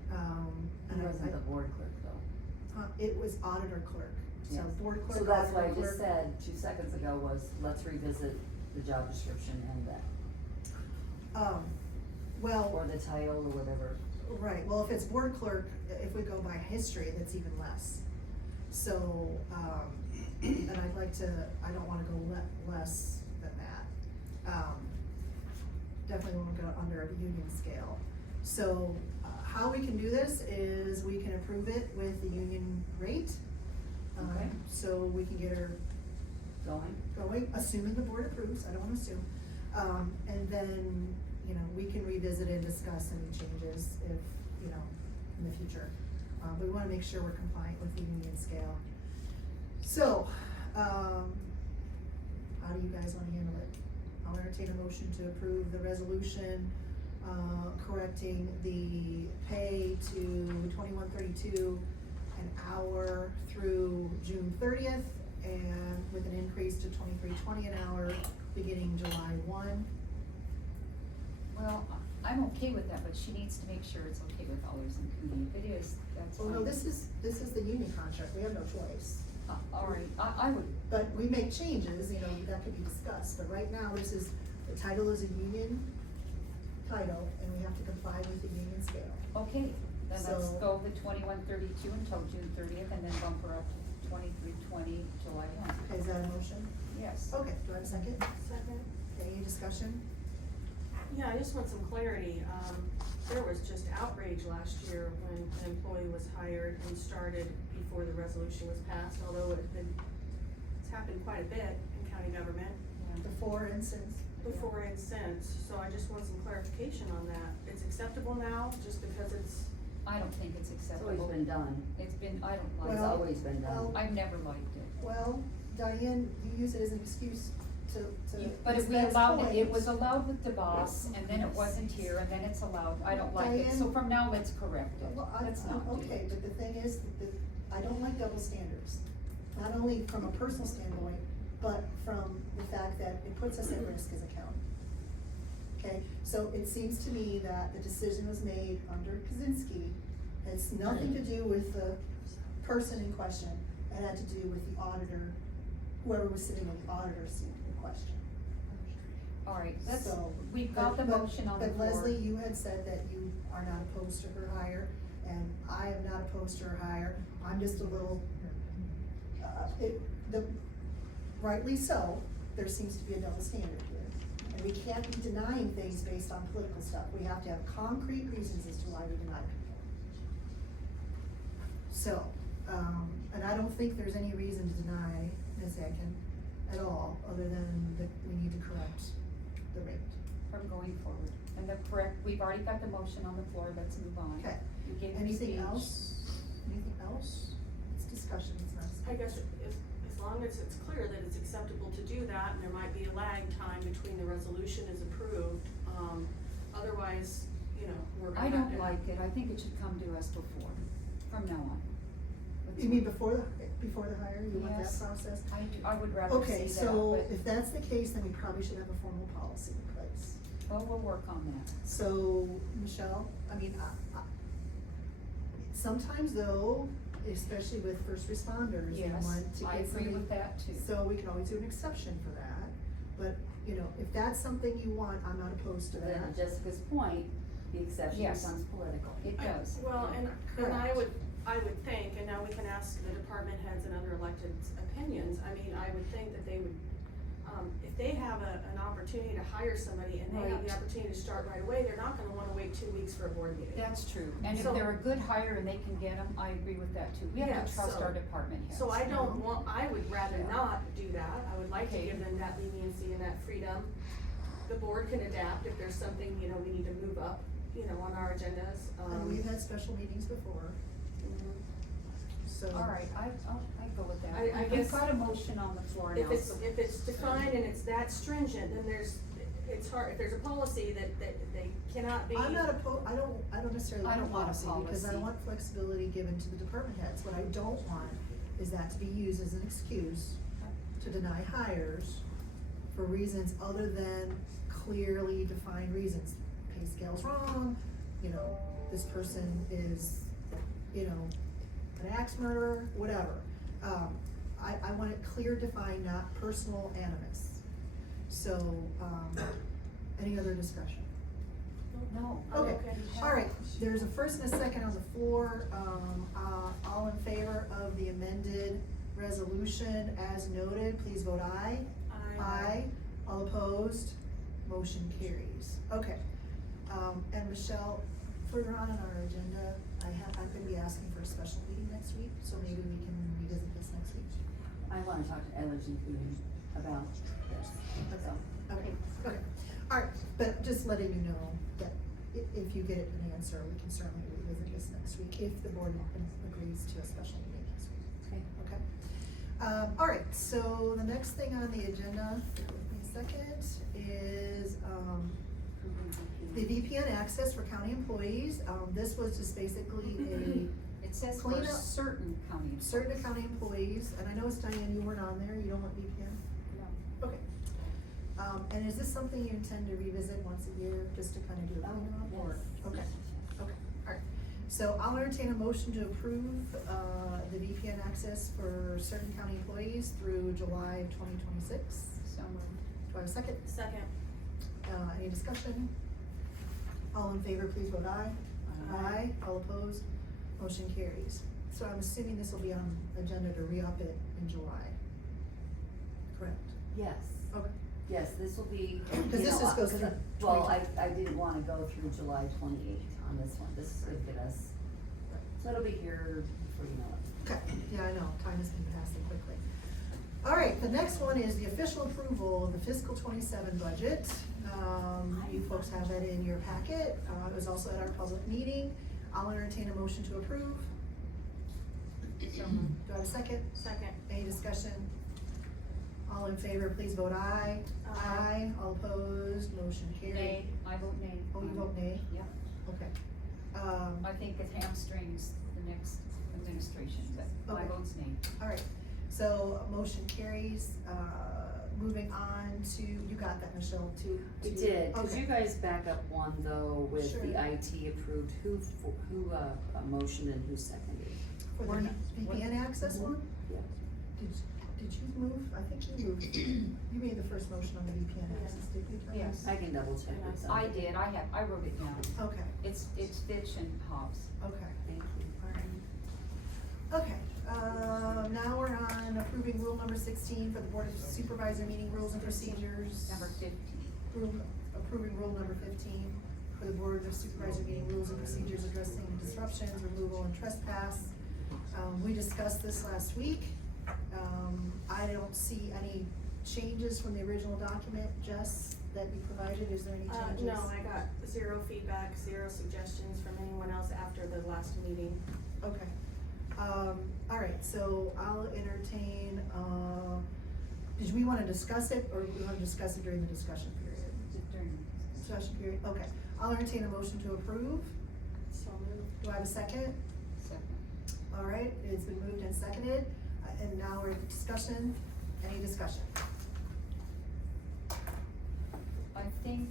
he And wasn't the board clerk though. it was auditor clerk, so Yes. board clerk, So that's what I auditor just clerk. said 2 seconds ago was, let's revisit the job description and that, Well, or the title or whatever. right, well, if it's board clerk, if we go by history, that's even less. So, and I'd like to, I don't wanna go less than that. Definitely wanna go under a union scale. So, how we can do this is we can approve it with the union rate. Okay. So we can get her Going? assuming the board approves, I don't wanna assume. And then, we can revisit and discuss any changes if, in the future. But we wanna make sure we're compliant with the union scale. So, how do you guys wanna handle it? I'll entertain a motion to approve the resolution, correcting the pay to $21.32 an hour through June 30th, and with an increase to $23.20 an hour beginning July 1. Well, I'm okay with that, but she needs to make sure it's okay with Ehlers and Cooney. If it is, that's Oh, fine. no, this is the union contract, we have no choice. All right, I would, But we make changes, that could be discussed, but right now, the title is a union title, and we have to comply with the union scale. okay, then let's So- go with 21.32 until June 30th, and then bump her up to 23.20 July 1. Okay, is that a motion? Yes. Okay, do I have a second? Second. Any discussion? Yeah, I just want some clarity. There was just outrage last year when an employee was hired and started before the resolution was passed, although it's happened quite a bit in county government. Before and since? Before and since, so I just want some clarification on that. It's acceptable now, just because it's, I don't think it's It's acceptable. always been done. It's been, I don't like It's it. Well, always been done. I've never liked it. Well, Diane, you use it as an excuse to. But if we Ben's allowed it, it point. was allowed with DeVos, and then it wasn't here, and then it's allowed, I don't like it, so Diane- from now, let's correct it. Well, Let's not do okay, it. but the thing is, that I don't like double standards. Not only from a personal standpoint, but from the fact that it puts us at risk as a county. Okay, so it seems to me that the decision was made under Kaczynski. It's nothing to do with the person in question. It had to do with the auditor, whoever was sitting in the auditor's seat in question. All right, let's, So, we've got the but- motion on the But floor. Leslie, you had said that you are not opposed to her hire, and I am not opposed to her hire. I'm just a little, rightly so, there seems to be a double standard here. And we can't be denying things based on political stuff. We have to have concrete reasons as to why we deny people. So, and I don't think there's any reason to deny Ms. Aiken at all, other than that we need to correct the rate. From going forward. And the correct, we've already got the motion on the floor, let's move on. Okay. You gave your Anything speech. else? Anything else? It's discussion, it's not. I guess as long as it's clear that it's acceptable to do that, and there might be a lag time between the resolution is approved, otherwise, you know, we're gonna I have don't to. like it, I think it should come to us before, from now on. You mean before the hire, you want that Yes. process? I would rather Okay, see that, so but, if that's the case, then we probably should have a formal policy in place. well, we'll work on that. So, Michele, I mean, sometimes though, especially with first responders, you Yes, want to I get agree somebody. with that too. So we can always do an exception for that, but, you know, if that's something you want, I'm not opposed to Then that. Jessica's point, the exception Yes. becomes political. It does. Well, and Correct. I would think, and now we can ask the department heads and other electeds' opinions, I mean, I would think that they would, if they have an opportunity to hire somebody and they have the Right. opportunity to start right away, they're not gonna wanna wait 2 weeks for a board meeting. That's true, and if So- they're a good hire and they can get them, I agree with that too. We have Yeah, to trust so- our department heads. So I don't want, I would rather Yeah. not do that, I would like to Okay. give them that leniency and that freedom. The board can adapt if there's something, you know, we need to move up, you know, on our agendas, And we've had special meetings before, so. All right, I'll go with that. I We've guess got a motion on the floor now, If it's, so. if it's defined and it's that stringent, then it's hard, if there's a policy that they cannot be. I'm not I don't necessarily I want a don't want a policy, because I policy. want flexibility given to the department heads. What I don't want is that to be used as an excuse to deny hires for reasons other than clearly defined reasons. Pay scale's wrong, you know, this person is, you know, an axe murderer, whatever. I want it clear, defined, not personal animus. So, any other discussion? No. Okay, all right, there's a first and a second on the floor, all in favor of the amended resolution as noted, please vote aye. Aye, all opposed, motion carries. Okay, and Michele, further on in our agenda, I'm gonna be asking for a special meeting next week, so maybe we can revisit this next week. I wanna talk to Allergy Food about this, so. Okay, all right, but just letting you know that if you get an answer, we can certainly revisit this next week, if the board agrees to a special meeting next week. Okay. All right, so the next thing on the agenda, give me a second, is, the VPN access for county employees. This was just basically It says for cleanup. certain county. Certain county employees, and I noticed Diane, you weren't on there, you don't want VPN? No. Okay. And is this something you intend to revisit once a year, just to kind of do a cleanup, or? Okay, alright. So I'll entertain a motion to approve, the VPN access for certain county employees through July of 2026. So moved. Do I have a second? Second. Any discussion? All in favor, please vote aye. Aye. All opposed, motion carries. So I'm assuming this will be on agenda to re-up it in July. Correct? Yes. Okay. Yes, this will be. 'Cause you this know, just goes through Well, 20. I didn't wanna go through July 28th on this one, this is gonna get us, so it'll be here before you know it. Okay, yeah, I know, time has been passing quickly. All right, the next one is the official approval of the fiscal 27 budget. You folks have that in your packet, it was also at our public meeting. I'll entertain a motion to approve. Do I have a second? Second. Any discussion? All in favor, please vote aye. Aye. All opposed, motion carried. Nay, I vote nay. Oh, you vote nay? Yep. Okay. I think it hamstrings the next administration, but my Okay. vote's nay. All right, so motion carries, moving on to, you got that, Michele, too? We did, could Okay. you guys back up one though with Sure. the IT approved, who motioned and who seconded? For the VPN access one? Yeah. Did you move? I think you moved. You made the first motion on the VPN access, did you? Yes. I can double check myself. I did, I wrote it down. Okay, It's Fitch and Hobbs. okay. Thank you. Okay, now we're on approving rule number 16 for the Board of Supervisor meeting rules and procedures. Number 15. Approving rule number 15 for the Board of Supervisor meeting rules and procedures addressing disruptions, removal, and trespass. We discussed this last week. I don't see any changes from the original document, Jess, that you provided, is there any changes? No, I got 0 feedback, 0 suggestions from anyone else after the last meeting. Okay. All right, so I'll entertain, did we wanna discuss it, or we wanna discuss it during the discussion period? Discussion period, okay. I'll entertain a motion to approve. So moved. Do I have a second? Second. All right, it's been moved and seconded, and now we're at discussion. Any discussion? I think,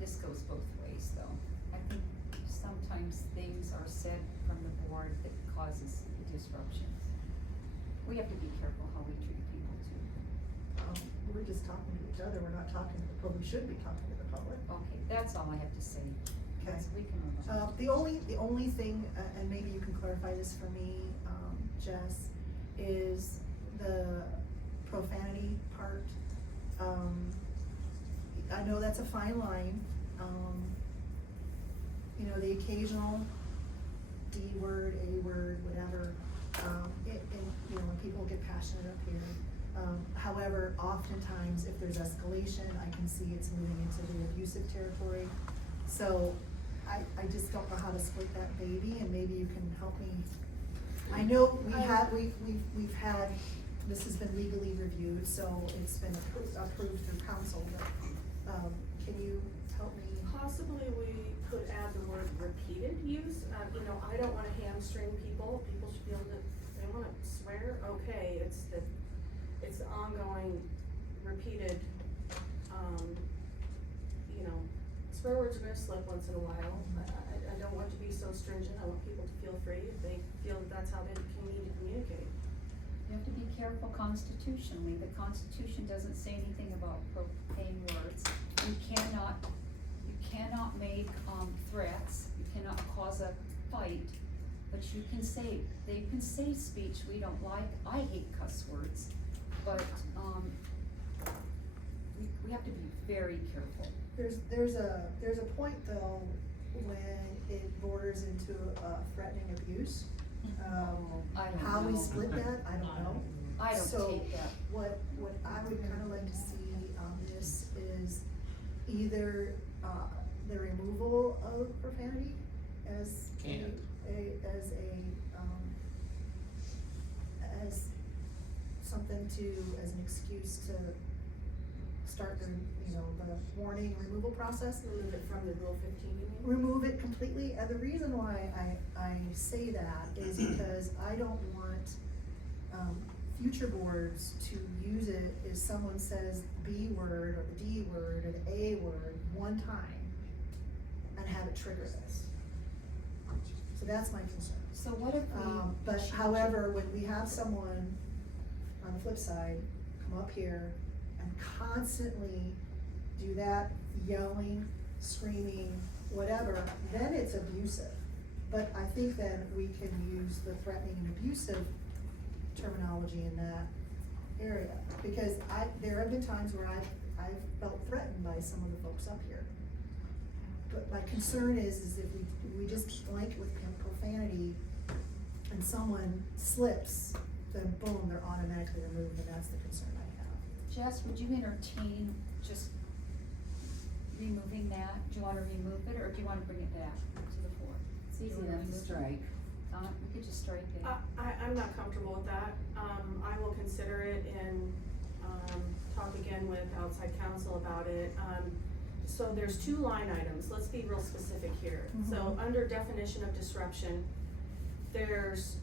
this goes both ways though. I think sometimes things are said from the board that causes disruptions. We have to be careful how we treat people too. We're just talking to each other, we're not talking to the public, we should be talking to the public. Okay, that's all I have to say. Okay. Yes, we can move on. The only thing, and maybe you can clarify this for me, Jess, is the profanity part. I know that's a fine line, you know, the occasional D word, A word, whatever, and, you know, when people get passionate up here. However, oftentimes, if there's escalation, I can see it's moving into the abusive territory. So, I just don't know how to split that baby, and maybe you can help me. I know we've had, this has been legally reviewed, so it's been approved through council, but, can you help me? Possibly we could add the word repeated use. You know, I don't wanna hamstring people. People should be able to, if they wanna swear, okay, it's the ongoing, repeated, you know, swear words are gonna slip once in a while. I don't want to be so stringent. I want people to feel free if they feel that that's how they need to communicate. You have to be careful constitutionally. The Constitution doesn't say anything about profane words. You cannot make, threats, you cannot cause a fight, but you can say speech we don't like. I hate cuss words, but, we have to be very careful. There's a point though, when it borders into threatening abuse. I don't How we know. split that, I don't know. I don't So take that. what I would kinda like to see on this is either, the removal of profanity as as something as an excuse to start the, you know, the warning and removal process. Remove it from the Rule 15, you mean? Remove it completely, and the reason why I say that is because I don't want, future boards to use it if someone says the B word, or the D word, or the A word one time, and have it trigger this. So that's my concern. So what if we? But however, when we have someone on the flip side come up here and constantly do that, yelling, screaming, whatever, then it's abusive. But I think then we can use the threatening and abusive terminology in that area. Because there have been times where I've felt threatened by some of the folks up here. But my concern is if we just blanket with profanity and someone slips, then boom, they're automatically removed, and that's the concern I have. Jess, would you entertain just removing that? Do you wanna remove it, or do you wanna bring it back to the floor? It's easy enough to strike. We could just strike it. I'm not comfortable with that. I will consider it and, talk again with outside counsel about it. So there's 2 line items. Let's be real specific here. So under definition of disruption, there's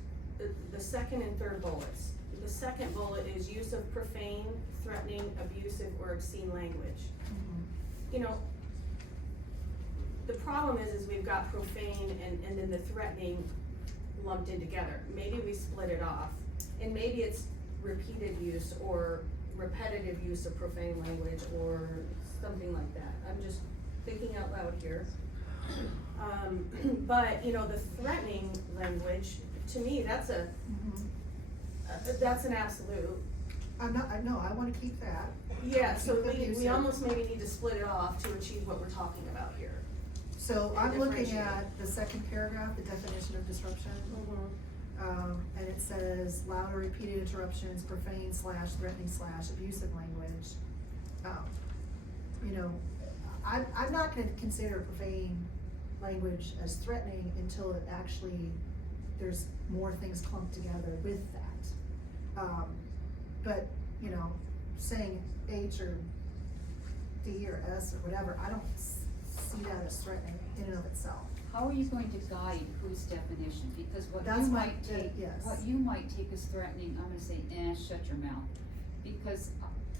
the second and third bullets. The second bullet is use of profane, threatening, abusive, or obscene language. You know, the problem is we've got profane and then the threatening lumped in together. Maybe we split it off, and maybe it's repeated use or repetitive use of profane language or something like that. I'm just thinking out loud here. But you know, the threatening language, to me, that's an absolute. I wanna keep that. Yeah, so Keep we abusive. almost maybe need to split it off to achieve what we're talking about here. So And I'm looking differentiate. at the second paragraph, the definition of disruption. And it says loud or repeated interruptions, profane / threatening / abusive language. you know, I'm not gonna consider profane language as threatening until it actually, there's more things clumped together with that. But, you know, saying H or D or S or whatever, I don't see that as threatening in and of itself. How are you going to guide whose definition? Because what That's you my- might take, yes. what you might take as threatening, I'm gonna say, shut your mouth. Because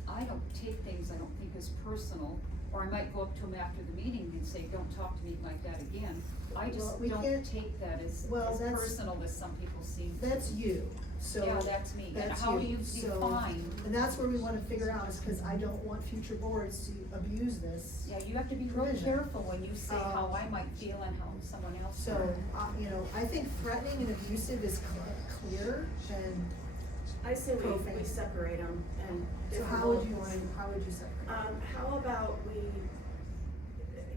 I don't take things I don't think as personal, or I might go up to them after the meeting and say, don't talk to me like that again. I just Well, we don't can't- take that as well, that's- personal as some people seem to. That's you, so. Yeah, that's me. And That's how do you So- define? And that's where we wanna figure out, is cause I don't want future boards to abuse this. Yeah, you have to be real provision. careful when you say how I might feel and how someone else. So, you know, I think threatening and abusive is clear, and I say we Profane. separate them and. so different how would you bullets. want, how would you separate? How about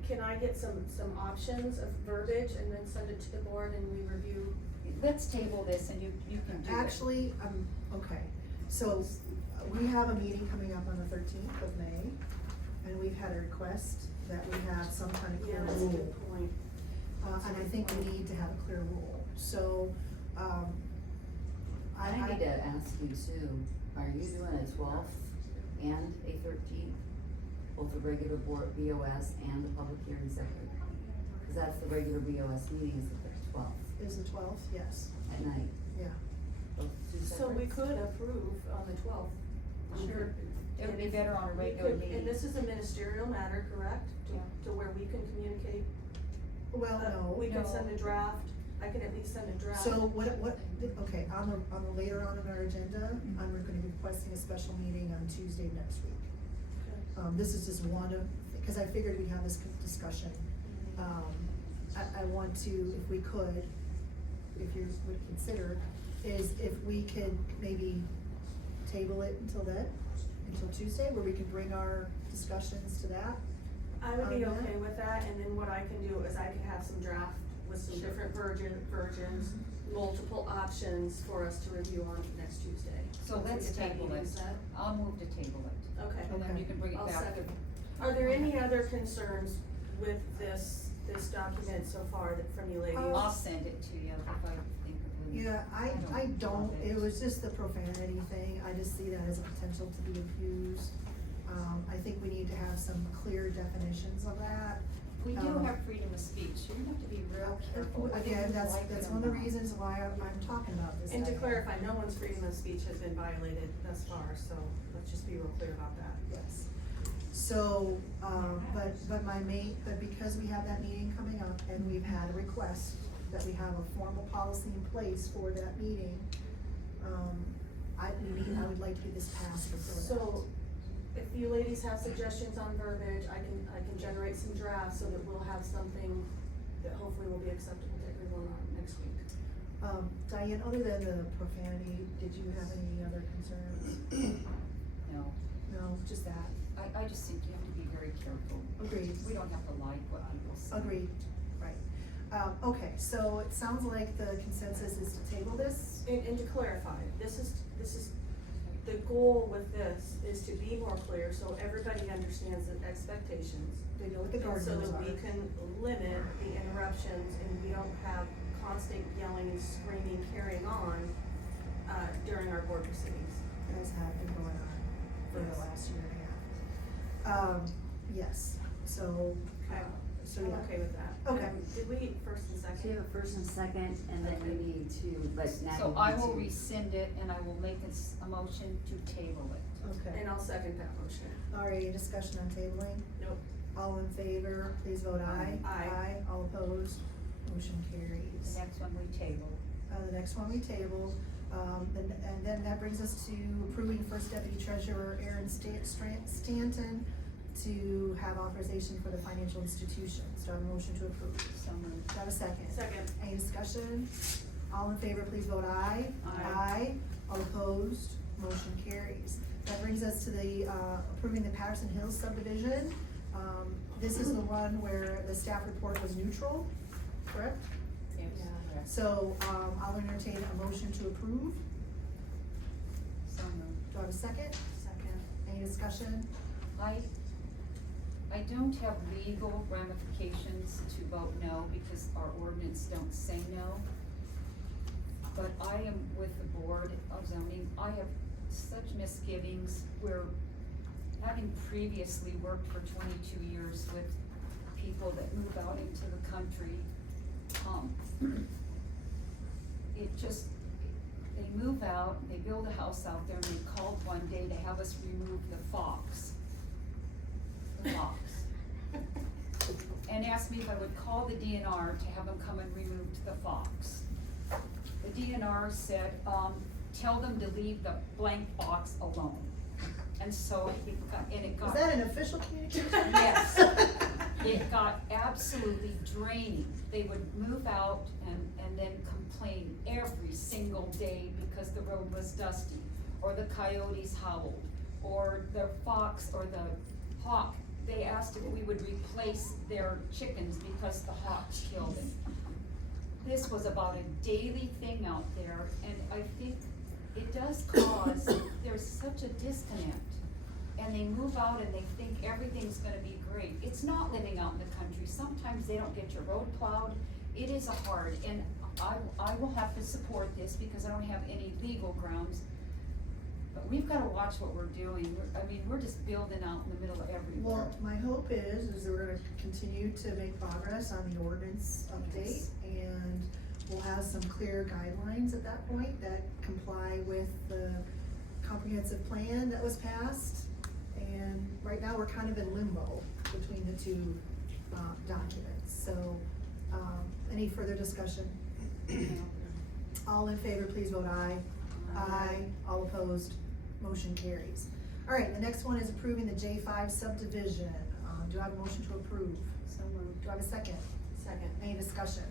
can I get some options of verbiage and then send it to the board and we review? Let's table this and you can do it. Actually, okay, so we have a meeting coming up on the 13th of May, and we've had a request that we have some kind of clear Yeah, that's a rule. good point. And I think we need to have a clear rule, so, I need to ask you too, are you doing a 12th and a 13th? Both the regular board BOS and the public hearing separate? Cause that's the regular BOS meeting is the 12th is the 12th, yes, at night. yeah. Both two So we separate? could approve on the 12th. Sure. It would be And better on a we regular could- meeting. And this is a ministerial matter, correct? Yeah. To where we can communicate? Well, no. We can No. send a draft, I can at least send a draft. So okay, on the later on in our agenda, I'm gonna be requesting a special meeting on Tuesday next week. Okay. This is just one of, because I figured we'd have this discussion. I want to, if we could, if you would consider, is if we could maybe table it until then, until Tuesday, where we could bring our discussions to that. I would be on that. okay with that, and then what I can do is I can have some draft with some different versions, multiple options for us to review on next Tuesday. So Once we let's get that table meeting it. set. I'll move to table it. Okay. And then you can bring it I'll back. second. Are there any other concerns with this document so far from you ladies? I'll send it to you if I think of it. Yeah, I don't, it was just the profanity thing, I just see that as a potential to be abused. I think we need to have some clear definitions of that. We do have freedom of speech, you have to be real careful. Again, that's Like it or one of the not. reasons why I'm talking about this. And to item. clarify, no one's freedom of speech has been violated thus far, so let's just be real clear about that. Yes. So, but because we have that meeting coming up and we've had a request that we have a formal policy in place for that meeting, I would like to get this passed before that. So, if you ladies have suggestions on verbiage, I can generate some drafts so that we'll have something that hopefully will be acceptable to everyone next week. Diane, other than the profanity, did you have any other concerns? No, No, just that. I just think you have to be very careful. Agreed. We don't have to like what people say. Agreed, right. Okay, so it sounds like the consensus is to table this. And to clarify, this is, the goal with this is to be more clear, so everybody understands the expectations. They know what the And guardrails so that we are. can limit the interruptions and we don't have constant yelling and screaming carrying on, during our board proceedings. As have been going on for the last year and a half. Yes, so, Okay. so I'm yeah. okay with that. Okay. Did we first and second? So you have a first and second, and then we need to, like, now. So you I need will to- rescind it and I will make a motion to table it. Okay. And I'll second that motion. All right, discussion on tabling? Nope. All in favor, please vote aye. Aye. All opposed, motion The carries. next one we table. The next one we table, and then that brings us to approving First Deputy Treasurer Erin Stanton to have authorization for the financial institutions. Do I have a motion to approve? So moved. Do I have a second? Second. Any discussion? All in favor, please vote aye. Aye. All opposed, motion carries. That brings us to the, approving the Patterson Hills subdivision. This is the one where the staff report was neutral, correct? Yes. So, I'll entertain a motion to approve. So moved. Do I have a second? Second. Any discussion? I don't have legal ramifications to vote no because our ordinance don't say no. But I am with the Board of Zoning. I have such misgivings where, having previously worked for 22 years with people that move out into the country, they move out, they build a house out there, and they called one day to have us remove the fox. And asked me if I would call the DNR to have them come and remove the fox. The DNR said, tell them to leave the blank box alone. And so it got. Is that an official communication? Yes. It got absolutely draining. They would move out and then complain every single day because the road was dusty, or the coyotes howled, or the fox or the hawk. They asked if we would replace their chickens because the hawks killed them. This was about a daily thing out there, and I think it does cause, there's such a disconnect. And they move out and they think everything's gonna be great. It's not living out in the country. Sometimes they don't get your road plowed. It is hard, and I will have to support this because I don't have any legal grounds. But we've gotta watch what we're doing. We're just building out in the middle of everywhere. Well, my hope is that we're gonna continue to make progress on the ordinance update, and we'll have some clear guidelines at that point that comply with the comprehensive plan that was passed. And right now, we're kind of in limbo between the two documents, so, any further discussion? All in favor, please vote aye. Aye. All opposed, motion carries. All right, the next one is approving the J5 subdivision. Do I have a motion to approve? So moved. Do I have a second? Second. Any discussion?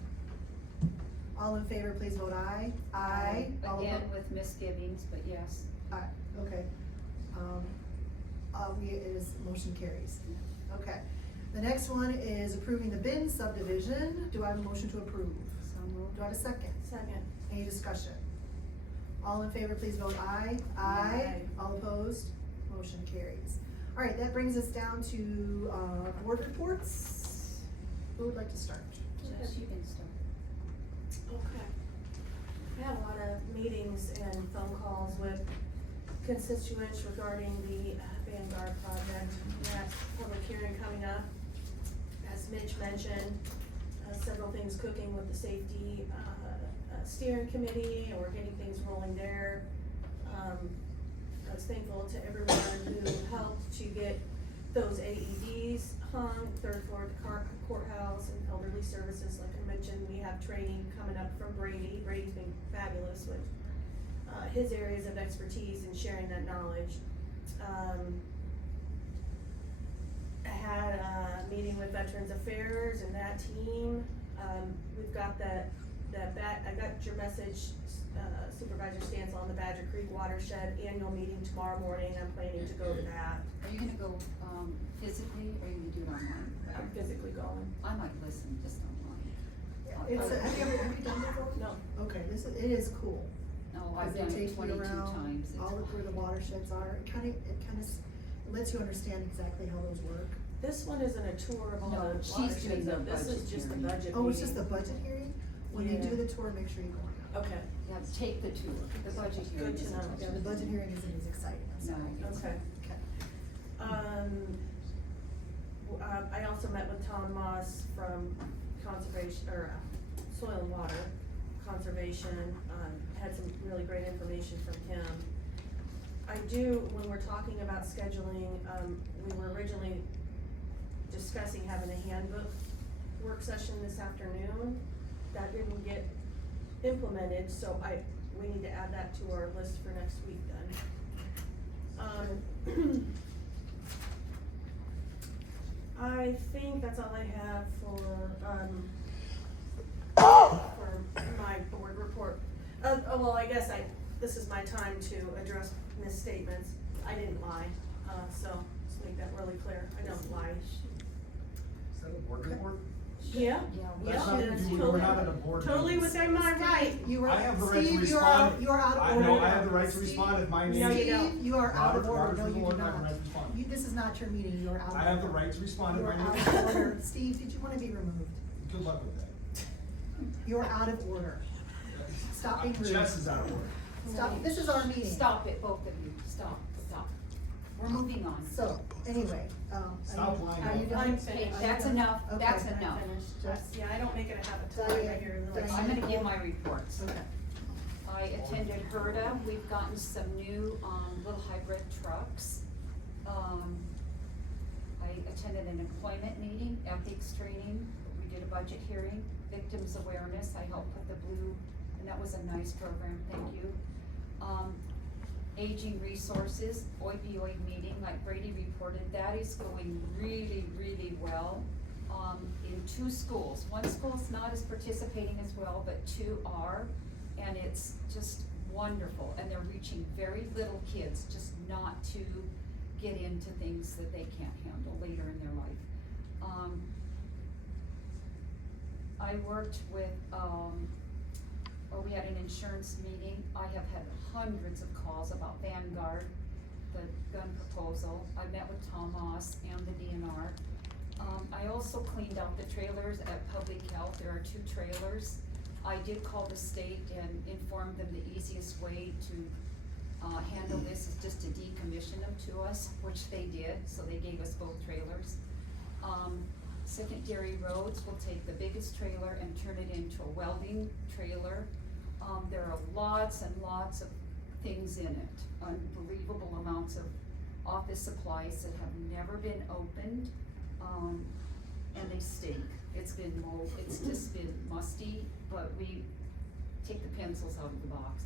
All in favor, please vote aye. Aye. All Again, oppo- with misgivings, but yes. Aye, okay. It is, motion carries. Okay. The next one is approving the bin subdivision. Do I have a motion to approve? So moved. Do I have a second? Second. Any discussion? All in favor, please vote aye. Aye. All opposed? Motion carries. All right, that brings us down to, board reports. Who would like to start? Yes, you can start. Okay. I had a lot of meetings and phone calls with constituents regarding the Vanguard project. We have public hearing coming up. As Mitch mentioned, several things cooking with the safety steering committee, and we're getting things rolling there. I was thankful to everyone who helped to get those AEDs hung, third floor at the courthouse, and elderly services. Like I mentioned, we have training coming up from Brady. Brady's been fabulous with his areas of expertise and sharing that knowledge. I had a meeting with Veterans Affairs and that team. We've got I got your message, Supervisor Stancil, on the Badger Creek Watershed annual meeting tomorrow morning. I'm planning to go to that. Are you gonna go, physically, or are you gonna do it online? I'm physically going. I might listen just online. It's, have you done it before? No. Okay, it is cool. No, I've Because done they it take you 22 around times. It's all of where the watersheds are. It kind of lets you understand exactly how those work. This one isn't a tour of all No, the she's doing watersheds, the this is budget just the hearing. budget Oh, it's meeting. just the budget hearing? When you Yeah. do the tour, make sure you go on. Okay, Yeah, take the tour. The budget hearing Good to is know. Yeah, the budget hearing isn't as exciting. I'm sorry. No, it's okay. Okay. I also met with Tom Moss from Conservation, or Soil and Water Conservation, had some really great information from him. When we're talking about scheduling, we were originally discussing having a handbook work session this afternoon. That didn't get implemented, so we need to add that to our list for next week then. I think that's all I have for my board report. Well, I guess this is my time to address misstatements. I didn't lie, so let's make that really clear. I don't lie. Is that a board report? Yeah. That's not, we're not at a board. Totally meeting. within my right. You are, I have the right to Steve, you are respond. out, you are out of I order. know, I have the right to Steve, respond if my name. No, you Steve, don't. you are out of order, Robert's no, rules you of do order, I have the not. right to respond. This is not your meeting, you are out of order. I have the right to respond You if are my out name. of order. Steve, did you wanna be removed? Good luck with that. You are out of order. Stop being rude. Jess is out of order. Stop, this is our meeting. Stop it, both of you, stop. We're moving on. So, anyway, Stop lying. are you done? I'm finished. That's enough, Okay. that's I'm enough. Yeah, I don't make it a habit to lie Diane, right here. Diane. I'm gonna give my reports. Okay. I attended HERDA, we've gotten some new, little hybrid trucks. I attended an employment meeting, ethics training, we did a budget hearing, victims awareness, I helped put the blue, and that was a nice program, thank you. Aging resources, opioid meeting, like Brady reported, that is going really, really well. In 2 schools, one school's not as participating as well, but 2 are, and it's just wonderful, and they're reaching very little kids, just not to get into things that they can't handle later in their life. I worked with, we had an insurance meeting. I have had hundreds of calls about Vanguard, the gun proposal. I met with Tom Moss and the DNR. I also cleaned out the trailers at Public Health. There are 2 trailers. I did call the state and inform them the easiest way to handle this is just to decommission them to us, which they did, so they gave us both trailers. Secondary roads will take the biggest trailer and turn it into a welding trailer. There are lots and lots of things in it, unbelievable amounts of office supplies that have never been opened, and they stink. It's been mold, it's just been musty, but we take the pencils out of the box.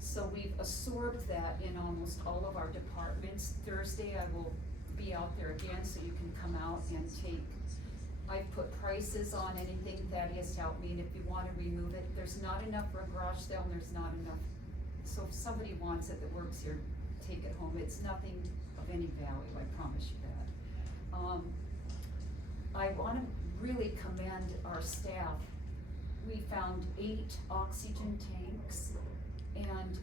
So we've absorbed that in almost all of our departments. Thursday I will be out there again, so you can come out and take. I've put prices on anything. Thaddeus helped me, and if you wanna remove it, there's not enough for a garage sale, and there's not enough. So if somebody wants it that works here, take it home. It's nothing of any value, I promise you that. I wanna really commend our staff. We found 8 oxygen tanks, and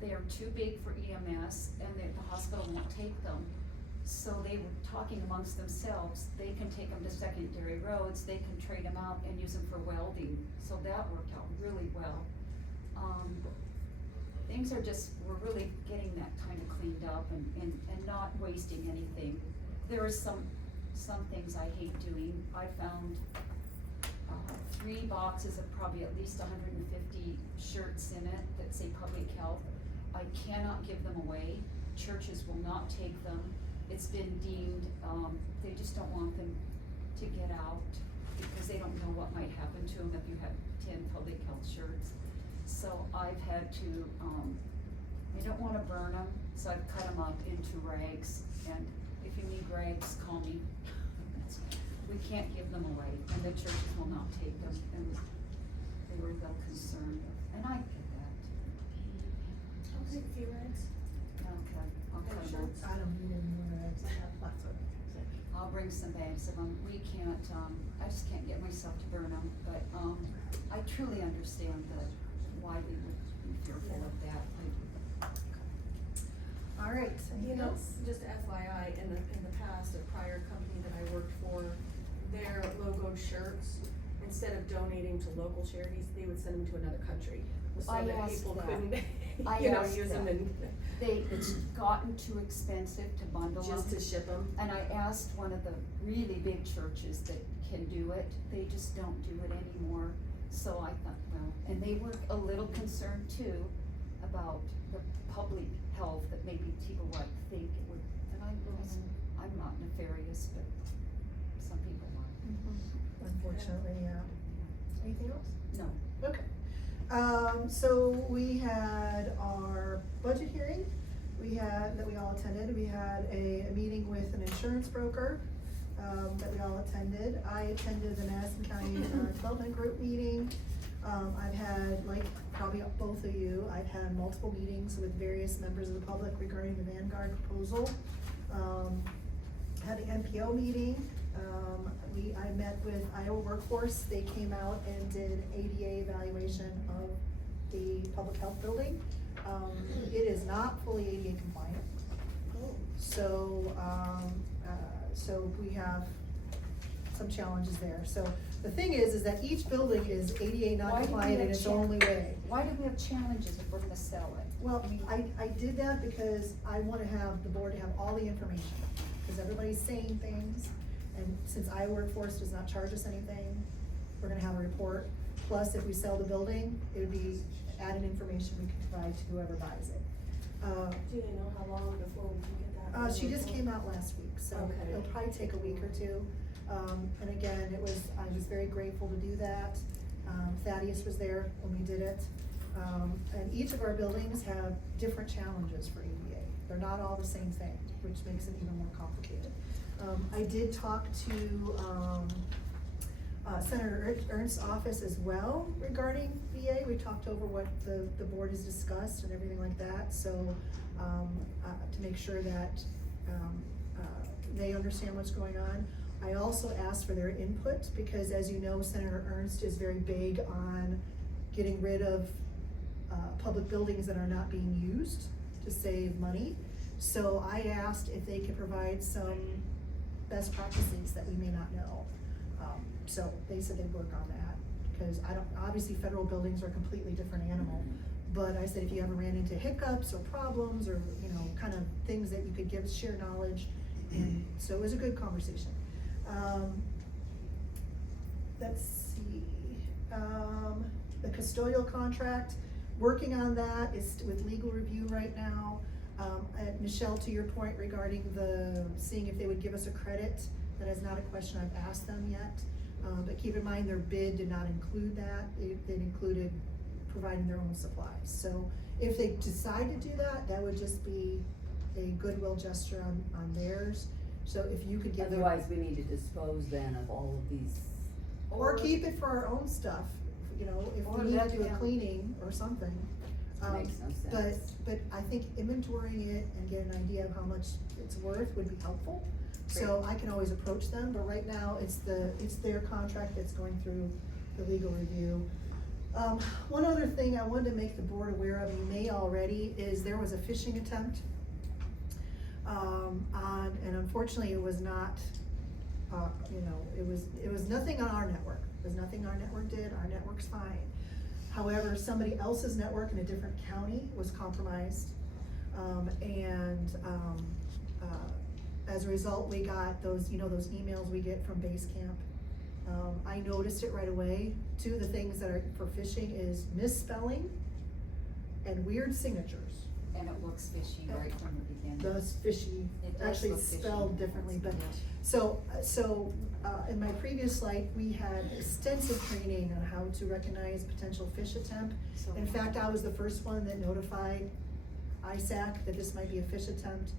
they are too big for EMS, and the hospital won't take them. So they were talking amongst themselves, they can take them to secondary roads, they can trade them out and use them for welding, so that worked out really well. Things are just, we're really getting that kind of cleaned up and not wasting anything. There are some things I hate doing. I found 3 boxes of probably at least 150 shirts in it that say public health. I cannot give them away. Churches will not take them. It's been deemed, they just don't want them to get out because they don't know what might happen to them if you have 10 public health shirts. So I've had to, I don't wanna burn them, so I've cut them up into rags, and if you need rags, call me. We can't give them away, and the churches will not take them, and they were real concerned, and I get that. I'll take a few rags. Okay, I'll cut them up. I don't need any more eggs, I have lots of eggs. I'll bring some bags of them. We can't, I just can't get myself to burn them, but, I truly understand why we would be fearful of that. All right, You anything know, else? just FYI, in the past, a prior company that I worked for, their logoed shirts, instead of donating to local charities, they would send them to another country. So I that asked people that. couldn't, I you know, asked use them that. and It's gotten too expensive to bundle them. just to ship them. And I asked one of the really big churches that can do it, they just don't do it anymore. So I thought, well, and they were a little concerned too about the public health, that maybe people would think it would, and I'm not nefarious, but some people are. Unfortunately, yeah. Anything else? No. Okay. So we had our budget hearing, that we all attended. We had a meeting with an insurance broker, that we all attended. I attended the Madison County Development Group meeting. I've had, like probably both of you, I've had multiple meetings with various members of the public regarding the Vanguard proposal. Had an NPO meeting, I met with Iowa Workforce, they came out and did ADA evaluation of the public health building. It is not fully ADA compliant. So, so we have some challenges there. So the thing is that each building is ADA non-compliant in its own way. Why do we have challenges if we're gonna sell it? Well, I did that because I wanna have the board to have all the information, because everybody's saying things, and since Workforce does not charge us anything, we're gonna have a report. Plus, if we sell the building, it would be added information we can provide to whoever buys it. Do you know how long before we can get that? She just came out last week, so Okay. it'll probably take a week or two. And again, I was very grateful to do that. Thaddeus was there when we did it. And each of our buildings have different challenges for ADA. They're not all the same thing, which makes it even more complicated. I did talk to, Senator Ernst's office as well regarding VA. We talked over what the board has discussed and everything like that, so, to make sure that, they understand what's going on. I also asked for their input, because as you know, Senator Ernst is very big on getting rid of, public buildings that are not being used to save money. So I asked if they could provide some best practices that we may not know. So they said they'd work on that, because obviously federal buildings are a completely different animal. But I said, if you ever ran into hiccups or problems or, kind of things that you could share knowledge. And so it was a good conversation. Let's see, the custodial contract, working on that, is with legal review right now. Michele, to your point regarding seeing if they would give us a credit, that is not a question I've asked them yet. But keep in mind, their bid did not include that. It included providing their own supplies. So if they decide to do that, that would just be a goodwill gesture on theirs. So if you could give them. Otherwise, we need to dispose then of all of these. Or keep it for our own stuff, if we need to do a cleaning or something. Makes no sense. But I think inventorying it and get an idea of how much it's worth would be helpful. So I can always approach them, but right now it's their contract that's going through the legal review. One other thing I wanted to make the board aware of, you may already, is there was a phishing attempt. And unfortunately it was not, it was nothing on our network. It was nothing our network did. Our network's fine. However, somebody else's network in a different county was compromised. As a result, we got those emails we get from base camp. I noticed it right away. Two of the things that are for phishing is misspelling and weird signatures. And it looks fishy right from the beginning. Does fishy, It does actually look it's fishy. spelled differently, but, in my previous slide, we had extensive training on how to recognize potential phish attempt. So- In fact, I was the first one that notified ISAC that this might be a phish attempt.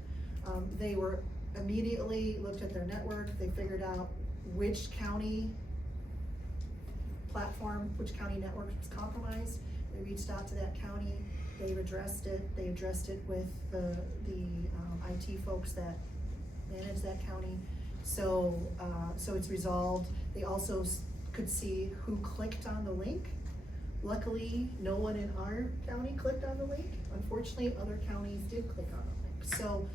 They were immediately looked at their network, they figured out which county platform, which county network was compromised. They reached out to that county, they've addressed it, with the IT folks that manage that county. So it's resolved. They also could see who clicked on the link. Luckily, no one in our county clicked on the link. Unfortunately, other counties did click on the link. So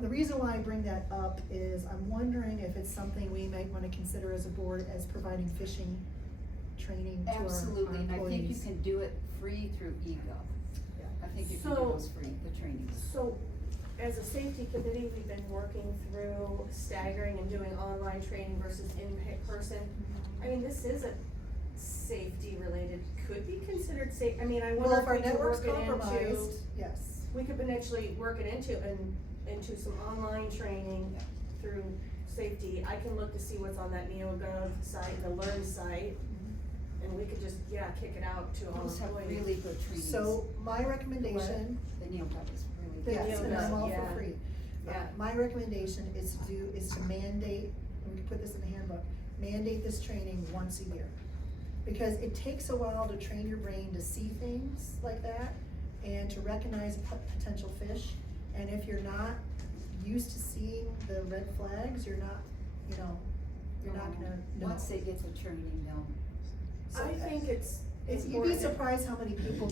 the reason why I bring that up is I'm wondering if it's something we might want to consider as a board as providing phishing training to our employees. Absolutely, and I think you can do it free through eGov. Yeah. I think you can do So- those free, the trainings. So, as a safety committee, we've been working through staggering and doing online training versus in person. I mean, this is a safety related, could be considered safe, I mean, I Well, wonder if if our we could network's work it into. compromised, yes. We could potentially work it into some online training through safety. I can look to see what's on that NeoGov site, the Learn site, and we could just, kick it out to all Those have employees. really good trainings. So my recommendation, The NeoGov is really good. yes, and I'm all for Yeah. free. Yeah. My recommendation is to mandate, and we can put this in the handbook, mandate this training once a year. Because it takes a while to train your brain to see things like that and to recognize potential fish. And if you're not used to seeing the red flags, you're not, you're not gonna know. Once it gets a training, they'll. I think it's You'd be important. surprised how many people,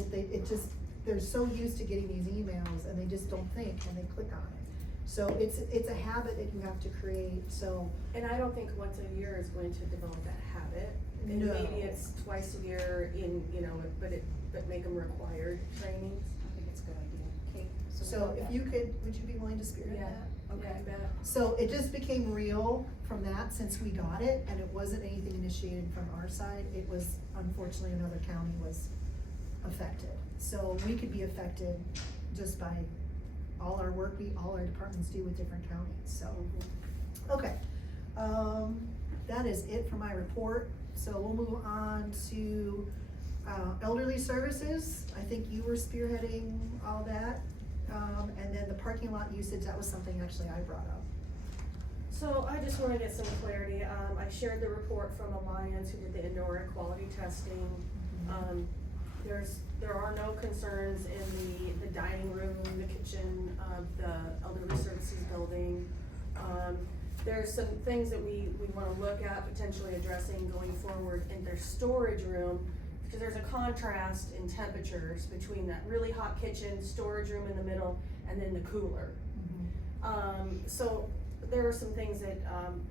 they're so used to getting these emails and they just don't think and they click on it. So it's a habit that you have to create, so. And I don't think once a year is going to develop that habit. And No. maybe it's twice a year but make them required trainings. I think it's a good idea. Okay, So if you would you be willing to spearhead Yeah. that? Okay. Yeah, I bet. So it just became real from that since we got it, and it wasn't anything initiated from our side, it was unfortunately another county was affected. So we could be affected just by all our work all our departments do with different counties, so. Okay, that is it for my report, so we'll move on to, elderly services. I think you were spearheading all that, and then the parking lot usage, that was something actually I brought up. So I just wanna get some clarity. I shared the report from Alliance who did the indoor air quality testing. There are no concerns in the dining room, the kitchen of the elderly services building. There's some things that we wanna look at potentially addressing going forward in their storage room, because there's a contrast in temperatures between that really hot kitchen, storage room in the middle, and then the cooler. So there are some things that,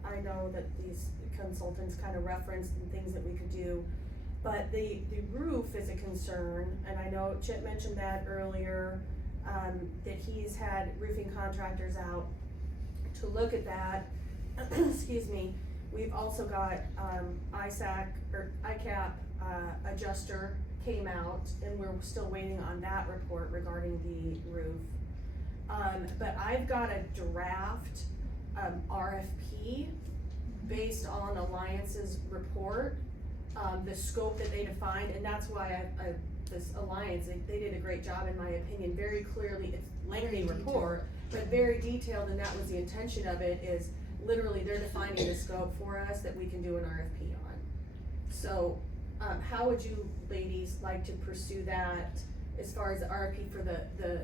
I know that these consultants kind of referenced and things that we could do. But the roof is a concern, and I know Chip mentioned that earlier, that he's had roofing contractors out to look at that. Excuse me. We've also got, ICAP adjuster came out, and we're still waiting on that report regarding the roof. But I've got a draft, RFP based on Alliance's report, the scope that they defined, and that's why this Alliance, they did a great job in my opinion, very clearly, it's lengthy report, but very detailed, and that was the intention of it, is literally they're defining the scope for us that we can do an RFP on. So, how would you ladies like to pursue that as far as the RFP for the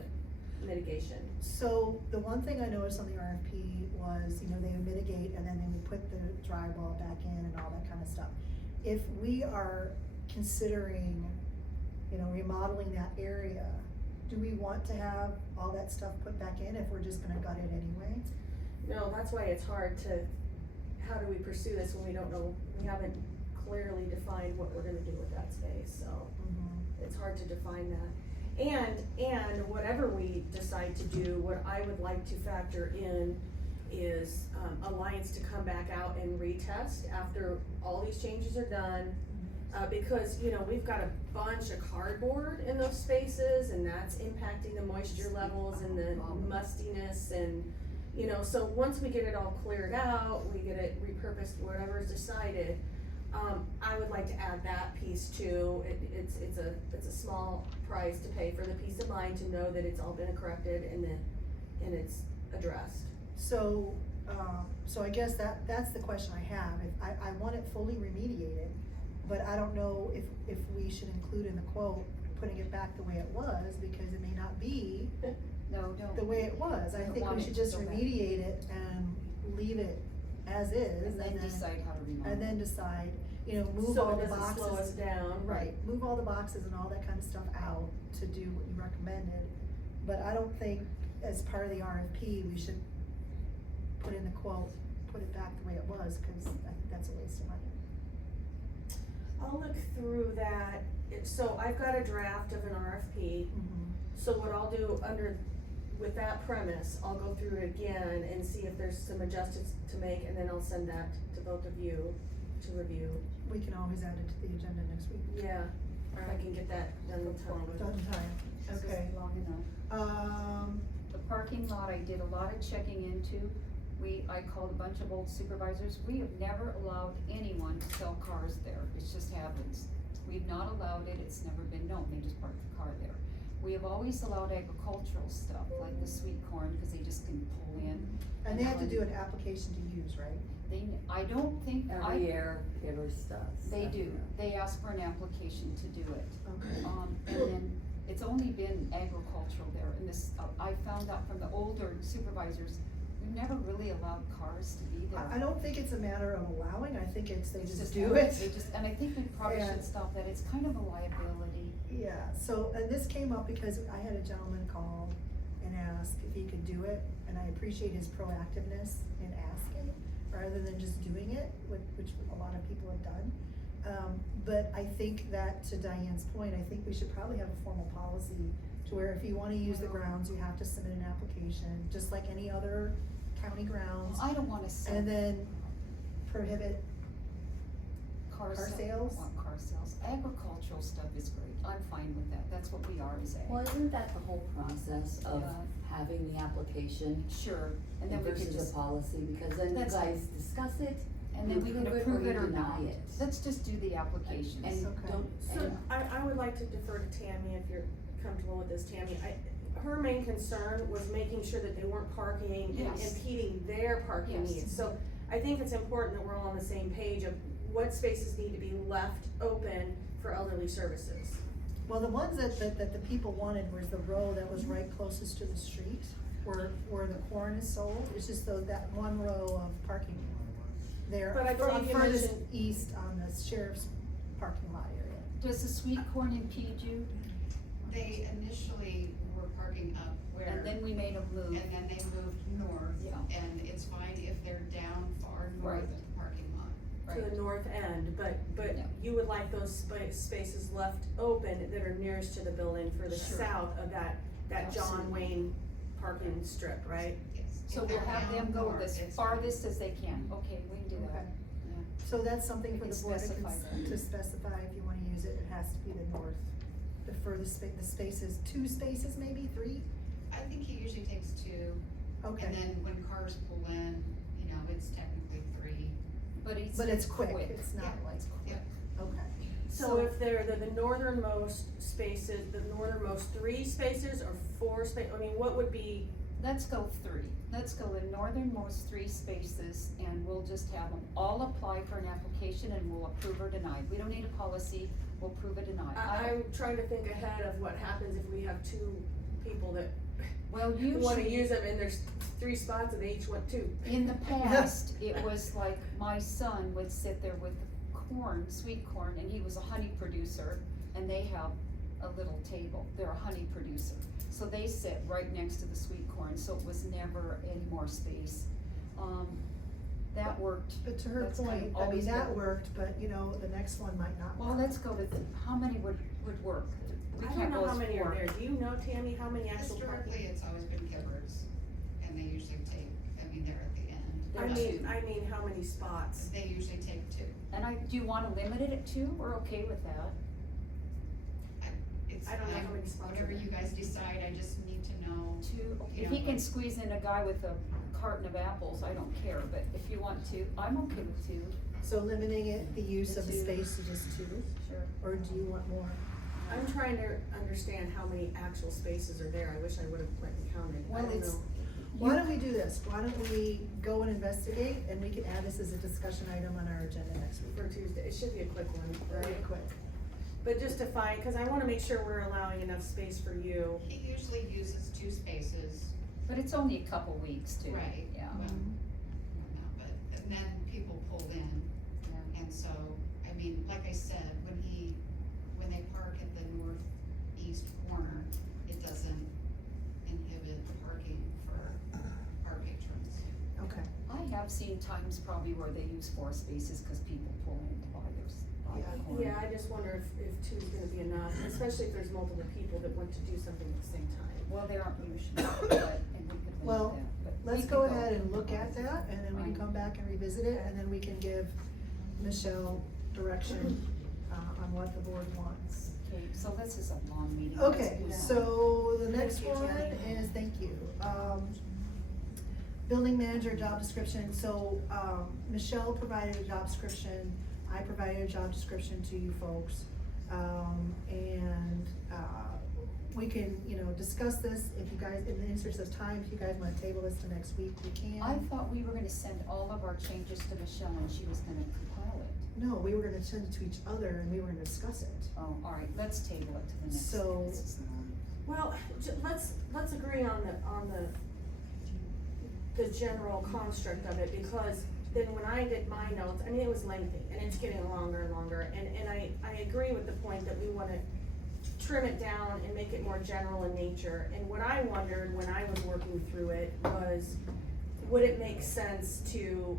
mitigation? So the one thing I noticed on the RFP was, they would mitigate and then they would put the drywall back in and all that kind of stuff. If we are considering, remodeling that area, do we want to have all that stuff put back in if we're just gonna gut it anyway? No, that's why it's hard how do we pursue this when we don't know, we haven't clearly defined what we're gonna do with that space, so. It's hard to define that. And whatever we decide to do, what I would like to factor in is, Alliance to come back out and retest after all these changes are done. Because, we've got a bunch of cardboard in those spaces, and that's impacting the moisture levels and the mustiness, and, so once we get it all cleared out, we get it repurposed, whatever's decided, I would like to add that piece too. It's a small price to pay for the peace of mind to know that it's all been corrected and it's addressed. So I guess that's the question I have. If I want it fully remediated, but I don't know if we should include in the quote, putting it back the way it was, because it may not be No, don't. the way it was. I think we should just remediate it and leave it as is. And then decide how to remodel. And then decide, move So all it the doesn't boxes. slow us down. Right, move all the boxes and all that kind of stuff out to do what you recommended. But I don't think as part of the RFP, we should put in the quote, put it back the way it was, cause I think that's a waste of money. I'll look through that. So I've got a draft of an RFP. So what I'll do with that premise, I'll go through it again and see if there's some adjustments to make, and then I'll send that to both of you to review. We can always add it to the agenda next week. Yeah, or I can get that done in time. Done in time, This is okay. long enough. The parking lot, I did a lot of checking into. I called a bunch of old supervisors. We have never allowed anyone to sell cars there. It just happens. We've not allowed it. It's never been known. They just park the car there. We have always allowed agricultural stuff, like the sweet corn, because they just can pull in. And they have to do an application to use, right? I don't think. Every year, Givers does. They do. They ask for an application to do it. Okay. And then it's only been agricultural there, and I found out from the older supervisors, We've never really allowed cars to be there. I don't think it's a matter of allowing, I think it's, they It's just how do it. They just, and I think we probably And- should stop that, it's kind of a liability. Yeah, so, and this came up because I had a gentleman call and ask if he could do it, and I appreciate his proactiveness in asking, rather than just doing it, which a lot of people have done. But I think that, to Diane's point, I think we should probably have a formal policy to where if you wanna use the grounds, you have to submit an application, just like any other county grounds. I don't wanna sell. And then prohibit car sales. I sales. don't want car sales. Agricultural stuff is great, I'm fine with that, that's what we are as ag. Well, isn't that the whole process of Yeah. having the application? Sure, and then we can Versus just, a policy, because then you That's- guys discuss it, and then we can you approve it or deny not. it. Let's just do the applications. And Okay. don't, So and I would like to defer to Tammy if you're comfortable with this, Tammy. Her main concern was making sure that they weren't parking and Yes. impeding their parking Yes. needs. So I think it's important that we're all on the same page of what spaces need to be left open for elderly services. Well, the ones that the people wanted was the row that was right closest to the street, where the corn is sold. It's just that one row of parking there. But I believe you furthest mentioned- east on the sheriff's parking lot area. Does the sweet corn impede you? They initially were parking up where. And then we made them move. And then they moved north. Yeah. And it's fine if they're down far north Right. of the parking lot. To the north end, but Yeah. you would like those spaces left open that are nearest to the building for the Sure. south of that John Absolutely. Wayne parking strip, right? Yes. So If we'll they're have them down go north, as it's farthest as they can, okay, we can do that. Okay. Yeah. So that's something We for can the board specify that. to specify if you wanna use it. It has to be the north. The furthest the spaces, 2 spaces, maybe 3? I think he usually takes 2. Okay. And then when cars pull in, it's technically 3. But But it's quick, it's not Yeah. like, Yeah. okay. So if they're the northernmost spaces, the northernmost 3 spaces or 4 I mean, what would be, Let's go 3. Let's go the northernmost 3 spaces and we'll just have them all apply for an application and we'll approve or deny. We don't need a policy, we'll approve or deny. I'm trying to think ahead of what happens if we have 2 people that Well, wanna usually, use them and there's 3 spots and they each want 2. in the past, it was like my son would sit there with corn, sweet corn, and he was a honey producer, and they have a little table, they're a honey producer. So they sit right next to the sweet corn, so it was never any more space. That worked. But to her That's kind of point, I mean, always that been- worked, but the next one might not work. Well, let's go to, how many would work? We I don't can't know go how as many are 4. there. Do you know, Tammy, how many actual Historically, parking? it's always been kippers, and they usually take, they're at the end. There are two. I mean, how many spots? They usually take 2. And do you wanna limit it at 2? We're okay with that. It's I don't know fine. how many spots are Whatever there. you guys decide, I just need to know. 2, You if know, he can squeeze in a guy with a carton of apples, I don't care, but if you want 2, I'm okay with 2. So limiting it, the use of the 2. space to just 2, Sure. or do you want more? I'm trying to understand how many actual spaces are there. I wish I would've went and counted. I Well, don't it's- know. Why don't we do this? Why don't we go and investigate, and we can add this as a discussion item on our agenda next week? For Tuesday, it should be a quick one, Very right? quick. But just to find, cause I wanna make sure we're allowing enough space for you. He usually uses 2 spaces. But it's only a couple weeks too. Right. Yeah. Well, no, but, and then people pull in, and so, I mean, like I said, when they park at the northeast corner, it doesn't inhibit parking for our patrons. Okay. I have seen times probably where they use 4 spaces because people pull in to buy their corn. Yeah, I just wonder if 2 is gonna be enough, especially if there's multiple people that want to do something at the same time. Well, there aren't usually, but, and we could Well, limit that, but. Let's we go could ahead and look at that, and then we can Fine. come back and revisit it, and then we can give Michele direction, on what the board wants. Okay, so this is a long meeting. Let's Okay, do that. so the next Thank you, one Tammy. is, thank you, building manager job description, so, Michele provided a job description, I provided a job description to you folks. And, we can, discuss this, if you guys, in the interest of time, if you guys wanna table this to next week, we can. I thought we were gonna send all of our changes to Michele and she was gonna compile it. No, we were gonna send it to each other and we were gonna discuss it. Oh, all right, let's table it to the next. So- This is long. Well, let's agree on the, the general construct of it, because then when I did my notes, I mean, it was lengthy, and it's getting longer and longer, and I agree with the point that we wanna trim it down and make it more general in nature, and what I wondered when I was working through it was, would it make sense to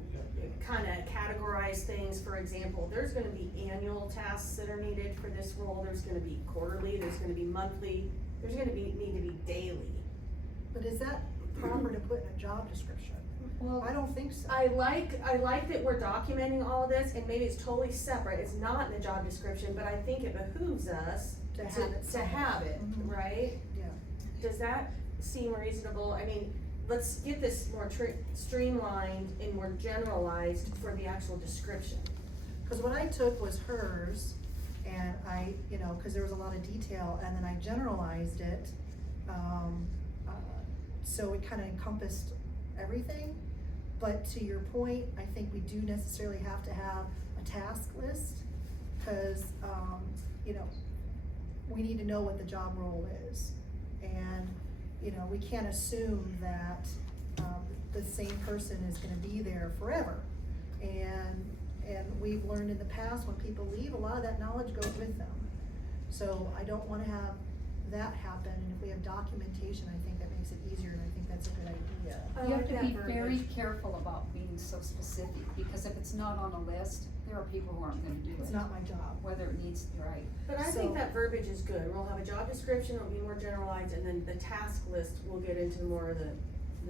kinda categorize things? For example, there's gonna be annual tasks that are needed for this role, there's gonna be quarterly, there's gonna be monthly, there's gonna need to be daily. But is that proper to put in a job description? Well, I don't think so. I like that we're documenting all of this, and maybe it's totally separate, it's not in the job description, but I think it behooves us To have it to somewhere. have it, Mhm. right? Yeah. Does that seem reasonable? I mean, let's get this more streamlined and more generalized for the actual description. Cause what I took was hers, and I, cause there was a lot of detail, and then I generalized it. So it kinda encompassed everything, but to your point, I think we do necessarily have to have a task list, cause, we need to know what the job role is. And, we can't assume that, the same person is gonna be there forever. And we've learned in the past, when people leave, a lot of that knowledge goes with them. So I don't wanna have that happen, and if we have documentation, I think that makes it easier, and I think that's a good idea. You have to be very careful about being so specific, because if it's not on a list, there are people who aren't gonna do it. It's not my job. Whether it needs, right. But I think that verbiage is good. We'll have a job description, it'll be more generalized, and then the task list will get into more of the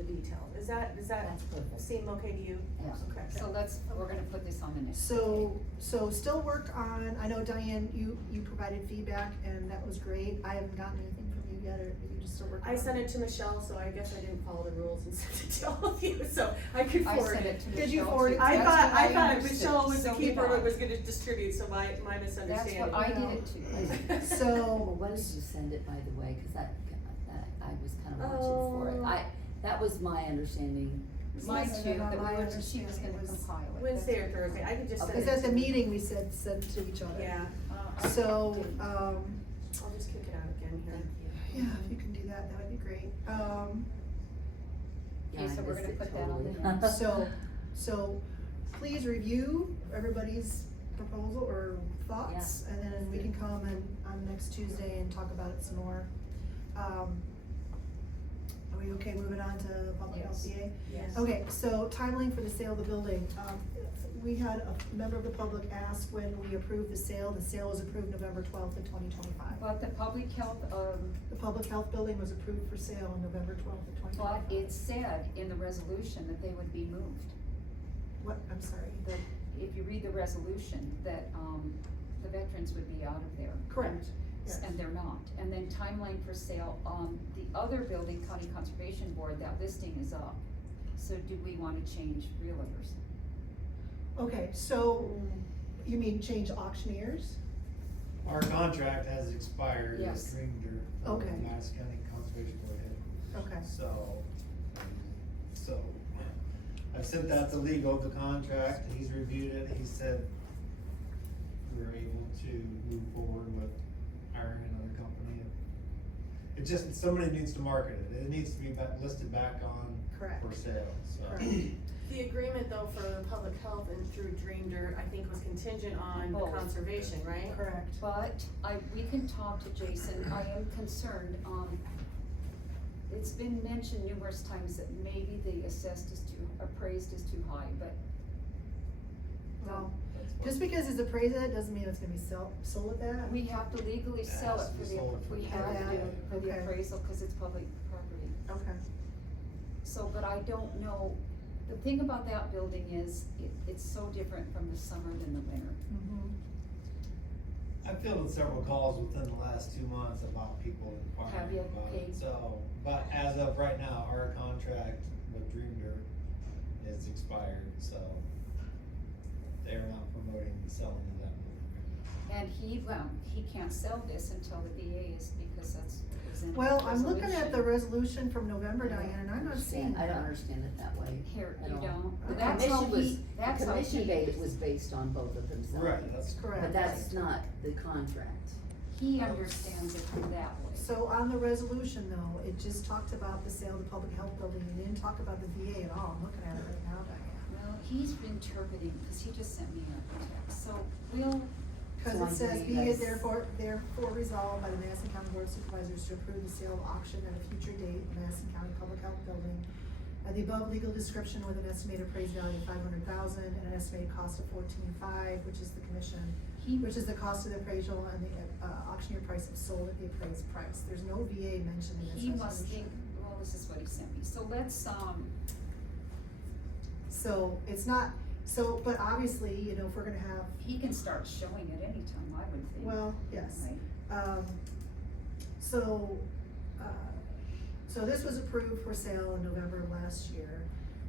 detail. Does that That's perfect. seem okay to you? Yeah. Okay. So we're gonna put this on the next. So still work on, I know Diane, you provided feedback, and that was great. I haven't gotten anything from you yet, or are you just still working on I sent it to Michele, so I guess I didn't follow the rules and sent it to all of you, so I could I forward sent it. it to Did you Michele, forward too. it? I That's thought what I Michele was the So keeper did I. that was gonna distribute, so my That's misunderstanding. what I did it too. Well, So, when did you send it, by the way, cause that I was kinda watching for it. That was my understanding. Mine Yes, too, and that my she was understanding gonna was compile it. Wednesday or Thursday, I could just send Okay. it. cause at the to- meeting, we said send to each other. Yeah, So, I'll just kick it out again here. yeah, if you can do that, that would be great. Yeah, Okay, so I we're missed gonna it put that on the totally. next. So please review everybody's proposal or thoughts, and then we can come on next Tuesday and talk about it some more. Are we okay moving on to public Yes. LCA? Yes. Okay, so timeline for the sale of the building. We had a member of the public ask when we approved the sale. The sale was approved November 12th of 2025. But the public health, The public health building was approved for sale on November 12th of 2025. but it said in the resolution that they would be moved. What, I'm sorry. That if you read the resolution, that, the veterans would be out of there. Correct, yes. And they're not. And then timeline for sale, the other building, County Conservation Board, that listing is up. So do we wanna change realtors? Okay, so you mean change auctioneers? Our contract has expired Yes. as Dreamer. Okay. Madison County Conservation Board head. Okay. So, I've sent that to legal, the contract, he's reviewed it, he said we're able to move forward with hiring another company. It just, somebody needs to market it, it needs to be listed back on Correct. for sale, so. Correct. The agreement though for public health and through Dream Dirt, I think was contingent on the Both. conservation, right? Correct. But we can talk to Jason, I am concerned, it's been mentioned numerous times that maybe the appraised is too high, but. Well, just because it's appraised at, doesn't mean it's gonna be sold at that. We have to legally sell it has to be for sold for we the have to appraisal. for the Okay. appraisal, cause it's public property. Okay. So, but I don't know, the thing about that building is, it's so different from the summer than the winter. Mm-hmm. I've fielded several calls within the last 2 months about people Have inquiring you? about Okay. it, so, but as of right now, our contract with Dream Dirt is expired, so they're not promoting the selling of that building. And he can't sell this until the VA is, because that's presented. Well, I'm looking at the resolution from November, Diane, and I'm not seeing I that. don't understand it that way. Here, at you all. don't? The That's how commission was, he- that's the how commission he- date was based on both of them selling. Right, that's Correct. But that's not the contract. He understands it from that way. So on the resolution though, it just talked about the sale of the public health building, and didn't talk about the VA at all. I'm looking at it right now, Diane. Well, he's interpreting, because he just sent me a text, so we'll. Cause it says, be it therefore resolved by the Madison County Board of Supervisors to approve the sale of auction at a future date, the Madison County Public Health Building. At the above legal description with an estimated appraised value of $500,000 and an estimated cost of $14,500, which is the commission, which is the cost of the appraisal and the auctioneer price of sold at the appraised price. There's no VA mentioned in this He resolution. must think, well, this is what he sent me, so let's, So it's not, but obviously, you know, if we're gonna have. he can start showing it anytime, I would think. Well, yes. Right? So this was approved for sale in November of last year,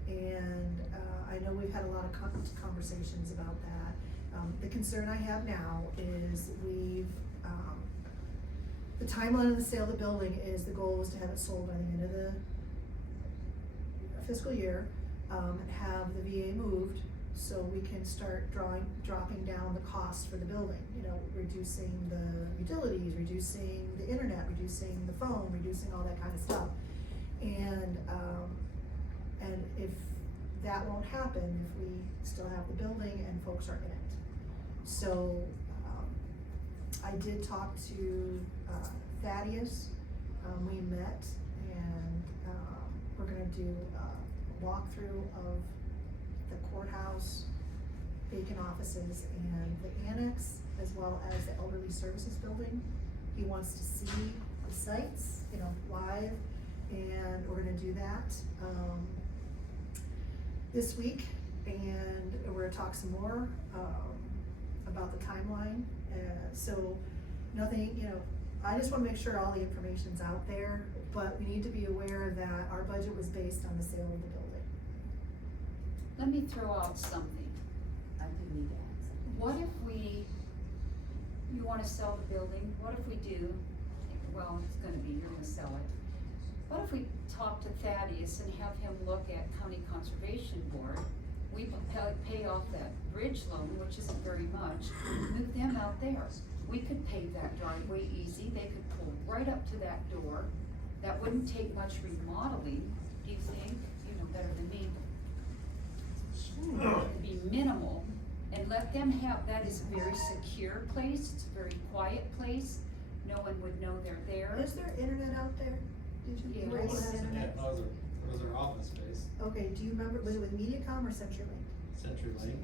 and, I know we've had a lot of conversations about that. The concern I have now is the timeline of the sale of the building is, the goal is to have it sold by the end of the fiscal year, and have the VA moved, so we can start dropping down the cost for the building, you know, reducing the utilities, reducing the internet, reducing the phone, reducing all that kind of stuff. And if that won't happen, if we still have the building and folks are in it. So, I did talk to, Thaddeus, we met, and, we're gonna do a walkthrough of the courthouse, vacant offices, and the annex, as well as the elderly services building. He wants to see the sites, you know, live, and we're gonna do that, this week, and we're gonna talk some more, about the timeline, so nothing, you know, I just wanna make sure all the information's out there, but we need to be aware that our budget was based on the sale of the building. Let me throw out something. I do need to add something. What if you wanna sell the building, what if we do, well, it's gonna be, you're gonna sell it. What if we talk to Thaddeus and have him look at County Conservation Board? We pay off that bridge loan, which isn't very much, move them out there. We could pave that driveway easy, they could pull right up to that door. That wouldn't take much remodeling, do you think? You know better than me. It'd be minimal, and let them have, that is a very secure place, it's a very quiet place, no one would know they're there. Is there internet out there? Did you were able to have internet? That was our office space, Okay, do you remember, was it with MediaCom or CenturyLink? CenturyLink.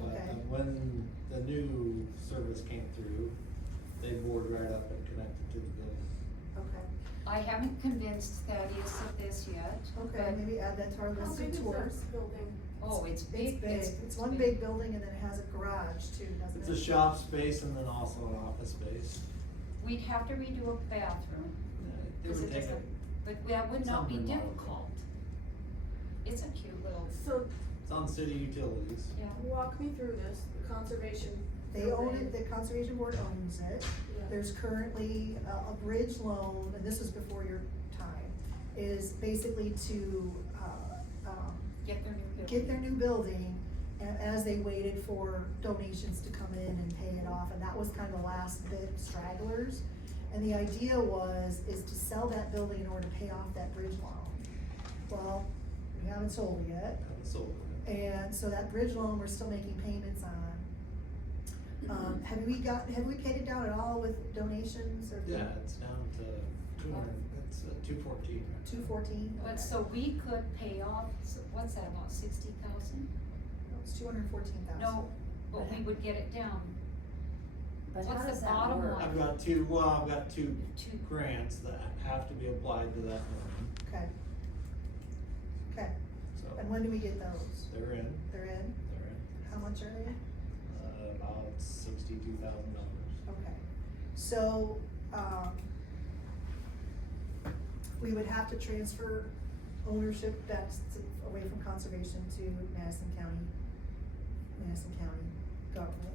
But Okay. when the new service came through, they board right up and connected to the building. Okay. I haven't convinced Thaddeus of this yet. Okay, but- maybe add that to our list of tours. Oh, it's big. It's one big building, and then it has a garage too, doesn't it? It's a shop space and then also an office space. We'd have to redo a bathroom. It would take a, But that would not be Some remodel. difficult. It's a cute little, So, it's on city utilities. yeah. walk me through this, the conservation. They own it, the Conservation Board owns it. Yeah. There's currently a bridge loan, and this was before your time, is basically to, Get their new building. get their new building, as they waited for donations to come in and pay it off, and that was kind of the last bit stragglers. And the idea is to sell that building in order to pay off that bridge loan. Well, we haven't sold it yet, So, and so that bridge loan, we're still making payments on. Have we paid it down at all with donations or? yeah, it's down to 200, it's 214. right? 214? But so we could pay off, so what's that, about 60,000? No, it's 214,000. No, but we would get it down. But how What's does the that bottom work? line? I've got two grants that have to be applied to that loan, Okay. Okay, so and when do we get those? they're in, They're in? How much are they? about $62,000. Okay, so, we would have to transfer ownership that's away from conservation to Madison County government.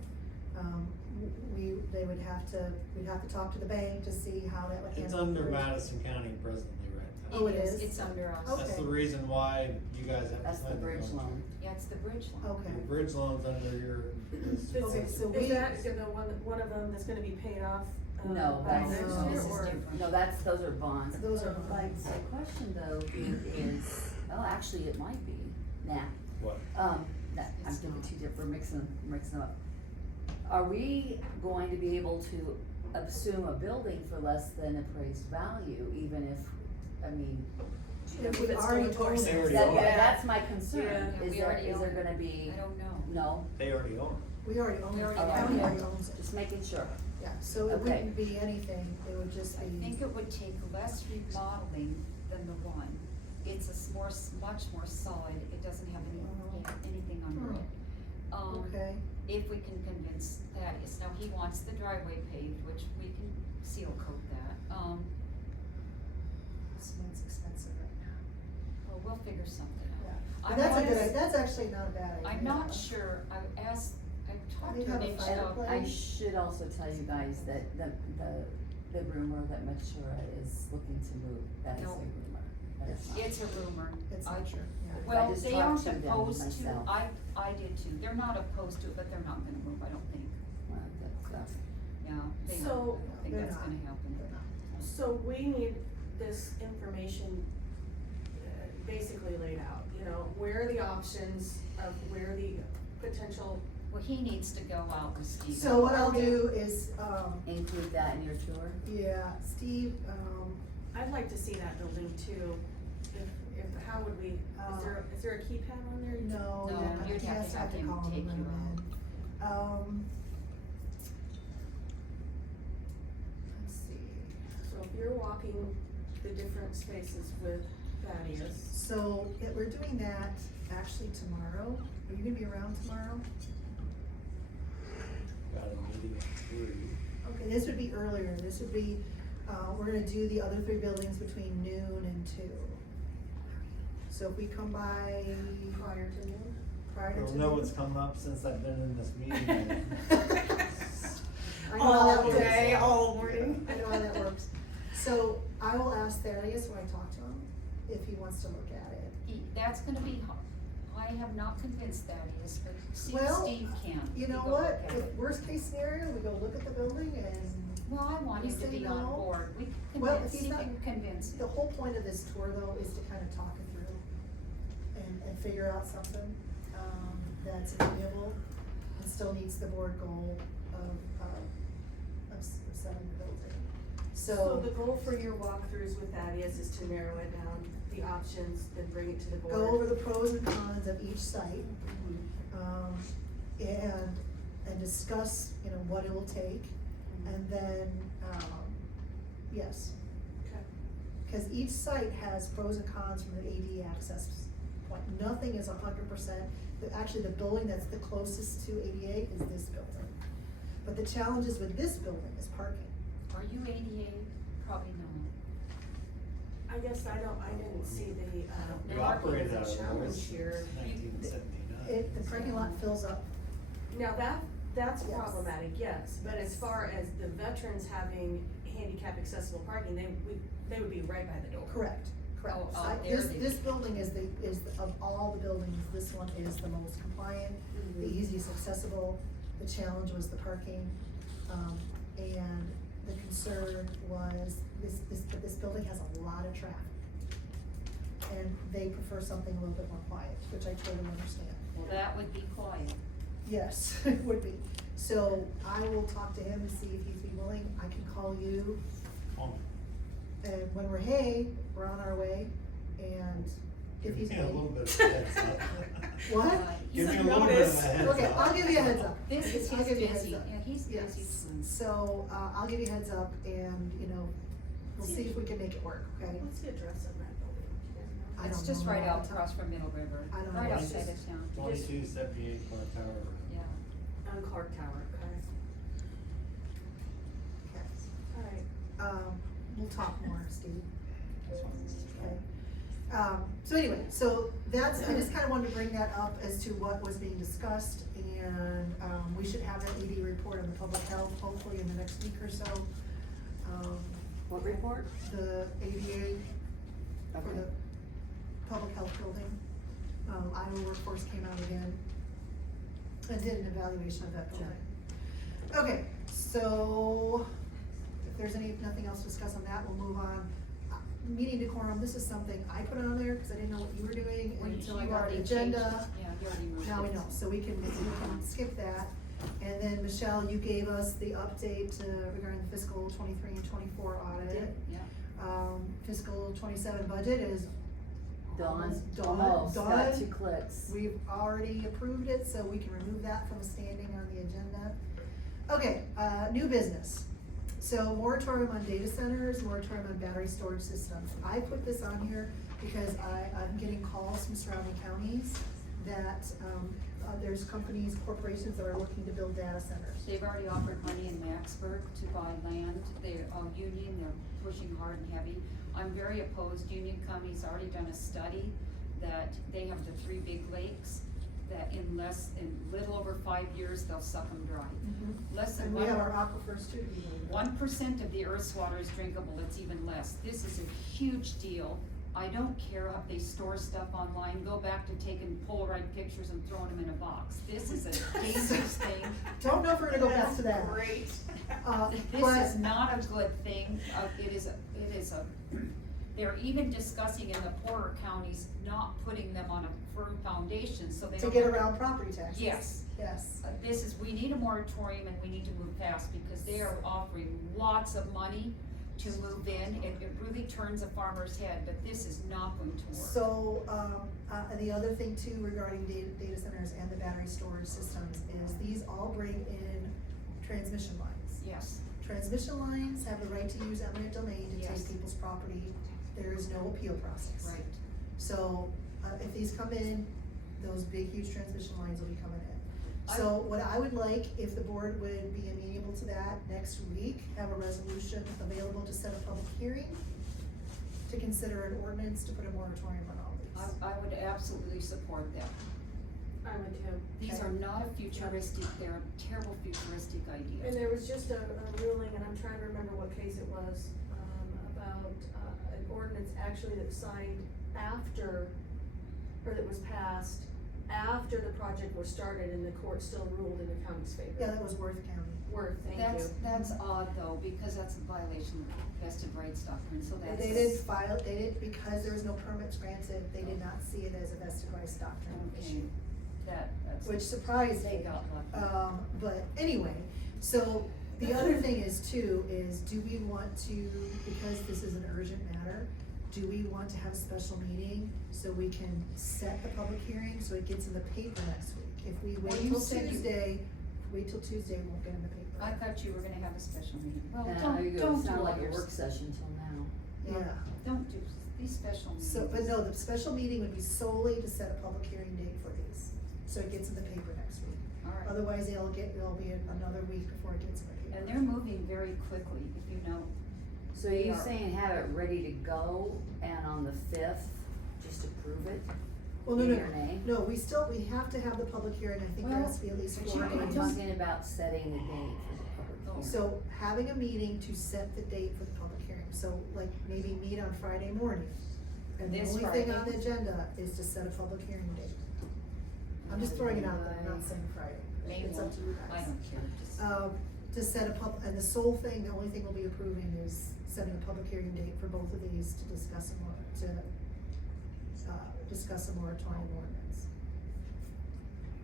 We'd have to talk to the bank to see how that would handle. It's under the bridge. Madison County presently right now. Oh, it is? It's under us. Okay. That's the reason why you guys have to That's the spend bridge money. loan. Yeah, it's the bridge loan. Okay. The bridge loan's under your. Okay, so Is that, one of them that's gonna be paid off, No, by that's, next year, or? no, those are bonds. Those are My bonds. question though is, well, actually, it might be, nah. What? I'm thinking two different, we're mixing them up. Are we going to be able to assume a building for less than appraised value, even if, I mean, If we already own They already it. own it. that's my concern. Yeah, Is we there, already is there own it. gonna be, I don't know. no? They already own We already own We it, already the own county it. already owns it. Just making sure. Yeah, so it Okay. wouldn't be anything, it would just I be. think it would take less remodeling than the one. It's much more solid, it doesn't have anything under it. Okay. If we can convince Thaddeus, now he wants the driveway paved, which we can seal coat that, Cement's expensive right now. well, we'll figure something out. But that's actually not a bad idea. I'm not sure, I talked They to have a Mitch. fireplace. I should also tell you guys that the rumor that Michele is looking to move, that is a No. rumor. That is not. It's a rumor. It's I- not true, yeah. Well, I just they talked aren't to them opposed to, myself. I did too, they're not opposed to it, but they're not gonna move, I don't think, Well, that's, yeah, they So- don't, I don't think They're that's not. gonna happen. They're not. So we need this information basically laid out, you know, where are the options of where the potential. Well, he needs to go out with Steve. So what I'll do is, include that in your tour? yeah, Steve, I'd like to see that building too. If, how would we, is there a keypad on there? no, No, yeah, you'd he have has to to have him call take them you out. in. Let's see. So if you're walking the different spaces with Thaddeus. So, we're doing that actually tomorrow. Are you gonna be around tomorrow? Got a meeting at 3. Okay, this would be earlier. This would be, we're gonna do the other 3 buildings between noon and 2. So if we come by Prior to noon? prior to You'll noon. know what's come up since I've been in this meeting. I know how that All works. day, all morning. I know how that works. So I will ask Thaddeus when I talk to him, if he wants to look at it. That's gonna be hard, I have not convinced Thaddeus, but see if Well, Steve can. You know go what, look at if it. worst case scenario, we go look at the building and. Well, I want him you to say be on no. board, we can Well, convince, if see he's if we not, can convince him. the whole point of this tour though is to kind of talk it through and figure out something, that's agreeable and still meets the board goal of selling the building. So the goal for your walkthroughs with Thaddeus is to narrow it down, the options, then bring it to the board. Go over the pros and cons of each site, and discuss, you know, what it will take, and then, yes. Okay. Cause each site has pros and cons from an AD access point, nothing is 100%, actually the building that's the closest to ADA is this building. But the challenges with this building is parking. Are you ADA? Probably not. I guess I didn't see the, We parking operated as out a of challenge this here. since 1979. The parking lot fills up. Now that's Yes. problematic, yes, but as far as the veterans having handicap accessible parking, they would be right by the door. Correct. Oh, out there they- This building is of all the buildings, this one is the most compliant, the easiest accessible. The challenge was the parking, and the concern was this building has a lot of traffic. And they prefer something a little bit more quiet, which I totally understand. Well, that would be quiet. Yes, it would be. So I will talk to him to see if he'd be willing. I can call you. And when we're, hey, we're on our way, and if he's. Give me a little bit of a heads up. What? Give me a little bit of a heads up. Okay, I'll give you a heads up. This is, I'll he's give you a heads busy, up. yeah, he's busy. Yes, so, I'll give you a heads up and, you know, we'll see if we can make it work, okay? What's the address of that building? Do you guys know? I It's don't just know right off out the top. across from Middle River, I don't know. right It's outside just- of town. 2278 Clark Tower. Yeah. On Clark Tower, okay. Okay. Alright. We'll talk more, Steve. Okay. So anyway, so that's, I just kinda wanted to bring that up as to what was being discussed, and, we should have that ED report on the public health, hopefully in the next week or so. What report? The ADA for Okay. the public health building. Iowa Workforce came out again and did an evaluation of that building. Okay, so there's nothing else to discuss on that, we'll move on. Meeting decorum, this is something I put on there, cause I didn't know what you were doing Well, until I you got the already agenda. changed it. Yeah, you already moved Now we it. know, so we can skip that. And then Michele, you gave us the update regarding the fiscal 23 and 24 audit. Yeah. Fiscal 27 budget is Dawn, done. almost got 2 clicks. We've already approved it, so we can remove that from a standing on the agenda. Okay, new business. So moratorium on data centers, moratorium on battery storage systems. I put this on here because I'm getting calls from surrounding counties that, there's companies, corporations that are looking to build data centers. They've already offered money in Maxburg to buy land. They're, Union, they're pushing hard and heavy. I'm very opposed. Union County's already done a study that they have the 3 big lakes that in little over 5 years, they'll suck them dry. Less than And we have our aquifers too. 1% of the Earth's water is drinkable, it's even less. This is a huge deal. I don't care if they store stuff online, go back to taking Polaroid pictures and throwing them in a box. This is a dangerous thing. Don't know if we're gonna go back to that. Great. But- This is not a good thing. It is a, they're even discussing in the poorer counties not putting them on a firm foundation, so they To don't. get around property taxes. Yes. Yes. We need a moratorium and we need to move fast because they are offering lots of money to move in. It really turns a farmer's head, but this is not going to work. So, and the other thing too regarding data centers and the battery storage systems is these all bring in transmission lines. Yes. Transmission lines have the right to use eminent domain to Yes. take people's property. There is no appeal process. Right. So, if these come in, those big, huge transmission lines will be coming in. So what I would like, if the board would be amenable to that next week, have a resolution available to set a public hearing to consider an ordinance to put a moratorium on all these. I would absolutely support that. I would too. These Okay. are not a futuristic, they're terrible futuristic ideas. And there was just a ruling, and I'm trying to remember what case it was, about, an ordinance actually that signed after, or that was passed after the project was started and the court still ruled in the county's favor. Yeah, that was Worth County. Worth, thank you. That's odd though, because that's a violation of vested rights doctrine, so that's. They didn't, because there was no permits granted, they did not see it as a vested rights doctrine Okay. issue. That's. Which surprised They me. got lucky. But anyway, so the other thing is too, is do we want to, because this is an urgent matter, do we want to have a special meeting so we can set the public hearing so it gets in the paper next week? If we Well, wait you till said you- Tuesday, it won't get in the paper. I thought you were gonna have a special meeting. Well, And don't it do sounded like a yours. work session till now. Yeah. Don't do these special meetings. So, but no, the special meeting would be solely to set a public hearing date for these, so it gets in the paper next week. All right. Otherwise, it'll be another week before it gets in the paper. And they're moving very quickly, if you know. So They you are. saying have it ready to go and on the 5th, just approve it? Well, no, Yea no, or nay? no, we have to have the public hearing, I think there has to be at least But 4 you days. I'm talking about setting the date for the public hearing. So having a meeting to set the date for the public hearing, so like maybe meet on Friday morning. And the This only thing Friday? on the agenda is to set a public hearing date. I'm just throwing it out there, I'm not saying Friday, Maybe it's up to you guys. I don't care, just. To set and the sole thing, the only thing we'll be approving is setting a public hearing date for both of these to discuss discuss a moratorium ordinance.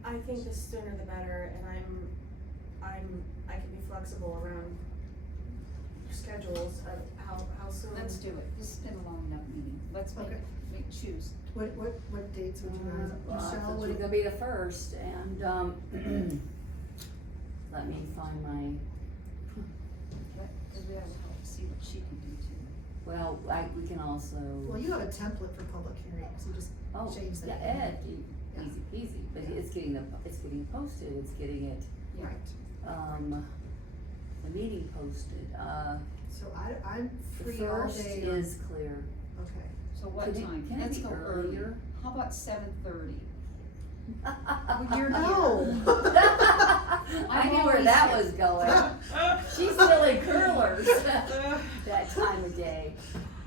I think the sooner the better, and I can be flexible around schedules of how soon. Let's do it. This has been a long enough meeting. Let's Okay. choose. What dates would you guys, Well, Michele, it's what do gonna be the 1st, and, let me find my, Cause we gotta see what she can do too. well, we can also. well, you have a template for public hearings, you just Oh, change that. yeah, Ed, easy peasy, but it's getting posted, it's getting it, Right, the meeting posted, so I'm the free all 1st day. is clear. Okay. So what Can it- time? can it Let's be go earlier? earlier. How about 7:30? Well, you're No. I knew where that was going. She's still in curlers that time of day.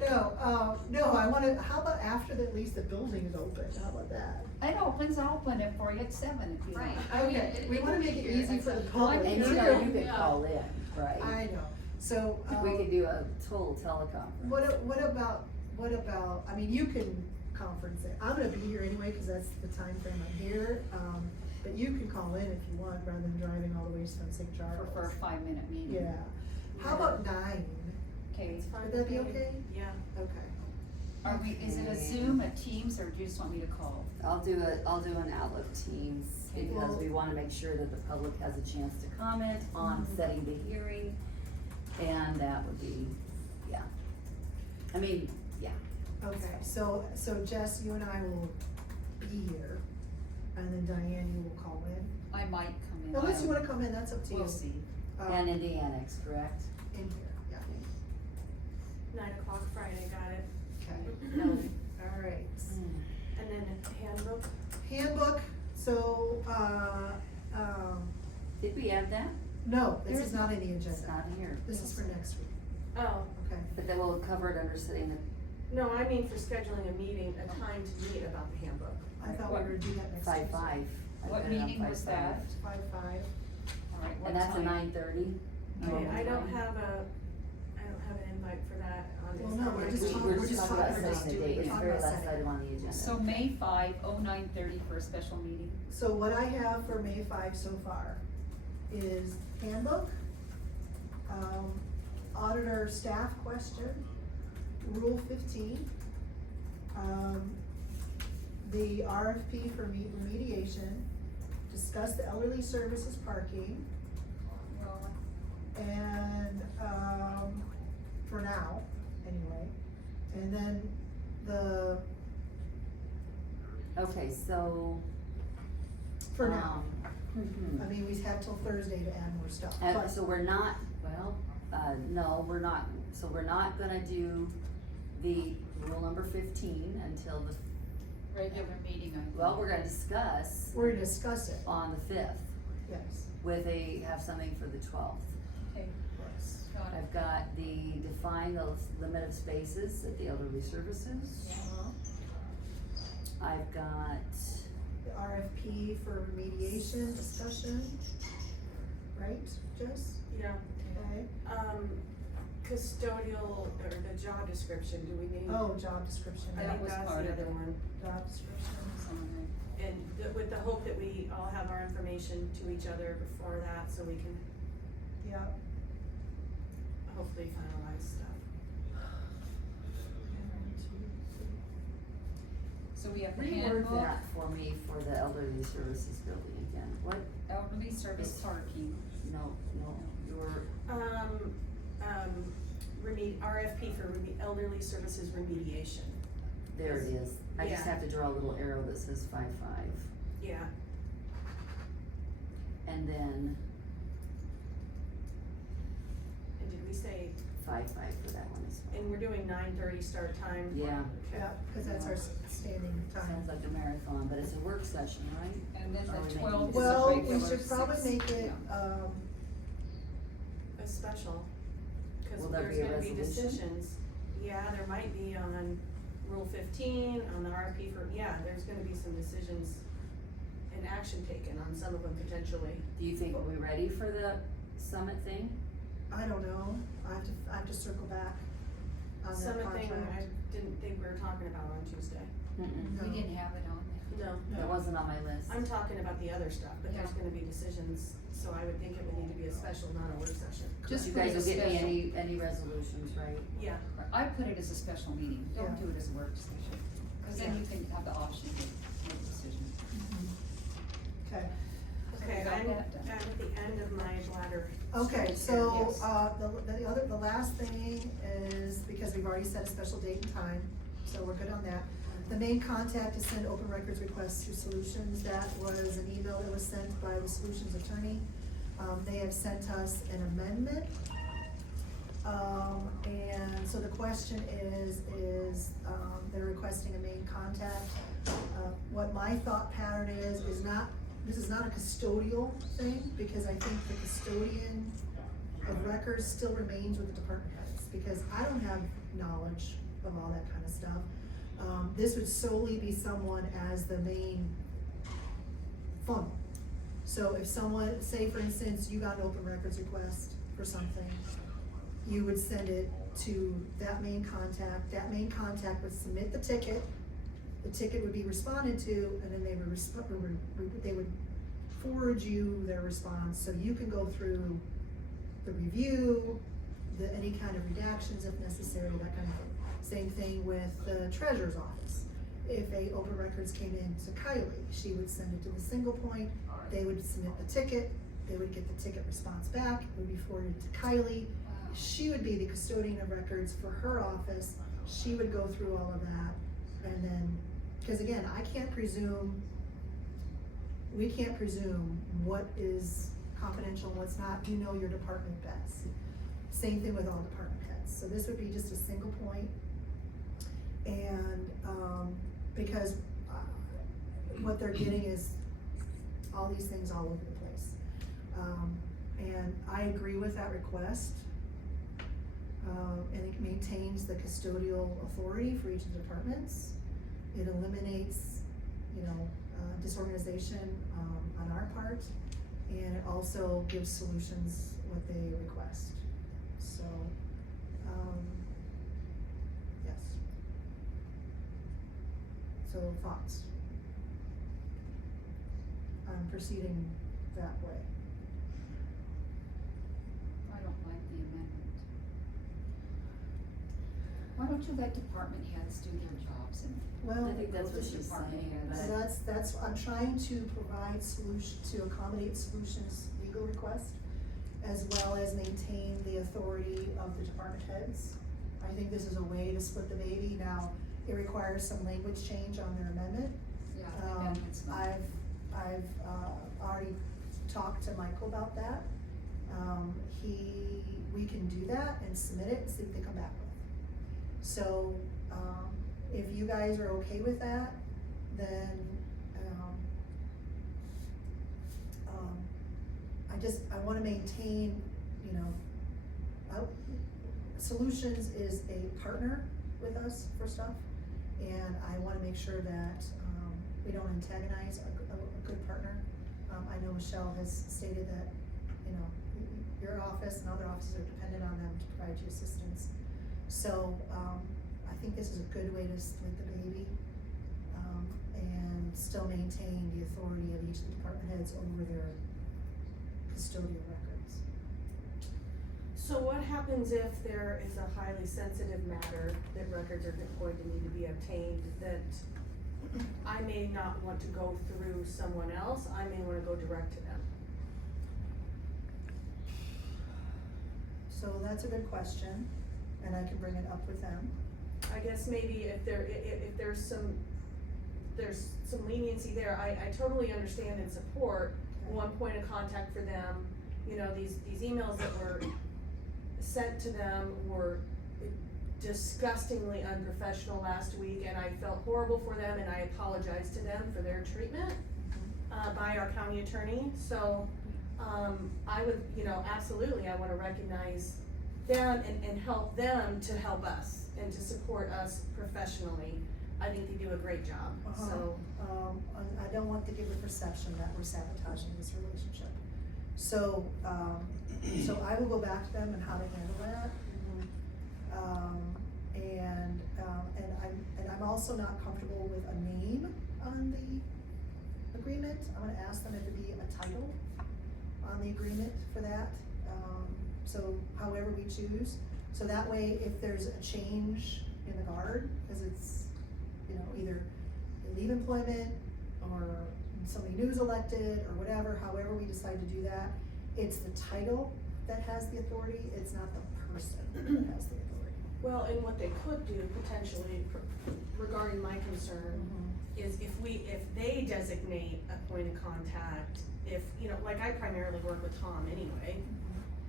No, how about after at least the building is open, how about that? It opens, I'll open it for you at 7 if you want. Okay, we wanna make it easy for the public. And you know you could call in, right? I know, So, We could do a total teleconference. what about, I mean, you can conference it, I'm gonna be here anyway, cause that's the time frame I'm here, but you can call in if you want, rather than driving all the way from St. Charles. For a 5-minute meeting. Yeah, how about 9? Okay. Would that be okay? Yeah. Okay. Are we, is it a Zoom, a Teams, or do you just want me to call? I'll do an Outlook Teams, Okay. because we wanna make sure that the public has a chance to comment on setting the hearing, and that would be, yeah. I mean, yeah. Okay, so Jess, you and I will be here, and then Diane, you will call in. I might come in. Unless you wanna come in, that's up to you. We'll see. And in the annex, correct? In here, yeah. 9 o'clock Friday, got it. Okay. All right. And then a handbook. Handbook, so, Did we add that? no, this is not in the agenda. It's not here. This is for next week. Oh, Okay. But then we'll cover it under setting the, no, I mean for scheduling a meeting, a time to meet about the handbook. I thought we were gonna do that next Tuesday. 5-5. What meeting was that? 5-5. All right, what And that's a time? 9:30? Okay, I don't have an invite for that on this. Well, no, we're just talking- We're we're just just talking about talking about setting the doing- date, we're it's the talking very about last setting. item on the agenda. So May 5, 09:30 for a special meeting? So what I have for May 5 so far is handbook, auditor staff question, Rule 15, the RFP for remediation, discuss the elderly services parking, and, for now, anyway, and then Okay, so. for now, mhm. I mean, we have till Thursday to add more stuff, And but, so we're not, well, no, we're not, so we're not gonna do the rule number 15 until the, Regular meeting, I think. well, we're gonna discuss we're gonna discuss it, on the 5th yes. have something for the 12th. Okay, Yes. got it. I've got the define the limit of spaces at the elderly services. I've got, The RFP for remediation discussion, right, Jess? Yeah, Okay. custodial, or the job description, do we need? Oh, job description, I yeah, think was that's part the of other it. one. job description. And with the hope that we all have our information to each other before that, so we can Yeah. hopefully finalize stuff. So we have the reword handbook, that for me for the elderly services building again. What? elderly service parking. No, your, RFP for elderly services remediation. there it is. I just Yeah. have to draw a little arrow that says 5-5. Yeah, And then and did we say, 5-5 for that one as well. and we're doing 9:30 start time? Yeah. Yeah, cause that's our standing time. Sounds like a marathon, but it's a work session, right? And then Are we the making 12th is this a Well, we regular should probably 6. make it, Yeah. A special, cause Will there there's be a gonna be resolution? decisions. Yeah, there might be on Rule 15, on the RFP for, yeah, there's gonna be some decisions and action taken on some of them potentially. Do you think, are we ready for the summit thing? I don't know, I have to circle back on that Summit contract. thing, I didn't think we were talking about on Tuesday. Mm-mm. We didn't have it on there. No. It wasn't on my list. I'm talking about the other stuff, but there's Yeah. gonna be decisions, so I would think it would need to be a special, not a work session. Just You put guys it will as get me special. any resolutions, right? Yeah. I put it as a special meeting, don't Yeah. do it as a work session, cause then you can have the option to make a decision. Okay. Okay, got I'm that done. at the end of my bladder. Okay, Yes. so, the last thing is, because we've already set a special date and time, so we're good on that. The main contact is send open records requests to Solutions. That was an email that was sent by the Solutions attorney. They have sent us an amendment. And so the question is, they're requesting a main contact. What my thought pattern is not, this is not a custodial thing, because I think the custodian of records still remains with the department heads, because I don't have knowledge of all that kind of stuff. This would solely be someone as the main funnel. So if someone, say for instance, you got an open records request for something, you would send it to that main contact would submit the ticket would be responded to, and then they would forward you their response, so you can go through the review, any kind of redactions if necessary, that kind of thing. Same thing with the treasurer's office. If a open records came in to Kylie, she would send it to the single point, they would submit the ticket, they would get the ticket response back, it would be forwarded to Kylie. She would be the custodian of records for her office, she would go through all of that, and then, because again, we can't presume what is confidential and what's not, you know your department best. Same thing with all department heads, so this would be just a single point. And, because what they're getting is all these things all over the place. And I agree with that request. And it maintains the custodial authority for each of the departments. It eliminates, disorganization, on our part, and it also gives solutions what they request. So, yes. So thoughts? I'm proceeding that way. I don't like the amendment. Why don't you let department heads do their jobs and Well, I think that's what she's department saying, heads? but- that's, I'm trying to provide to accommodate solutions legal request, as well as maintain the authority of the department heads. I think this is a way to split the baby. Now, it requires some language change on their amendment. Yeah, the amendment's not. I've already talked to Michael about that. We can do that and submit it and see what they come back with. So, if you guys are okay with that, then, I wanna maintain, Solutions is a partner with us for stuff, and I wanna make sure that, we don't antagonize a good partner. I know Michele has stated that, your office and other offices are dependent on them to provide you assistance. So, I think this is a good way to split the baby, and still maintain the authority of each of the department heads over their custodial records. So what happens if there is a highly sensitive matter that records are going to need to be obtained that I may not want to go through someone else, I may wanna go direct to them? So that's a good question, and I can bring it up with them. I guess maybe if there's some leniency there, I totally understand and support one point of contact for them. These emails that were sent to them were disgustingly unprofessional last week, and I felt horrible for them, and I apologize to them for their treatment, by our county attorney. So, I would, absolutely, I wanna recognize them and help them to help us and to support us professionally. I think they do a great job, so. I don't want to give the perception that we're sabotaging this relationship. So, so I will go back to them and how to handle that. And I'm also not comfortable with a name on the agreement. I'm gonna ask them if it be a title on the agreement for that. So however we choose, so that way if there's a change in the guard, cause it's, either they leave employment or somebody new's elected or whatever, however we decide to do that, it's the title that has the authority, it's not the person that has the authority. Well, and what they could do potentially regarding my concern is if they designate a point of contact, if, like I primarily work with Tom anyway.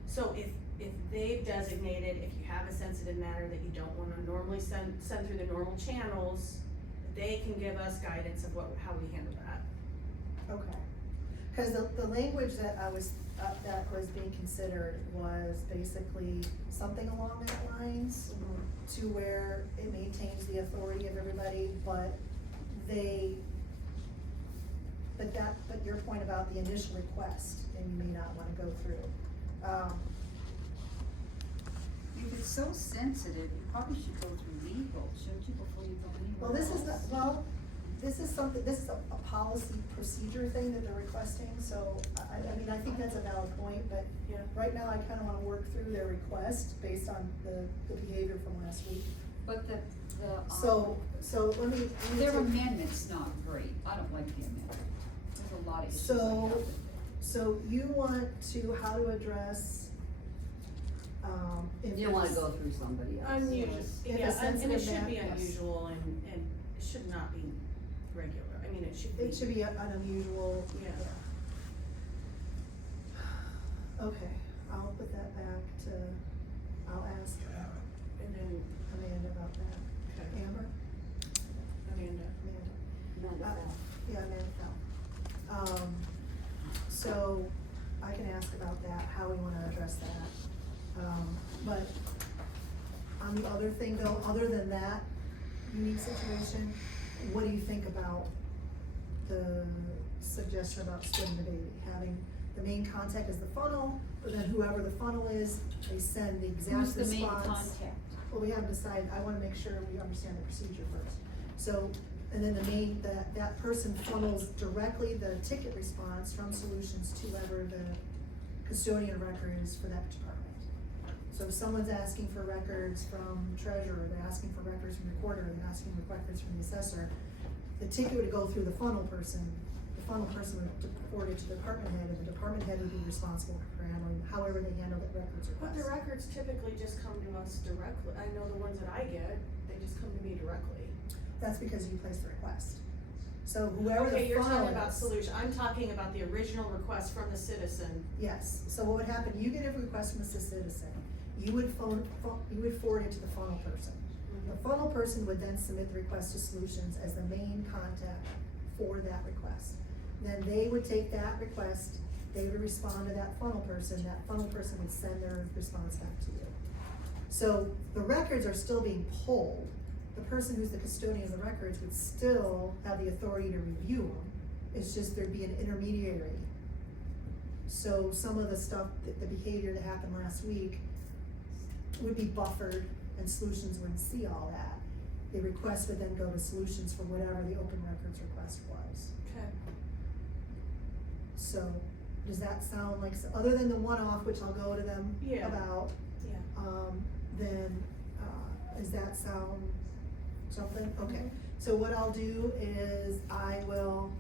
So if they've designated, if you have a sensitive matter that you don't wanna normally send through the normal channels, they can give us guidance of how we handle that. Okay, cause the language that was being considered was basically something along that lines, to where it maintains the authority of everybody, but your point about the initial request, and you may not wanna go through. If it's so sensitive, you probably should go through legal, shouldn't you, before you go anywhere Well, this is, else? this is something, this is a policy procedure thing that they're requesting, so, I mean, I think that's a valid point, but Yeah. right now, I kinda wanna work through their request based on the behavior from last week. But the, So let me. their amendment's not great, I don't like the amendment, there's a lot of issues like So, that. so you want to, how to address, if You don't wanna there's- go through somebody else. Unusual, If a yeah, and it sensitive should be matter, yes. unusual and it should not be regular, I mean, it should be. It should be an unusual. Yeah. Okay, I'll put that back to, I'll ask And then Amanda about that. Okay. Amber? Amanda. Amanda. Yeah, Amanda fell. So I can ask about that, how we wanna address that. But on the other thing though, other than that unique situation, what do you think about the suggestion about splitting the baby? Having the main contact as the funnel, but then whoever the funnel is, they send the exact Who's response. the main contact? Well, we haven't decided, I wanna make sure we understand the procedure first. So, and then that person funnels directly the ticket response from Solutions to whoever the custodian of record is for that department. So if someone's asking for records from treasurer, they're asking for records from recorder, they're asking for records from the assessor, the ticket would go through the funnel person would forward it to the department head, and the department head would be responsible for handling, however they handle the records But the requests. records typically just come to us directly, I know the ones that I get, they just come to me directly. That's because you placed the request. So whoever the funnel is. Okay, you're talking about solution, I'm talking about the original request from the citizen. Yes, so what would happen, you get a request from a citizen, you would forward it to the funnel person. The funnel person would then submit the request to Solutions as the main contact for that request. Then they would take that request, they would respond to that funnel person would send their response back to you. So the records are still being pulled, the person who's the custodian of the records would still have the authority to review them, it's just there'd be an intermediary. So some of the stuff, the behavior that happened last week would be buffered and Solutions wouldn't see all that. The request would then go to Solutions for whatever the open records request was. Okay. So, does that sound like, other than the one-off, which I'll go to them Yeah. about, Yeah. then, does that sound something? Okay, so what I'll do is I will,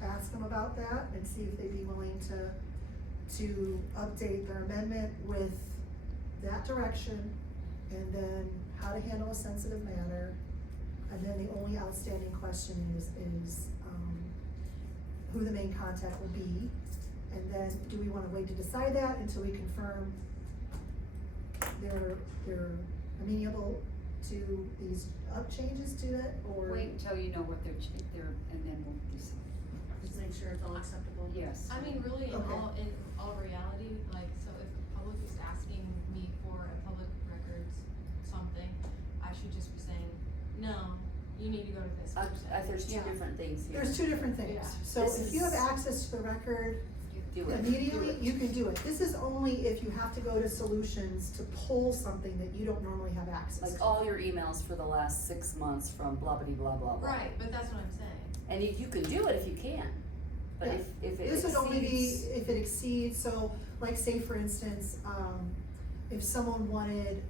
ask them about that and see if they'd be willing to update their amendment with that direction, and then how to handle a sensitive matter. And then the only outstanding question is who the main contact will be. And then, do we wanna wait to decide that until we confirm they're amenable to these changes to it, or? Wait until you know what they're, and then we'll decide. Just make sure it's all acceptable. Yes. I mean, really, Okay. in all reality, like, so if the public is asking me for a public records something, I should just be saying, no, you need to go to this person. There's two different things here. There's two different things. Yeah. So This if you have is- access to the record Do it. immediately, you can do it. This is only if you have to go to Solutions to pull something that you don't normally have access Like to. all your emails for the last 6 months from blah blah blah blah blah. Right, but that's what I'm saying. And you can do it if you can, but Yeah. if it This would only be exceeds- if it exceeds, so like say for instance, if someone wanted,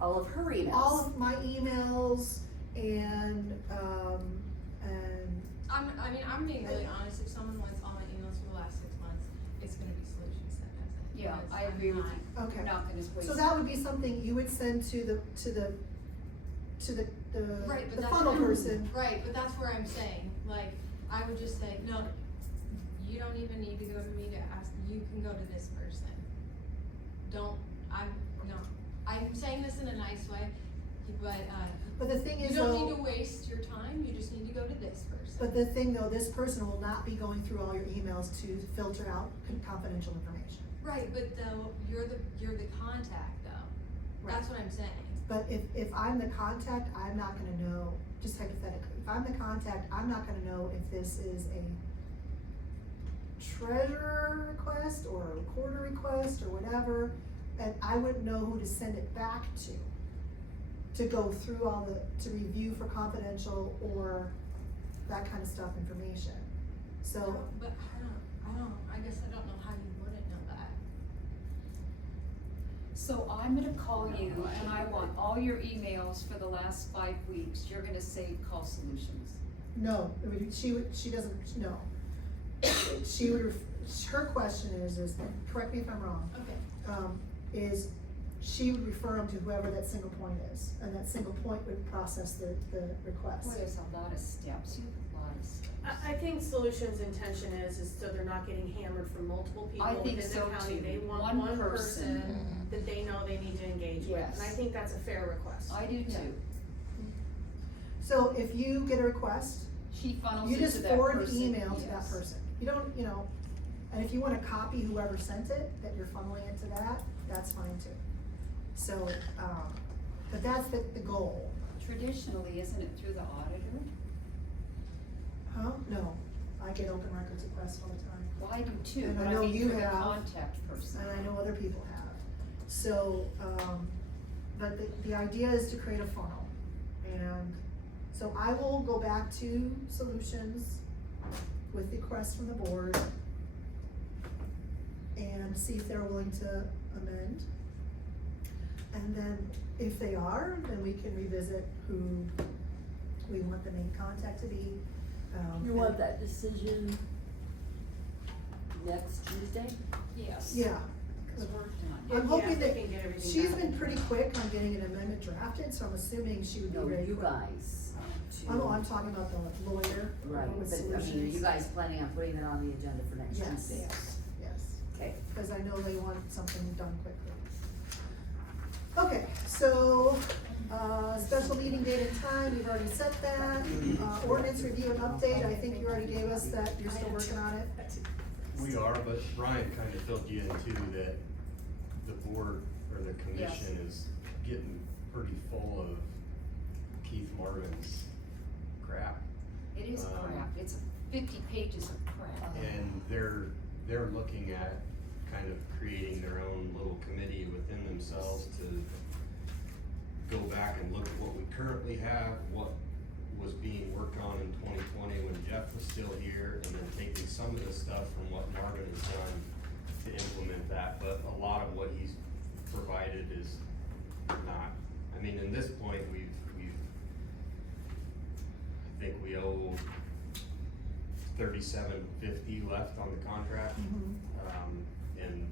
all of her emails. all of my emails and, I'm being really honest, if someone wants all my emails for the last 6 months, it's gonna be Solutions that does it. Yeah, because I agree with I'm you. Okay. We're not gonna waste. so that would be something you would send to the Right, but the that's funnel what I'm- person. Right, but that's where I'm saying, like, I would just say, no, you don't even need to go to me to ask, you can go to this person. I'm saying this in a nice way, But the thing is you don't though- need to waste your time, you just need to go to this person. But the thing though, this person will not be going through all your emails to filter out confidential information. Right, but though, you're the contact though, Right. that's what I'm saying. But if I'm the contact, I'm not gonna know, just hypothetically, if I'm the contact, I'm not gonna know if this is a treasurer request or a recorder request or whatever. and I wouldn't know who to send it back to go through all to review for confidential or that kind of stuff information. So, But I guess I don't know how you wouldn't know that. So I'm gonna call you and I want all your emails for the last 5 weeks. You're gonna say call Solutions. no, I mean, she doesn't, no. She would, her question is, correct me if I'm wrong. Okay. Is she would refer them to whoever that single point is, and that single point would process the request. Boy, there's a lot of steps. You have a lot of steps. I think Solutions' intention is so they're not getting hammered from multiple people I think within so the county. too. They want One one person. person that they know they need to engage with, Yes. and I think that's a fair request. I do too. So if you get a request, She funnels you it to just that forward the person. email to that Yes. person. You don't, and if you wanna copy whoever sent it, that you're funneling it to that, that's fine too. So, but that's the goal. Traditionally, isn't it through the auditor? Huh? No, I get open records requests all the time. Well, I do too, And but I I know mean you through the have, contact person. and I know other people have. So, but the idea is to create a funnel. And so I will go back to Solutions with the request from the board and see if they're willing to amend. And then if they are, then we can revisit who we want the main contact to be. You want that decision next Tuesday? Yes. Yeah. Because we're done. I'm hoping they that, can get everything she's done. been pretty quick on getting an amendment drafted, so I'm assuming she would be No, ready. you quick. guys. I'm talking about the lawyer. Right, with but I mean, are Solutions. you guys planning on putting it on the agenda for next Yes. Tuesday? Yes, Okay. because I know they want something done quickly. Okay, so, special meeting date and time, we've already set that. Ordinance review and update, I think you already gave us that, you're still working on it. We are, but Brian kind of filled you in too that the board or the commission is getting pretty full of Keith Marvin's crap. It is crap. It's 50 pages of crap. And they're looking at kind of creating their own little committee within themselves to go back and look at what we currently have, what was being worked on in 2020 when Jeff was still here, and then taking some of the stuff from what Marvin has done to implement that, but a lot of what he's provided is not. I mean, in this point, I think we owe $37.50 left on the contract. And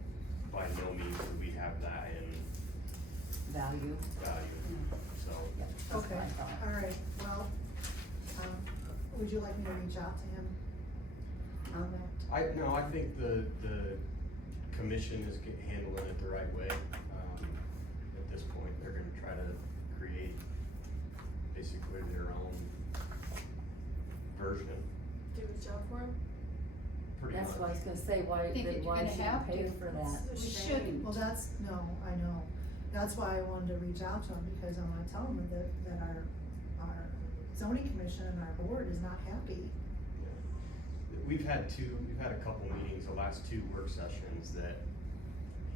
by no means do we have that in Value. so. Okay, all right, well, would you like me to reach out to him on that? I think the commission is handling it the right way. At this point, they're gonna try to create basically their own version. Do a job for him? Pretty That's much. what I was gonna say, why I think that you're why gonna should have you pay to. for that? We shouldn't. Well, I know, that's why I wanted to reach out to him, because I wanna tell him that our zoning commission and our board is not happy. We've had a couple meetings, the last 2 work sessions that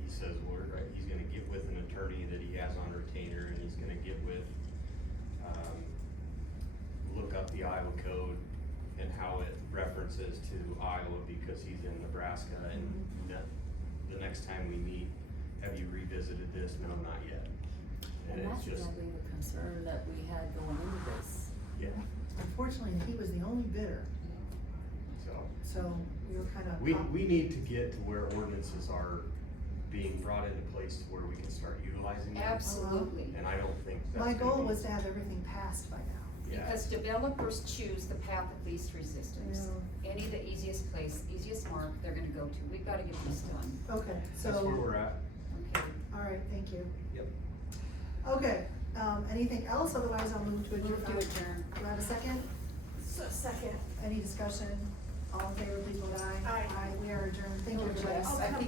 he says, well, right, he's gonna get with an attorney that he has on retainer, and he's gonna get with, look up the Iowa code and how it references to Iowa because he's in Nebraska, and the next time we meet, have you revisited this? No, not yet. And that's it's just, probably the concern that we had going into this. yeah, Unfortunately, he was the only bidder, so we were kind of. we need to get to where ordinances are being brought into place to where we can start utilizing them. Absolutely. And I don't think that's My gonna goal be- was to have everything passed by now. Yeah. Because developers choose the path of least resistance. Any of the easiest mark they're gonna go to. We've gotta get this done. Okay, That's where so, we're at. Okay. all right, thank you. Yep. Okay, anything else, otherwise I'll move to adjourn. Move to adjourn. Do I have a second? Second. Any discussion? All in favor, please vote aye. Aye. We are adjourned, thank you, everybody. I'll come back.